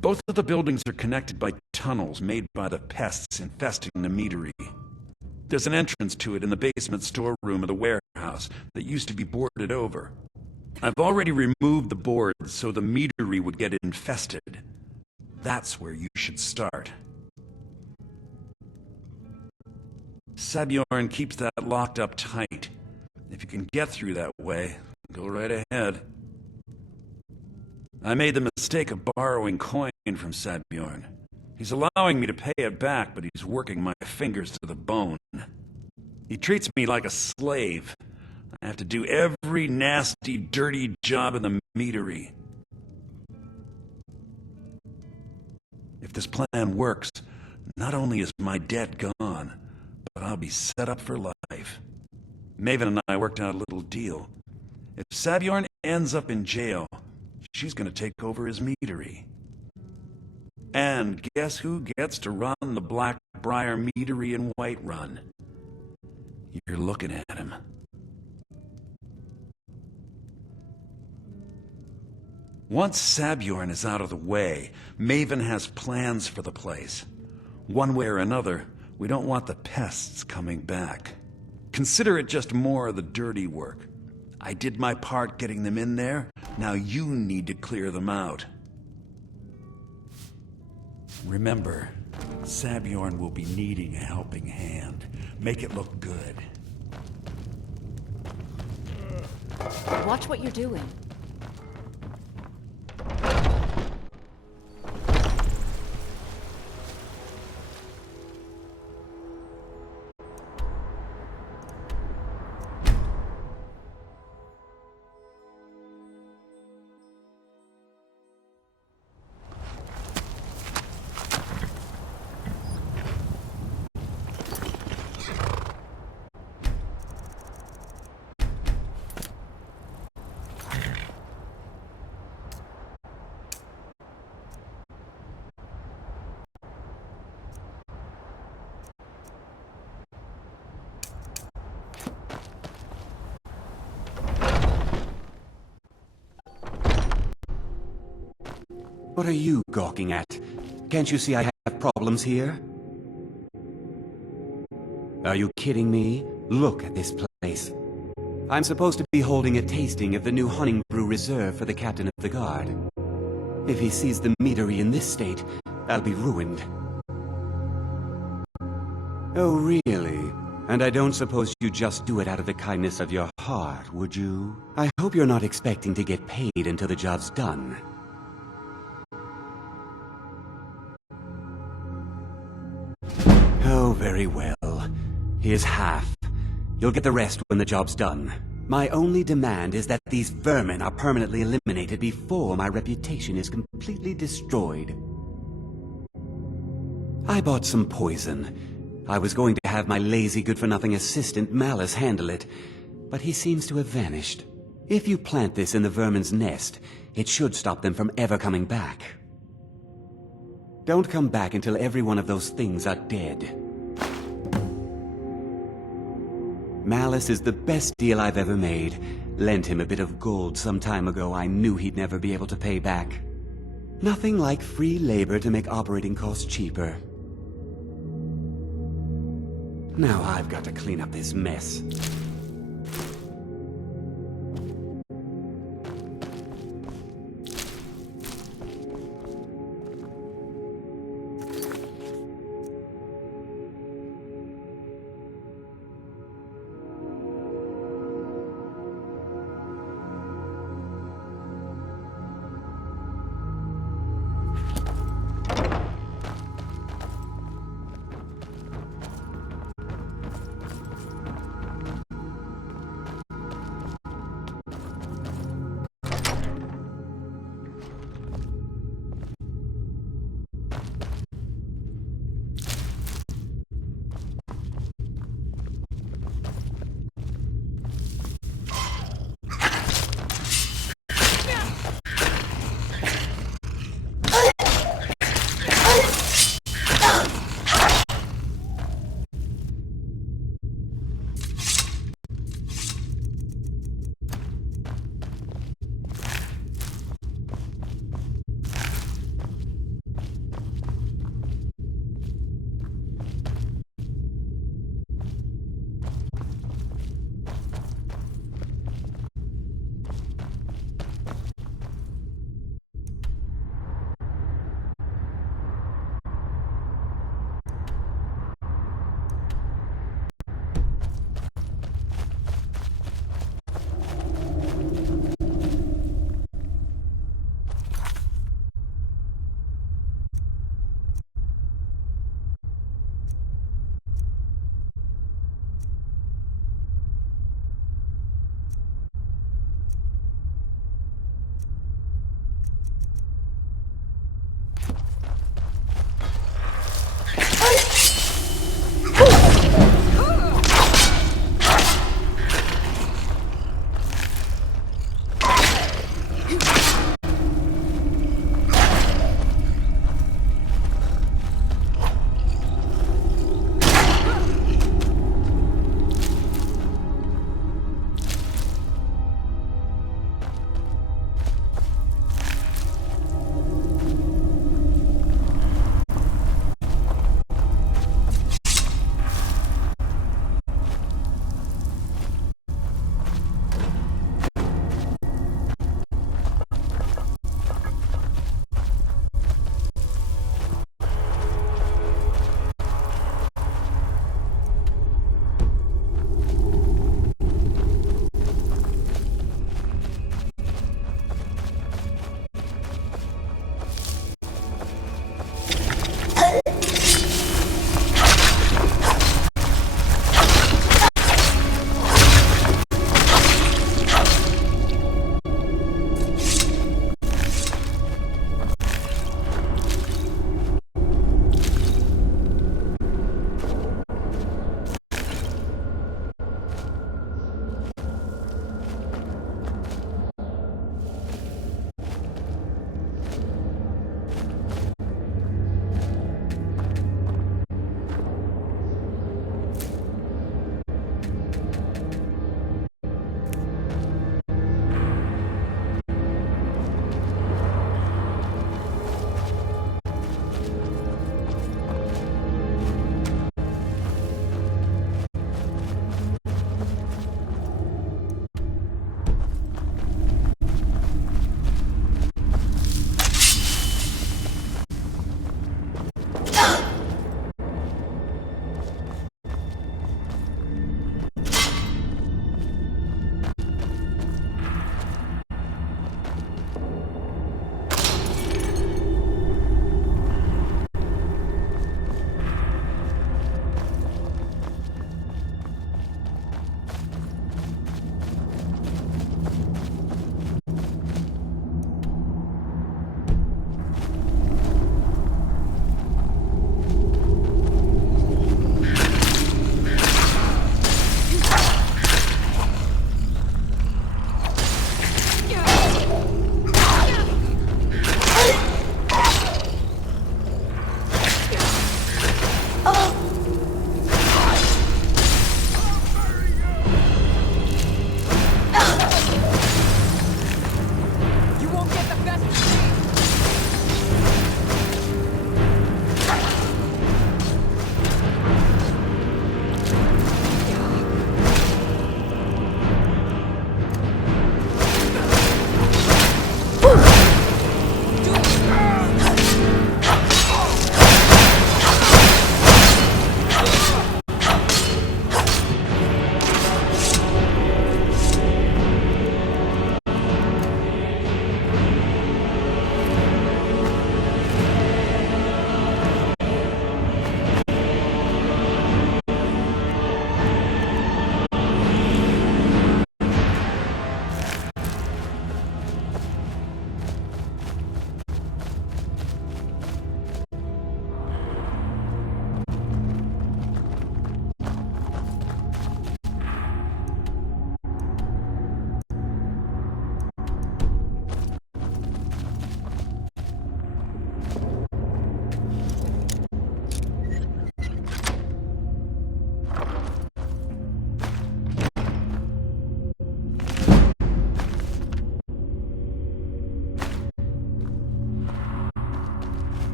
Both of the buildings are connected by tunnels made by the pests infesting the meadery. There's an entrance to it in the basement storeroom of the warehouse that used to be boarded over. I've already removed the boards so the meadery would get infested. That's where you should start. Sabjorn keeps that locked up tight. If you can get through that way, go right ahead. I made the mistake of borrowing coin from Sabjorn. He's allowing me to pay it back, but he's working my fingers to the bone. He treats me like a slave. I have to do every nasty, dirty job in the meadery. If this plan works, not only is my debt gone, but I'll be set up for life. Maven and I worked out a little deal. If Sabjorn ends up in jail, she's gonna take over his meadery. And guess who gets to run the Blackbriar meadery in Whiterun? You're looking at him. Once Sabjorn is out of the way, Maven has plans for the place. One way or another, we don't want the pests coming back. Consider it just more of the dirty work. I did my part getting them in there, now you need to clear them out. Remember, Sabjorn will be needing a helping hand. Make it look good. Watch what you're doing. What are you gawking at? Can't you see I have problems here? Are you kidding me? Look at this place. I'm supposed to be holding a tasting of the new hunting brew reserved for the captain of the guard. If he sees the meadery in this state, I'll be ruined. Oh, really? And I don't suppose you just do it out of the kindness of your heart, would you? I hope you're not expecting to get paid until the job's done. Oh, very well. Here's half. You'll get the rest when the job's done. My only demand is that these vermin are permanently eliminated before my reputation is completely destroyed. I bought some poison. I was going to have my lazy good-for-nothing assistant Malice handle it, but he seems to have vanished. If you plant this in the vermin's nest, it should stop them from ever coming back. Don't come back until every one of those things are dead. Malice is the best deal I've ever made. Lent him a bit of gold some time ago I knew he'd never be able to pay back. Nothing like free labor to make operating costs cheaper. Now I've got to clean up this mess.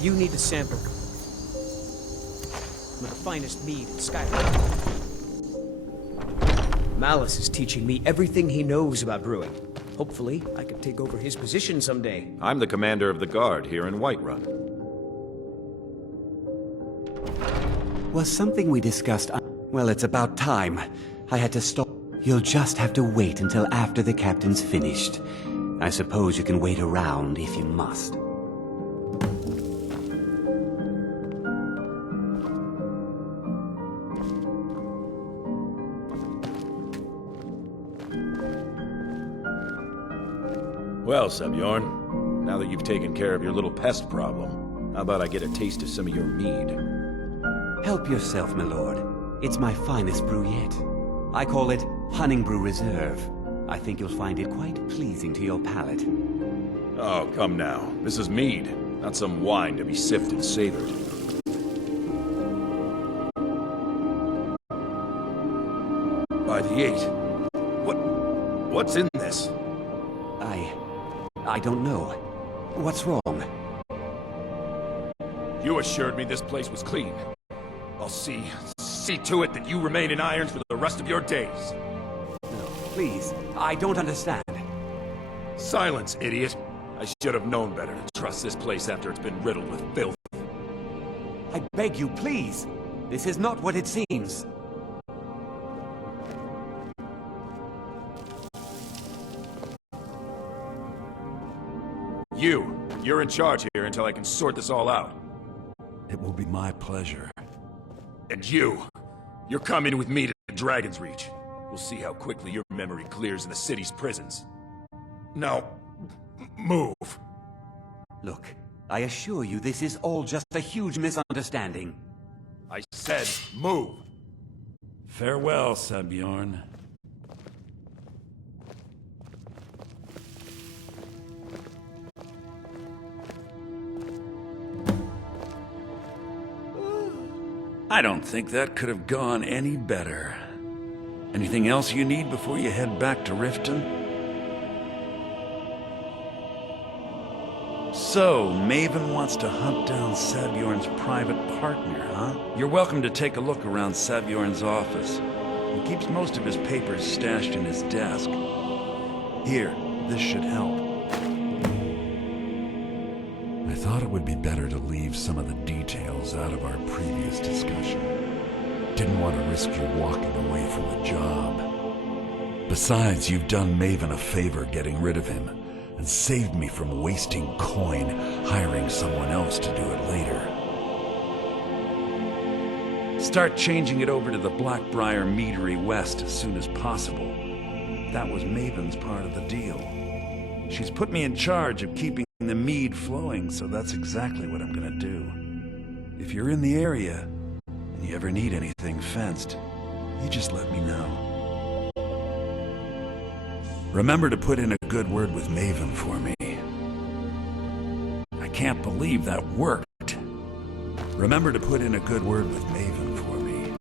You need to sample some of the finest mead in Skyrim. Malice is teaching me everything he knows about brewing. Hopefully, I can take over his position someday. I'm the commander of the guard here in Whiterun. Was something we discussed... Well, it's about time. I had to stop. You'll just have to wait until after the captain's finished. I suppose you can wait around if you must. Well, Sebjorn, now that you've taken care of your little pest problem, how about I get a taste of some of your mead? Help yourself, my lord. It's my finest brew yet. I call it Hunning Brew Reserve. I think you'll find it quite pleasing to your palate. Oh, come now. This is mead, not some wine to be sifted and savored. By the 8. What's in this? I don't know. What's wrong? You assured me this place was clean. I'll see to it that you remain in irons for the rest of your days. No, please. I don't understand. Silence, idiot. I should have known better to trust this place after it's been riddled with filth. I beg you, please. This is not what it seems. You're in charge here until I can sort this all out. It will be my pleasure. And you're coming with me to Dragon's Reach. We'll see how quickly your memory clears in the city's prisons. Now, move. Look, I assure you this is all just a huge misunderstanding. I said move. Farewell, Sebjorn. I don't think that could have gone any better. Anything else you need before you head back to Riften? So, Maven wants to hunt down Sabjorn's private partner, huh? You're welcome to take a look around Sabjorn's office. He keeps most of his papers stashed in his desk. Here, this should help. I thought it would be better to leave some of the details out of our previous discussion. Didn't want to risk you walking away from the job. Besides, you've done Maven a favor getting rid of him, and saved me from wasting coin hiring someone else to do it later. Start changing it over to the Blackbriar Meadery West as soon as possible. That was Maven's part of the deal. She's put me in charge of keeping the mead flowing, so that's exactly what I'm gonna do. If you're in the area, and you ever need anything fenced, you just let me know. Remember to put in a good word with Maven for me. I can't believe that worked. Remember to put in a good word with Maven for me.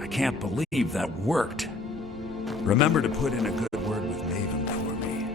I can't believe that worked. Remember to put in a good word with Maven for me.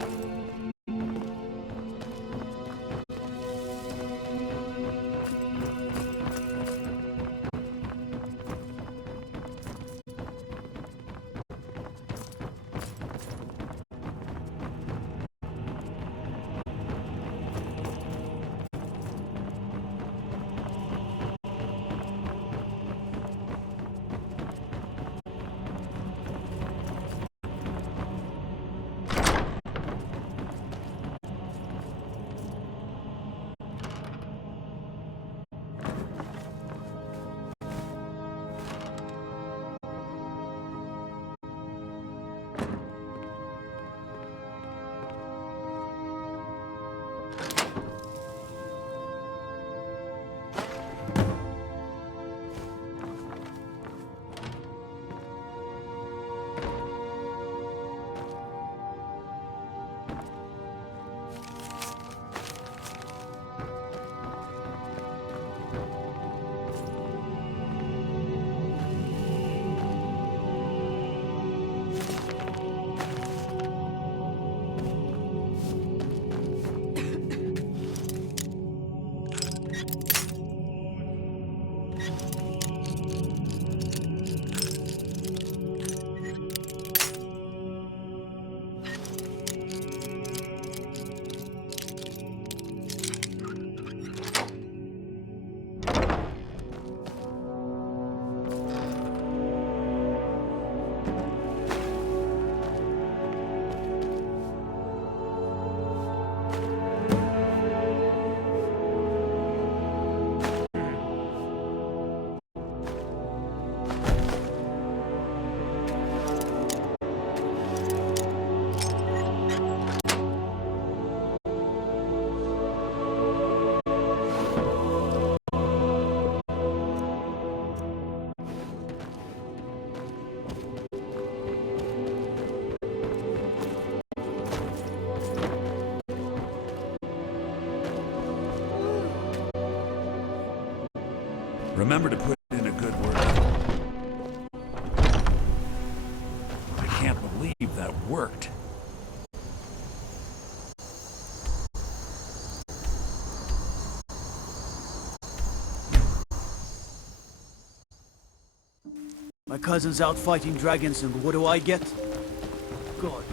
Remember to put in a good word. I can't believe that worked. My cousin's out fighting dragons, and what do I get? God.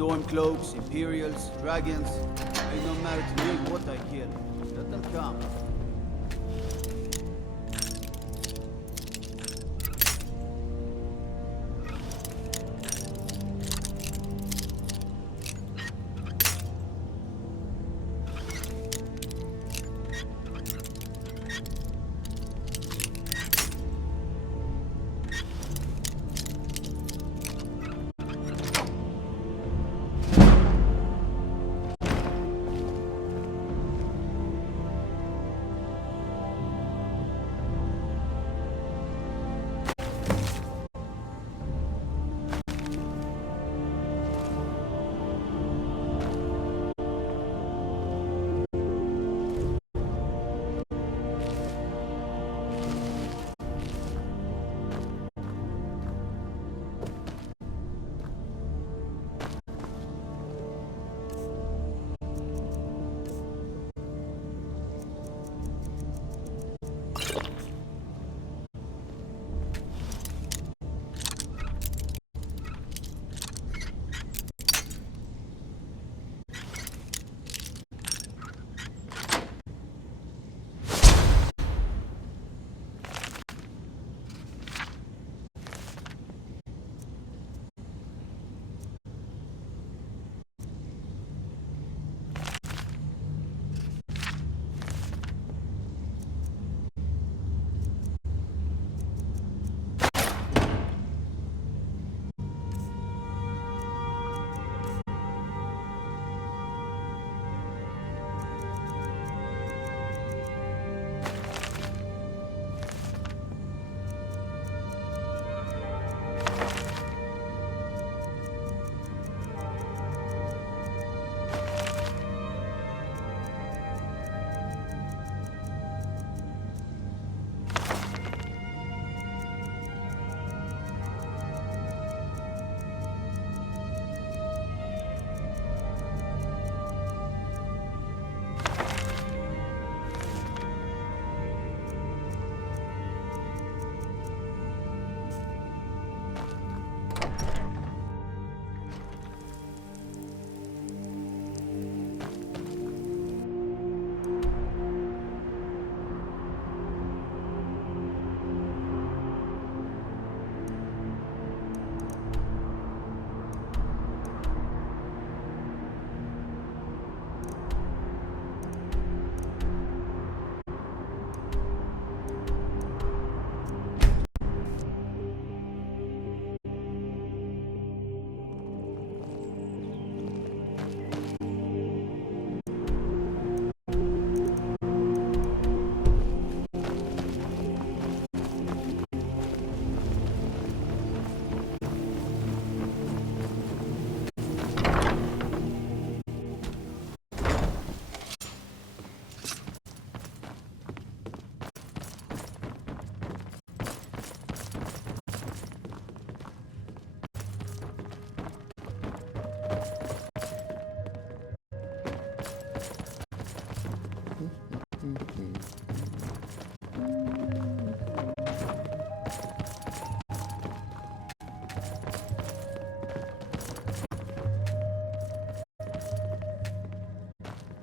Stormcloaks, Imperials, dragons. It don't matter to me what I kill. Let them come.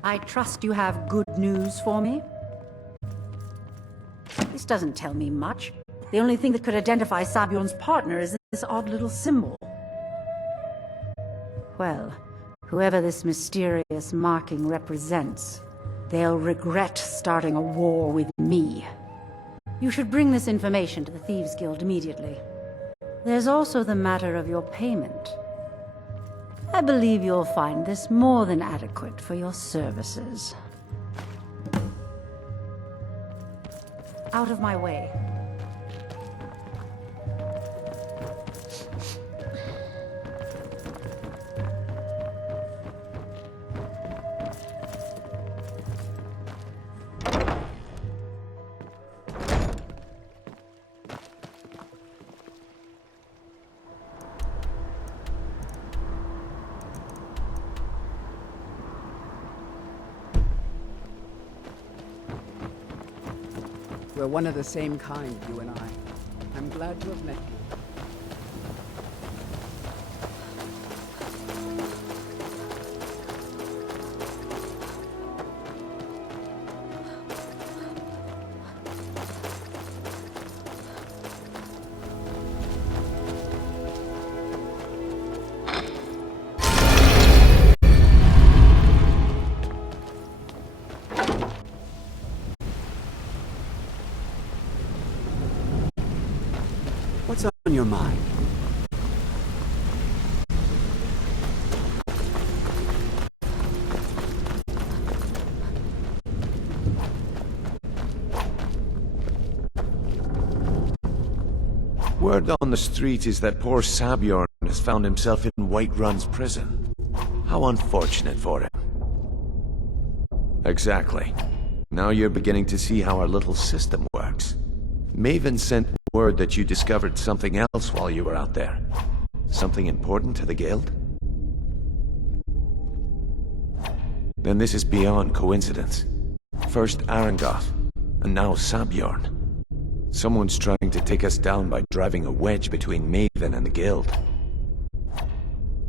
I trust you have good news for me? This doesn't tell me much. The only thing that could identify Sabion's partner is this odd little symbol. Well, whoever this mysterious marking represents, they'll regret starting a war with me. You should bring this information to the Thieves' Guild immediately. There's also the matter of your payment. I believe you'll find this more than adequate for your services. Out of my way. We're one of the same kind, you and I. I'm glad to have met you. What's on your mind? Word on the street is that poor Sabjorn has found himself in Whiterun's prison. How unfortunate for him. Exactly. Now you're beginning to see how our little system works. Maven sent word that you discovered something else while you were out there. Something important to the guild? Then this is beyond coincidence. First Arangoth, and now Sabjorn. Someone's trying to take us down by driving a wedge between Maven and the guild.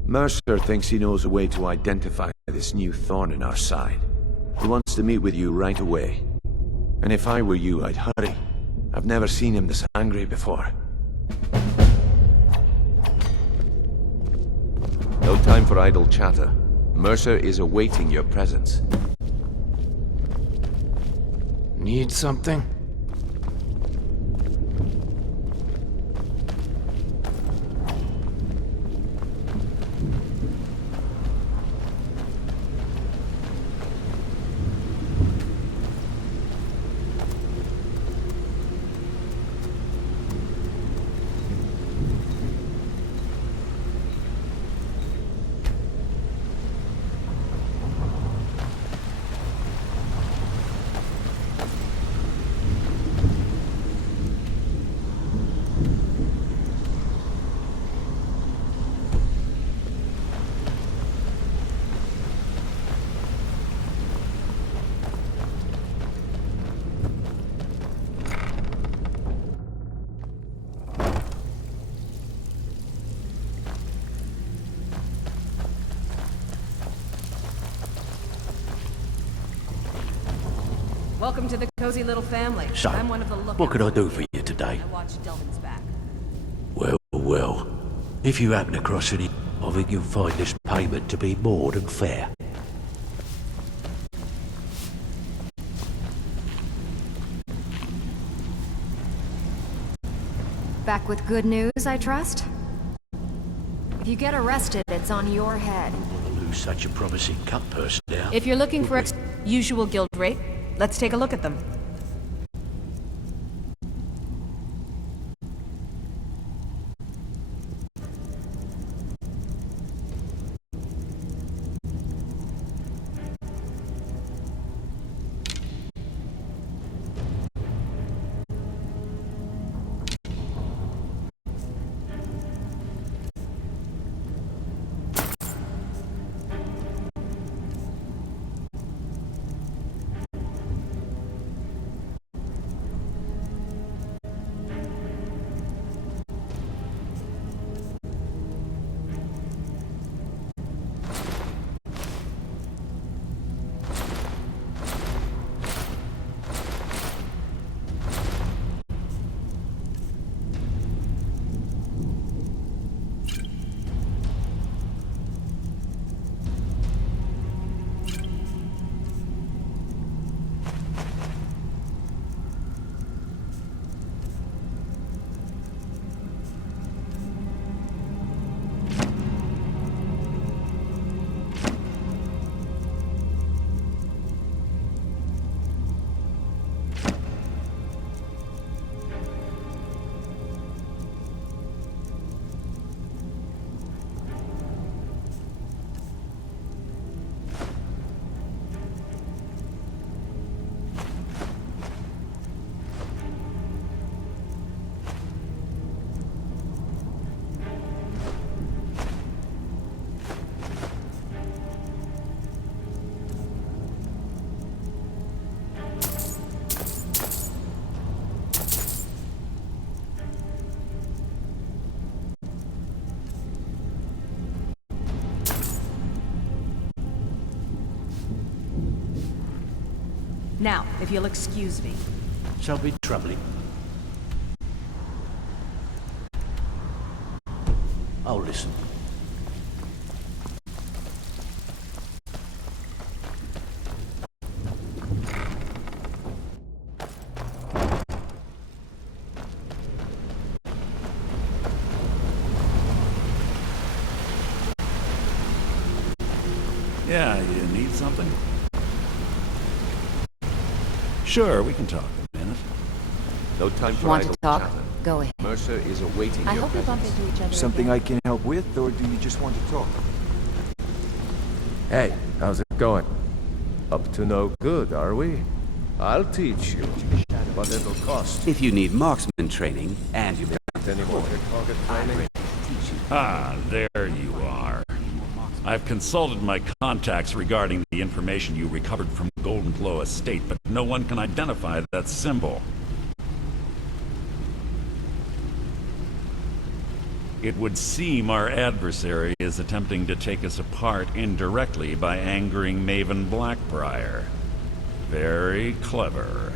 Mercer thinks he knows a way to identify this new thorn in our side. He wants to meet with you right away. And if I were you, I'd hurry. I've never seen him this angry before. No time for idle chatter. Mercer is awaiting your presence. Need something? Welcome to the cozy little family. So, I'm one of the lookouts. what can I do for you today? I watched Delvin's back. Well, if you happen across any, I think you'll find this payment to be more than fair. Back with good news, I trust? If you get arrested, it's on your head. I don't want to lose such a promising cut person now. If you're looking for usual guild rate, let's take a look at them. Now, if you'll excuse me. Shall be troubling. I'll listen. Yeah, you need something? Sure, we can talk a minute. No time for Want to idle talk? chatter. Go ahead. Mercer is awaiting I your hope we bump presence. into each other Something again. I can help with, or do you just want to talk? Hey, how's it going? Up to no good, are we? I'll teach you, but it'll cost. If you need marksman training, and you Any more pickpocket training? Ah, there you are. I've consulted my contacts regarding the information you recovered from Golden Glow Estate, but no one can identify that symbol. It would seem our adversary is attempting to take us apart indirectly by angering Maven Blackbriar. Very clever.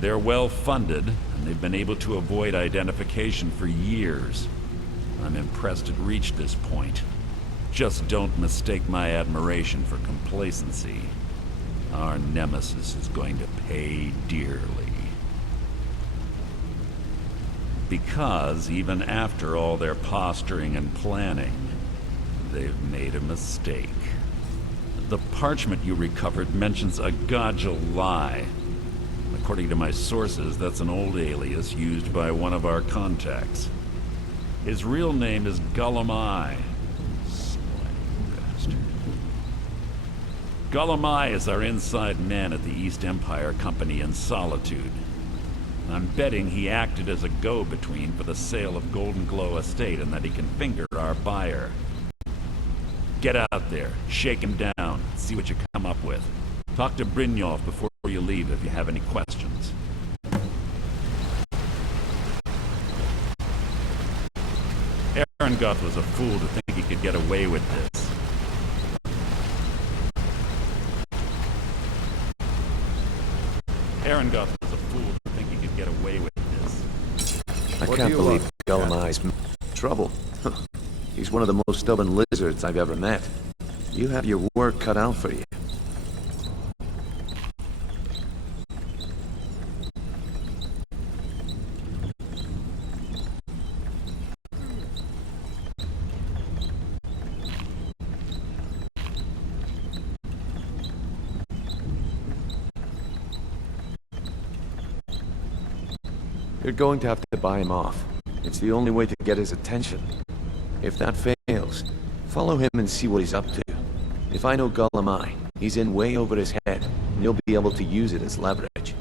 They're well funded, and they've been able to avoid identification for years. I'm impressed it reached this point. Just don't mistake my admiration for complacency. Our nemesis is going to pay dearly. Because even after all their posturing and planning, they've made a mistake. The parchment you recovered mentions a Gajal lie. According to my sources, that's an old alias used by one of our contacts. His real name is Gullum-Eye. Sly bastard. Gullum-Eye is our inside man at the East Empire Company in Solitude. I'm betting he acted as a go-between for the sale of Golden Glow Estate and that he can finger our buyer. Get out there, shake him down, see what you come up with. Talk to Brynjolf before you leave if you have any questions. Arengoth was a fool to think he could get away with this. Arengoth was a fool to think he could get away with this. I What can't do you believe want, Gullum-Eye's trouble. He's one of the most stubborn lizards I've ever met. You have your work cut out for you. You're going to have to buy him off. It's the only way to get his attention. If that fails, follow him and see what he's up to. If I know Gullum-Eye, he's in way over his head, and you'll be able to use it as leverage.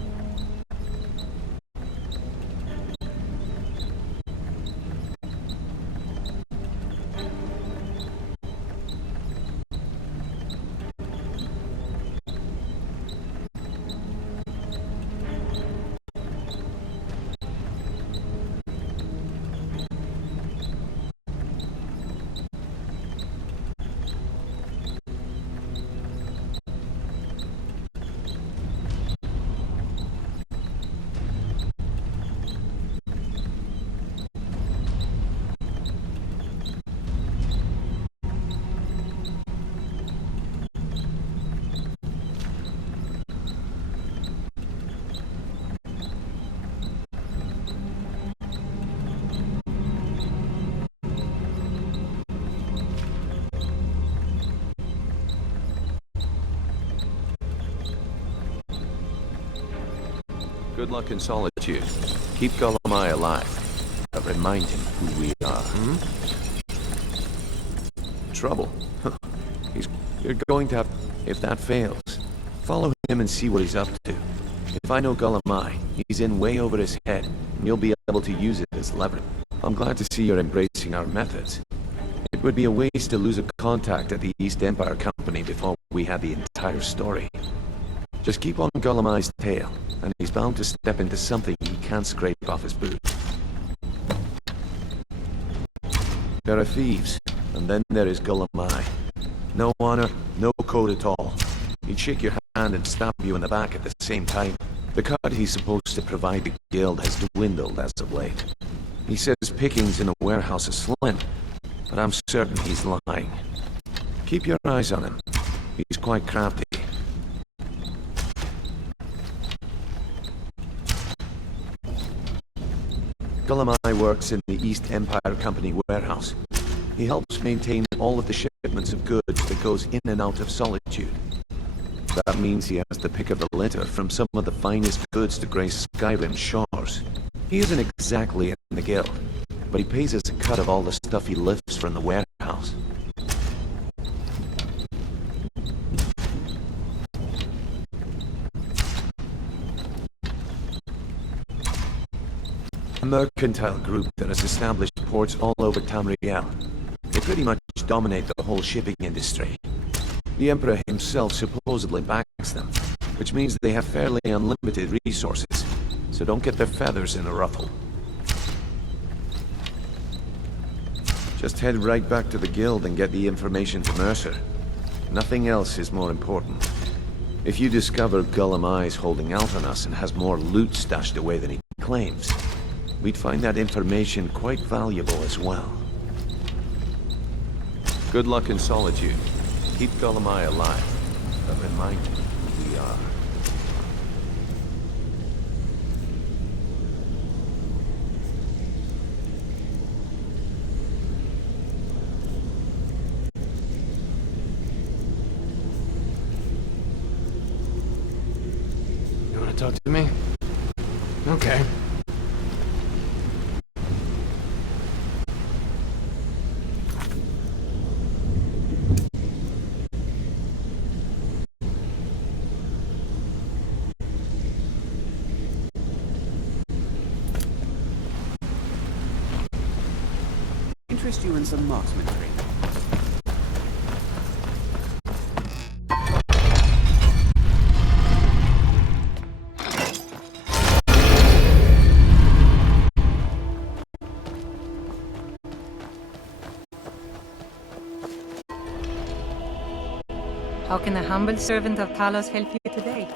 Good luck in Solitude. Keep Gullum-Eye alive. But remind him who we are. Trouble? You're going to have... If that fails, follow him and see what he's up to. If I know Gullum-Eye, he's in way over his head, and you'll be able to use it as leverage. I'm glad to see you're embracing our methods. It would be a waste to lose a contact at the East Empire Company before we had the entire story. Just keep on Gullum-Eye's tail, and he's bound to step into something he can't scrape off his boot. There are thieves, and then there is Gullum-Eye. No honor, no code at all. He'd shake your hand and stab you in the back at the same time. The cut he's supposed to provide the guild has dwindled as of late. He says pickings in a warehouse are slim, but I'm certain he's lying. Keep your eyes on him. He's quite crafty. Gulamai works in the East Empire Company warehouse. He helps maintain all of the shipments of goods that goes in and out of Solitude. That means he has the pick of the litter from some of the finest goods to grace Skyrim shores. He isn't exactly in the guild, but he pays us a cut of all the stuff he lifts from the warehouse. A mercantile group that has established ports all over Tamriel. They pretty much dominate the whole shipping industry. The Emperor himself supposedly backs them, which means they have fairly unlimited resources, so don't get their feathers in a ruffle. Just head right back to the guild and get the information to Mercer. Nothing else is more important. If you discover Gulamai's holding out on us and has more loot stashed away than he claims, we'd find that information quite valuable as well. Good luck in Solitude. Keep Gulamai alive, but remind him who we are. You want to talk to me? Okay. Interest you in some marksman training. How can the humble servant of Talos help you today?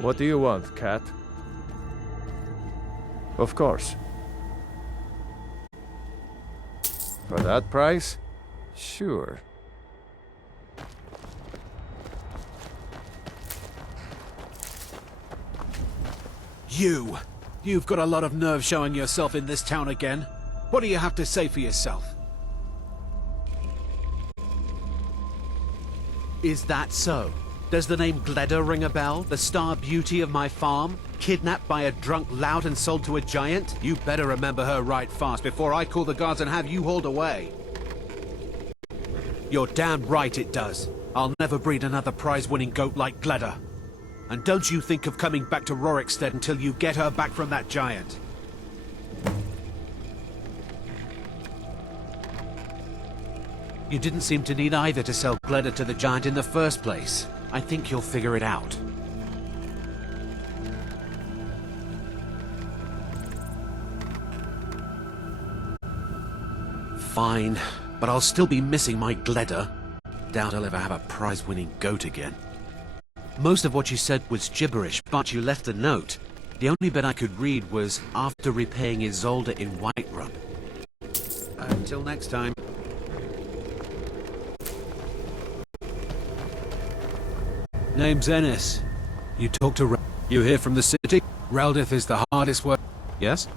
What do you want, cat? Of course. For that price? Sure. You've got a lot of nerve showing yourself in this town again. What do you have to say for yourself? Is that so? Does the name Gleda ring a bell? The star beauty of my farm? Kidnapped by a drunk lout and sold to a giant? You better remember her right fast before I call the guards and have you hauled away. You're damn right it does. I'll never breed another prize-winning goat like Gleda. And don't you think of coming back to Rorikstead until you get her back from that giant. You didn't seem to need either to sell Gleda to the giant in the first place. I think you'll figure it out. Fine, but I'll still be missing my Gleda. Doubt I'll ever have a prize-winning goat again. Most of what you said was gibberish, but you left a note. The only bit I could read was after repaying Isolde in Whiterun. Until next time. Name's Ennis. You talk to You hear from the city? Raldith is the hardest work. Yes?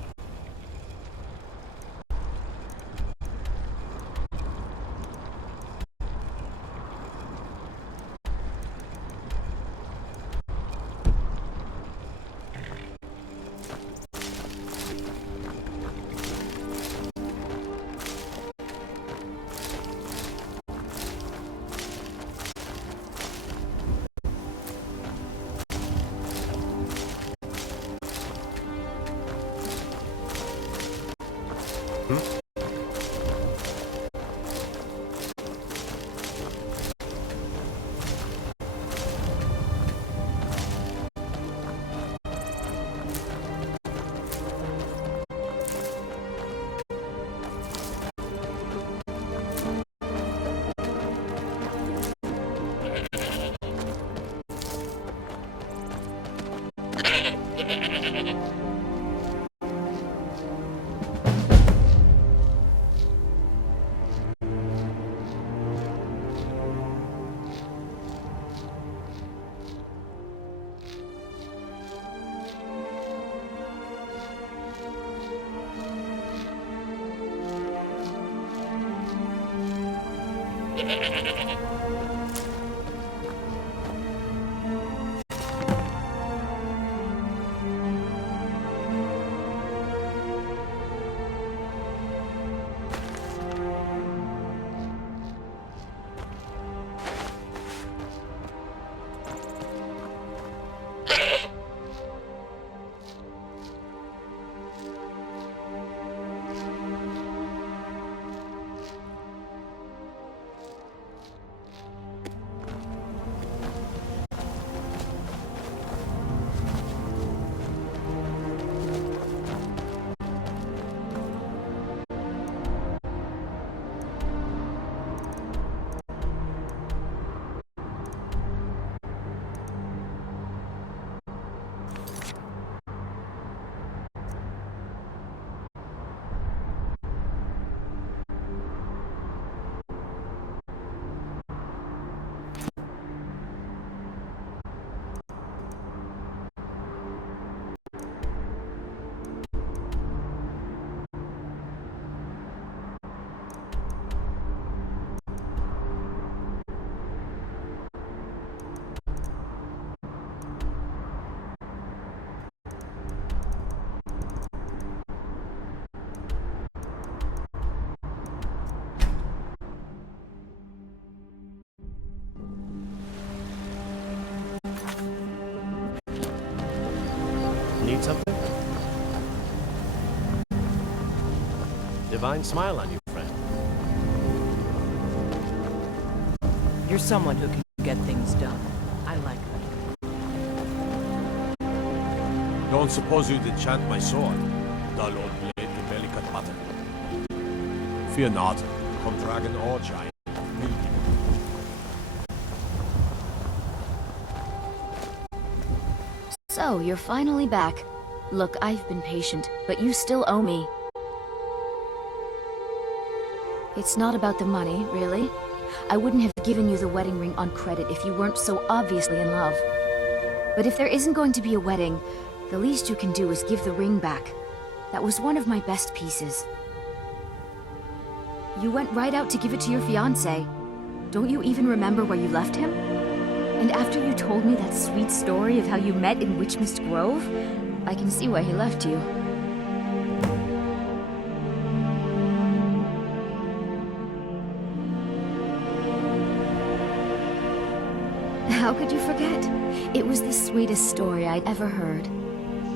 Need something? Divine smile on you, friend. You're someone who can get things done. I like that. Don't suppose you'd enchant my sword, dull old blade to delicate matter. Fear not, come dragon or giant. So, you're finally back. Look, I've been patient, but you still owe me. It's not about the money, really. I wouldn't have given you the wedding ring on credit if you weren't so obviously in love. But if there isn't going to be a wedding, the least you can do is give the ring back. That was one of my best pieces. You went right out to give it to your fiancé. Don't you even remember where you left him? And after you told me that sweet story of how you met in Witchmist Grove, I can see why he left you. How could you forget? It was the sweetest story I'd ever heard.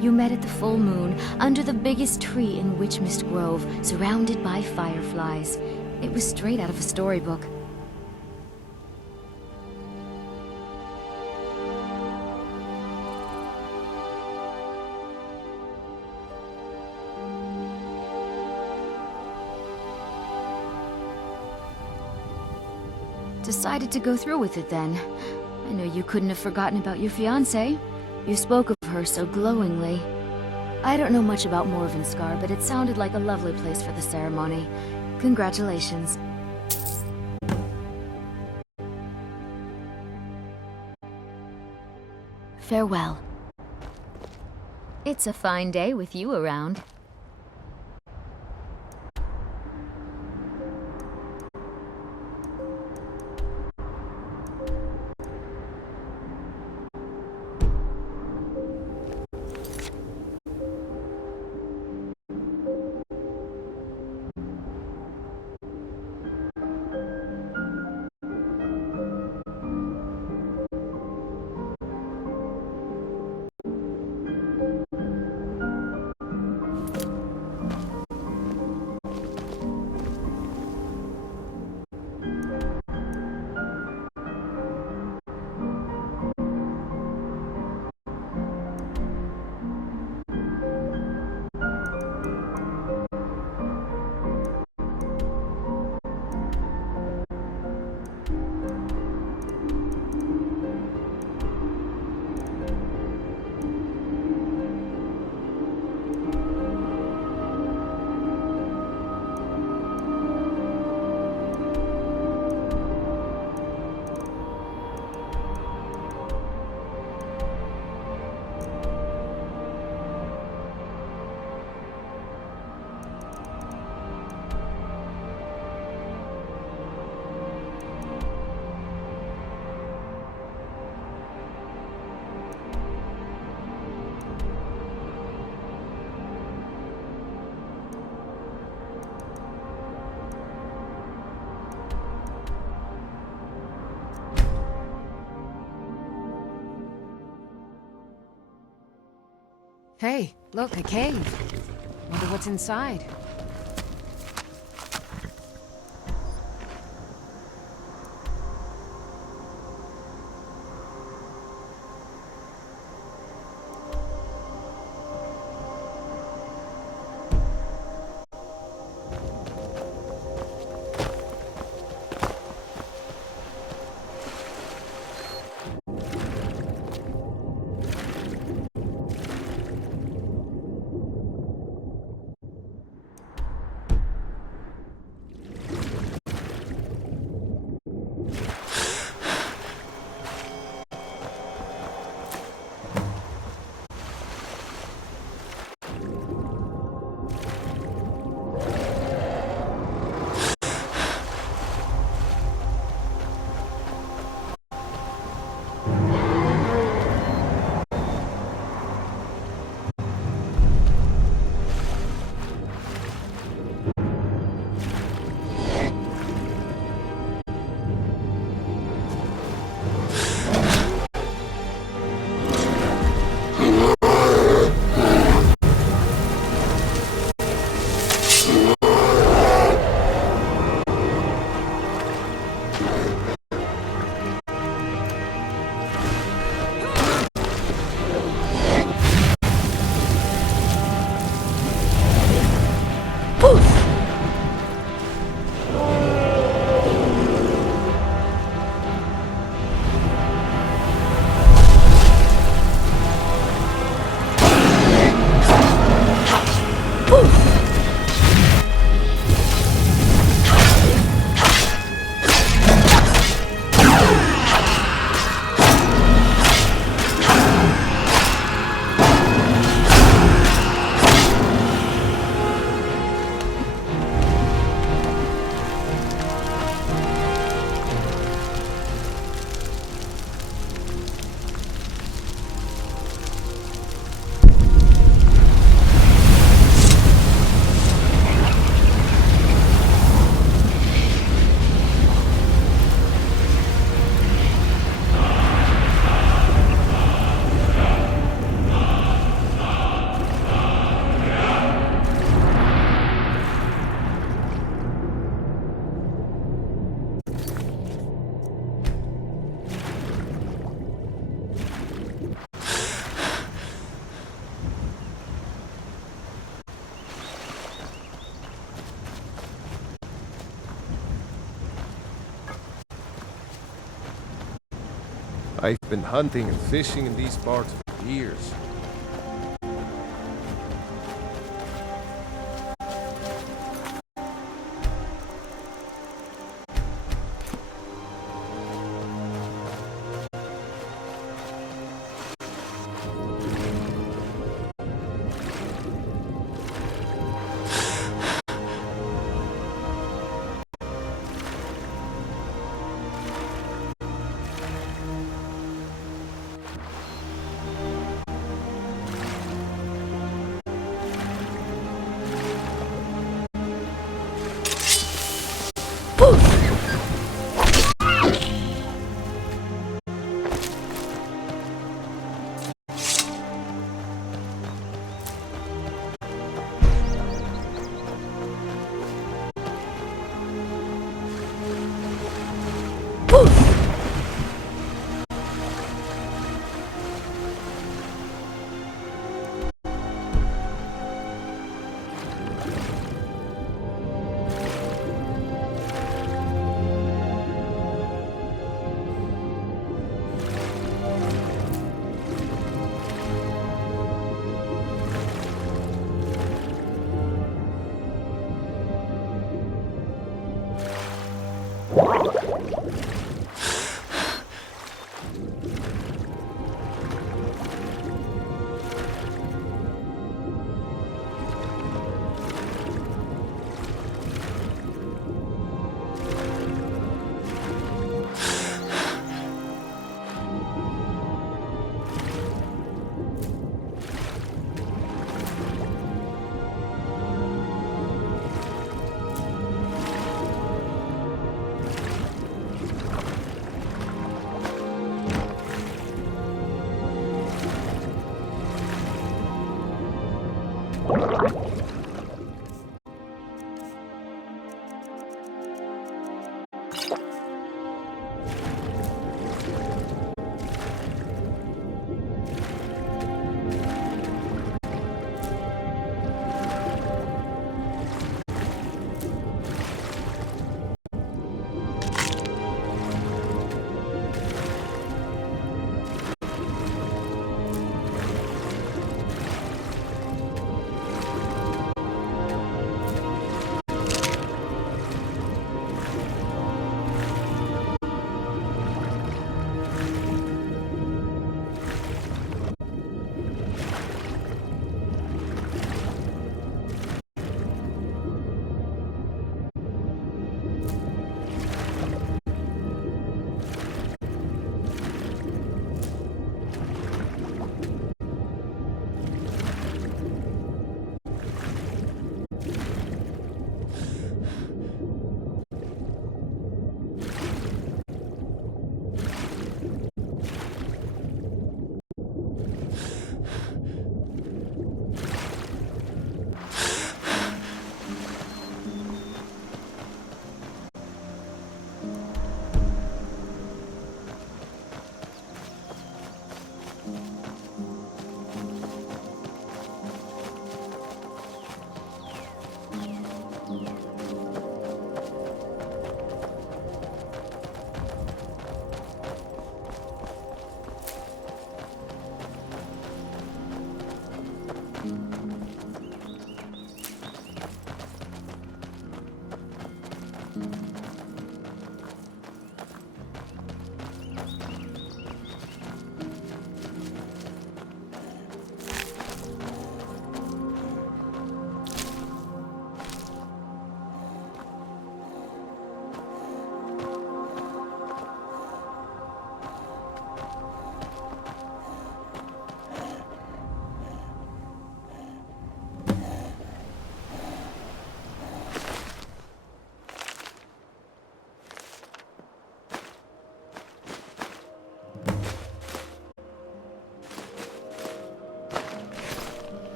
You met at the full moon, under the biggest tree in Witchmist Grove, surrounded by fireflies. It was straight out of a storybook. Decided to go through with it then. I know you couldn't have forgotten about your fiancée. You spoke of her so glowingly. I don't know much about Morvenskar, but it sounded like a lovely place for the ceremony. Congratulations. Farewell. It's a fine day with you around. Hey, look, a cave. Wonder what's inside. I've been hunting and fishing in these parts for years.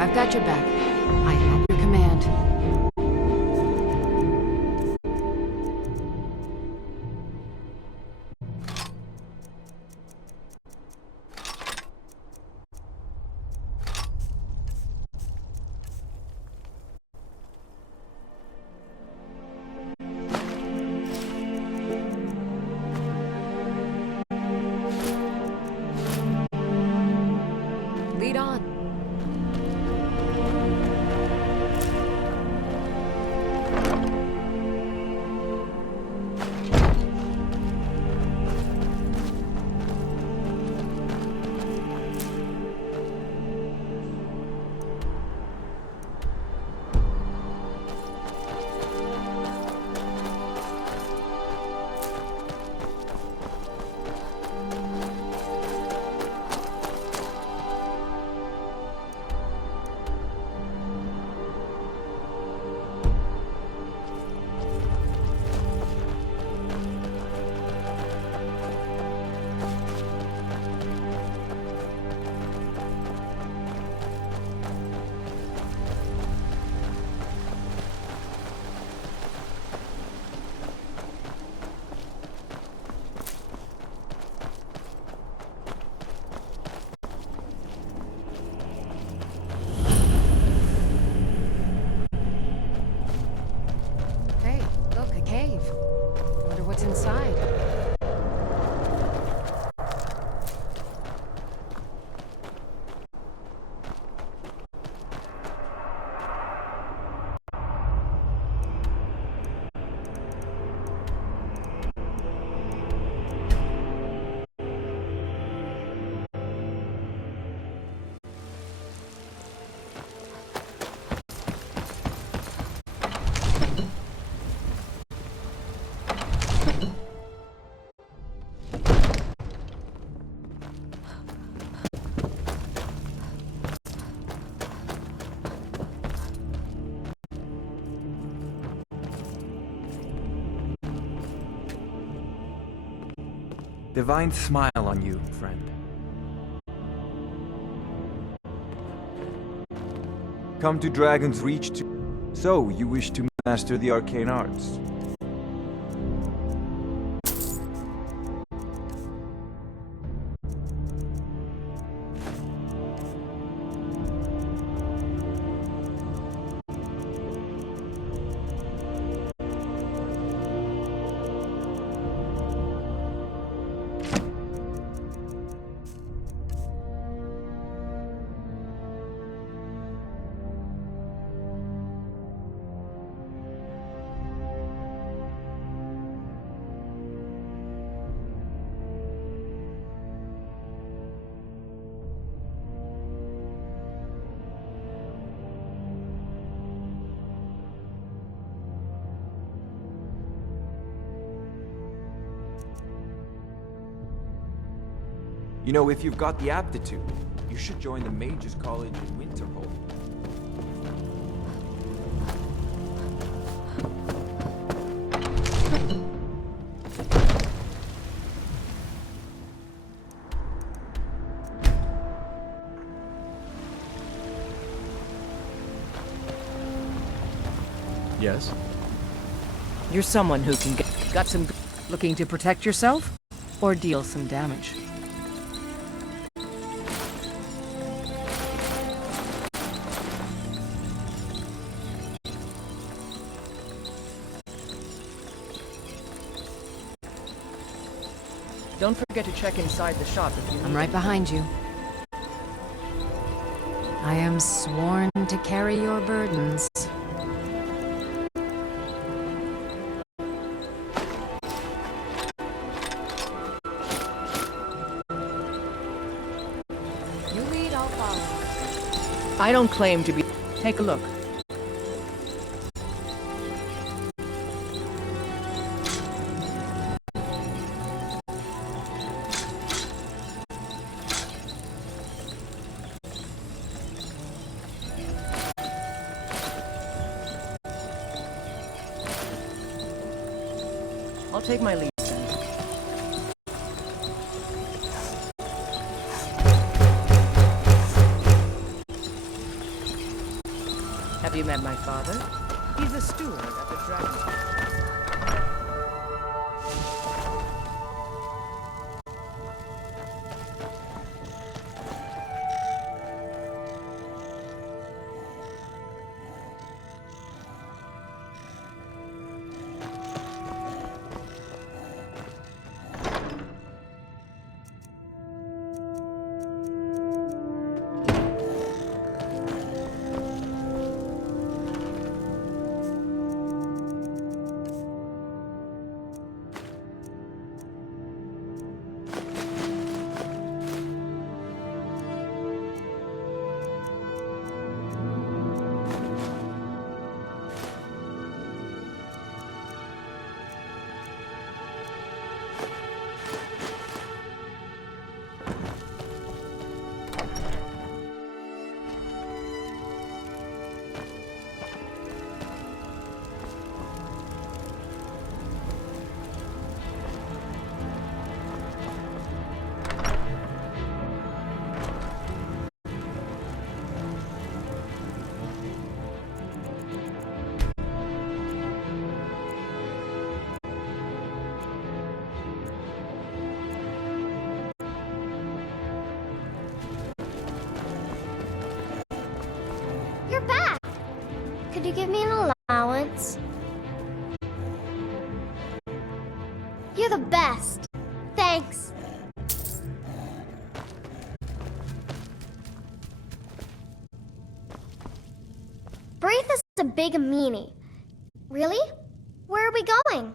I've got your back. I am at your command. Lead on. Hey, look, a cave. Wonder what's inside. Divine smile on you, friend. Come to Dragon's Reach to... So, you wish to master the arcane arts? You know, if you've got the aptitude, you should join the Mages College in Winterhold. Yes? You're someone who can got some looking to protect yourself or deal some damage. Don't forget to check inside the shop if you need I'm right behind you. I am sworn to carry your burdens. You lead, I'll follow. I don't claim to be... Take a look. I'll take my leave. Have you met my father? He's a steward at the Dragon. You're back! Could you give me an allowance? You're the best. Thanks. Braith is a big meanie. Really? Where are we going?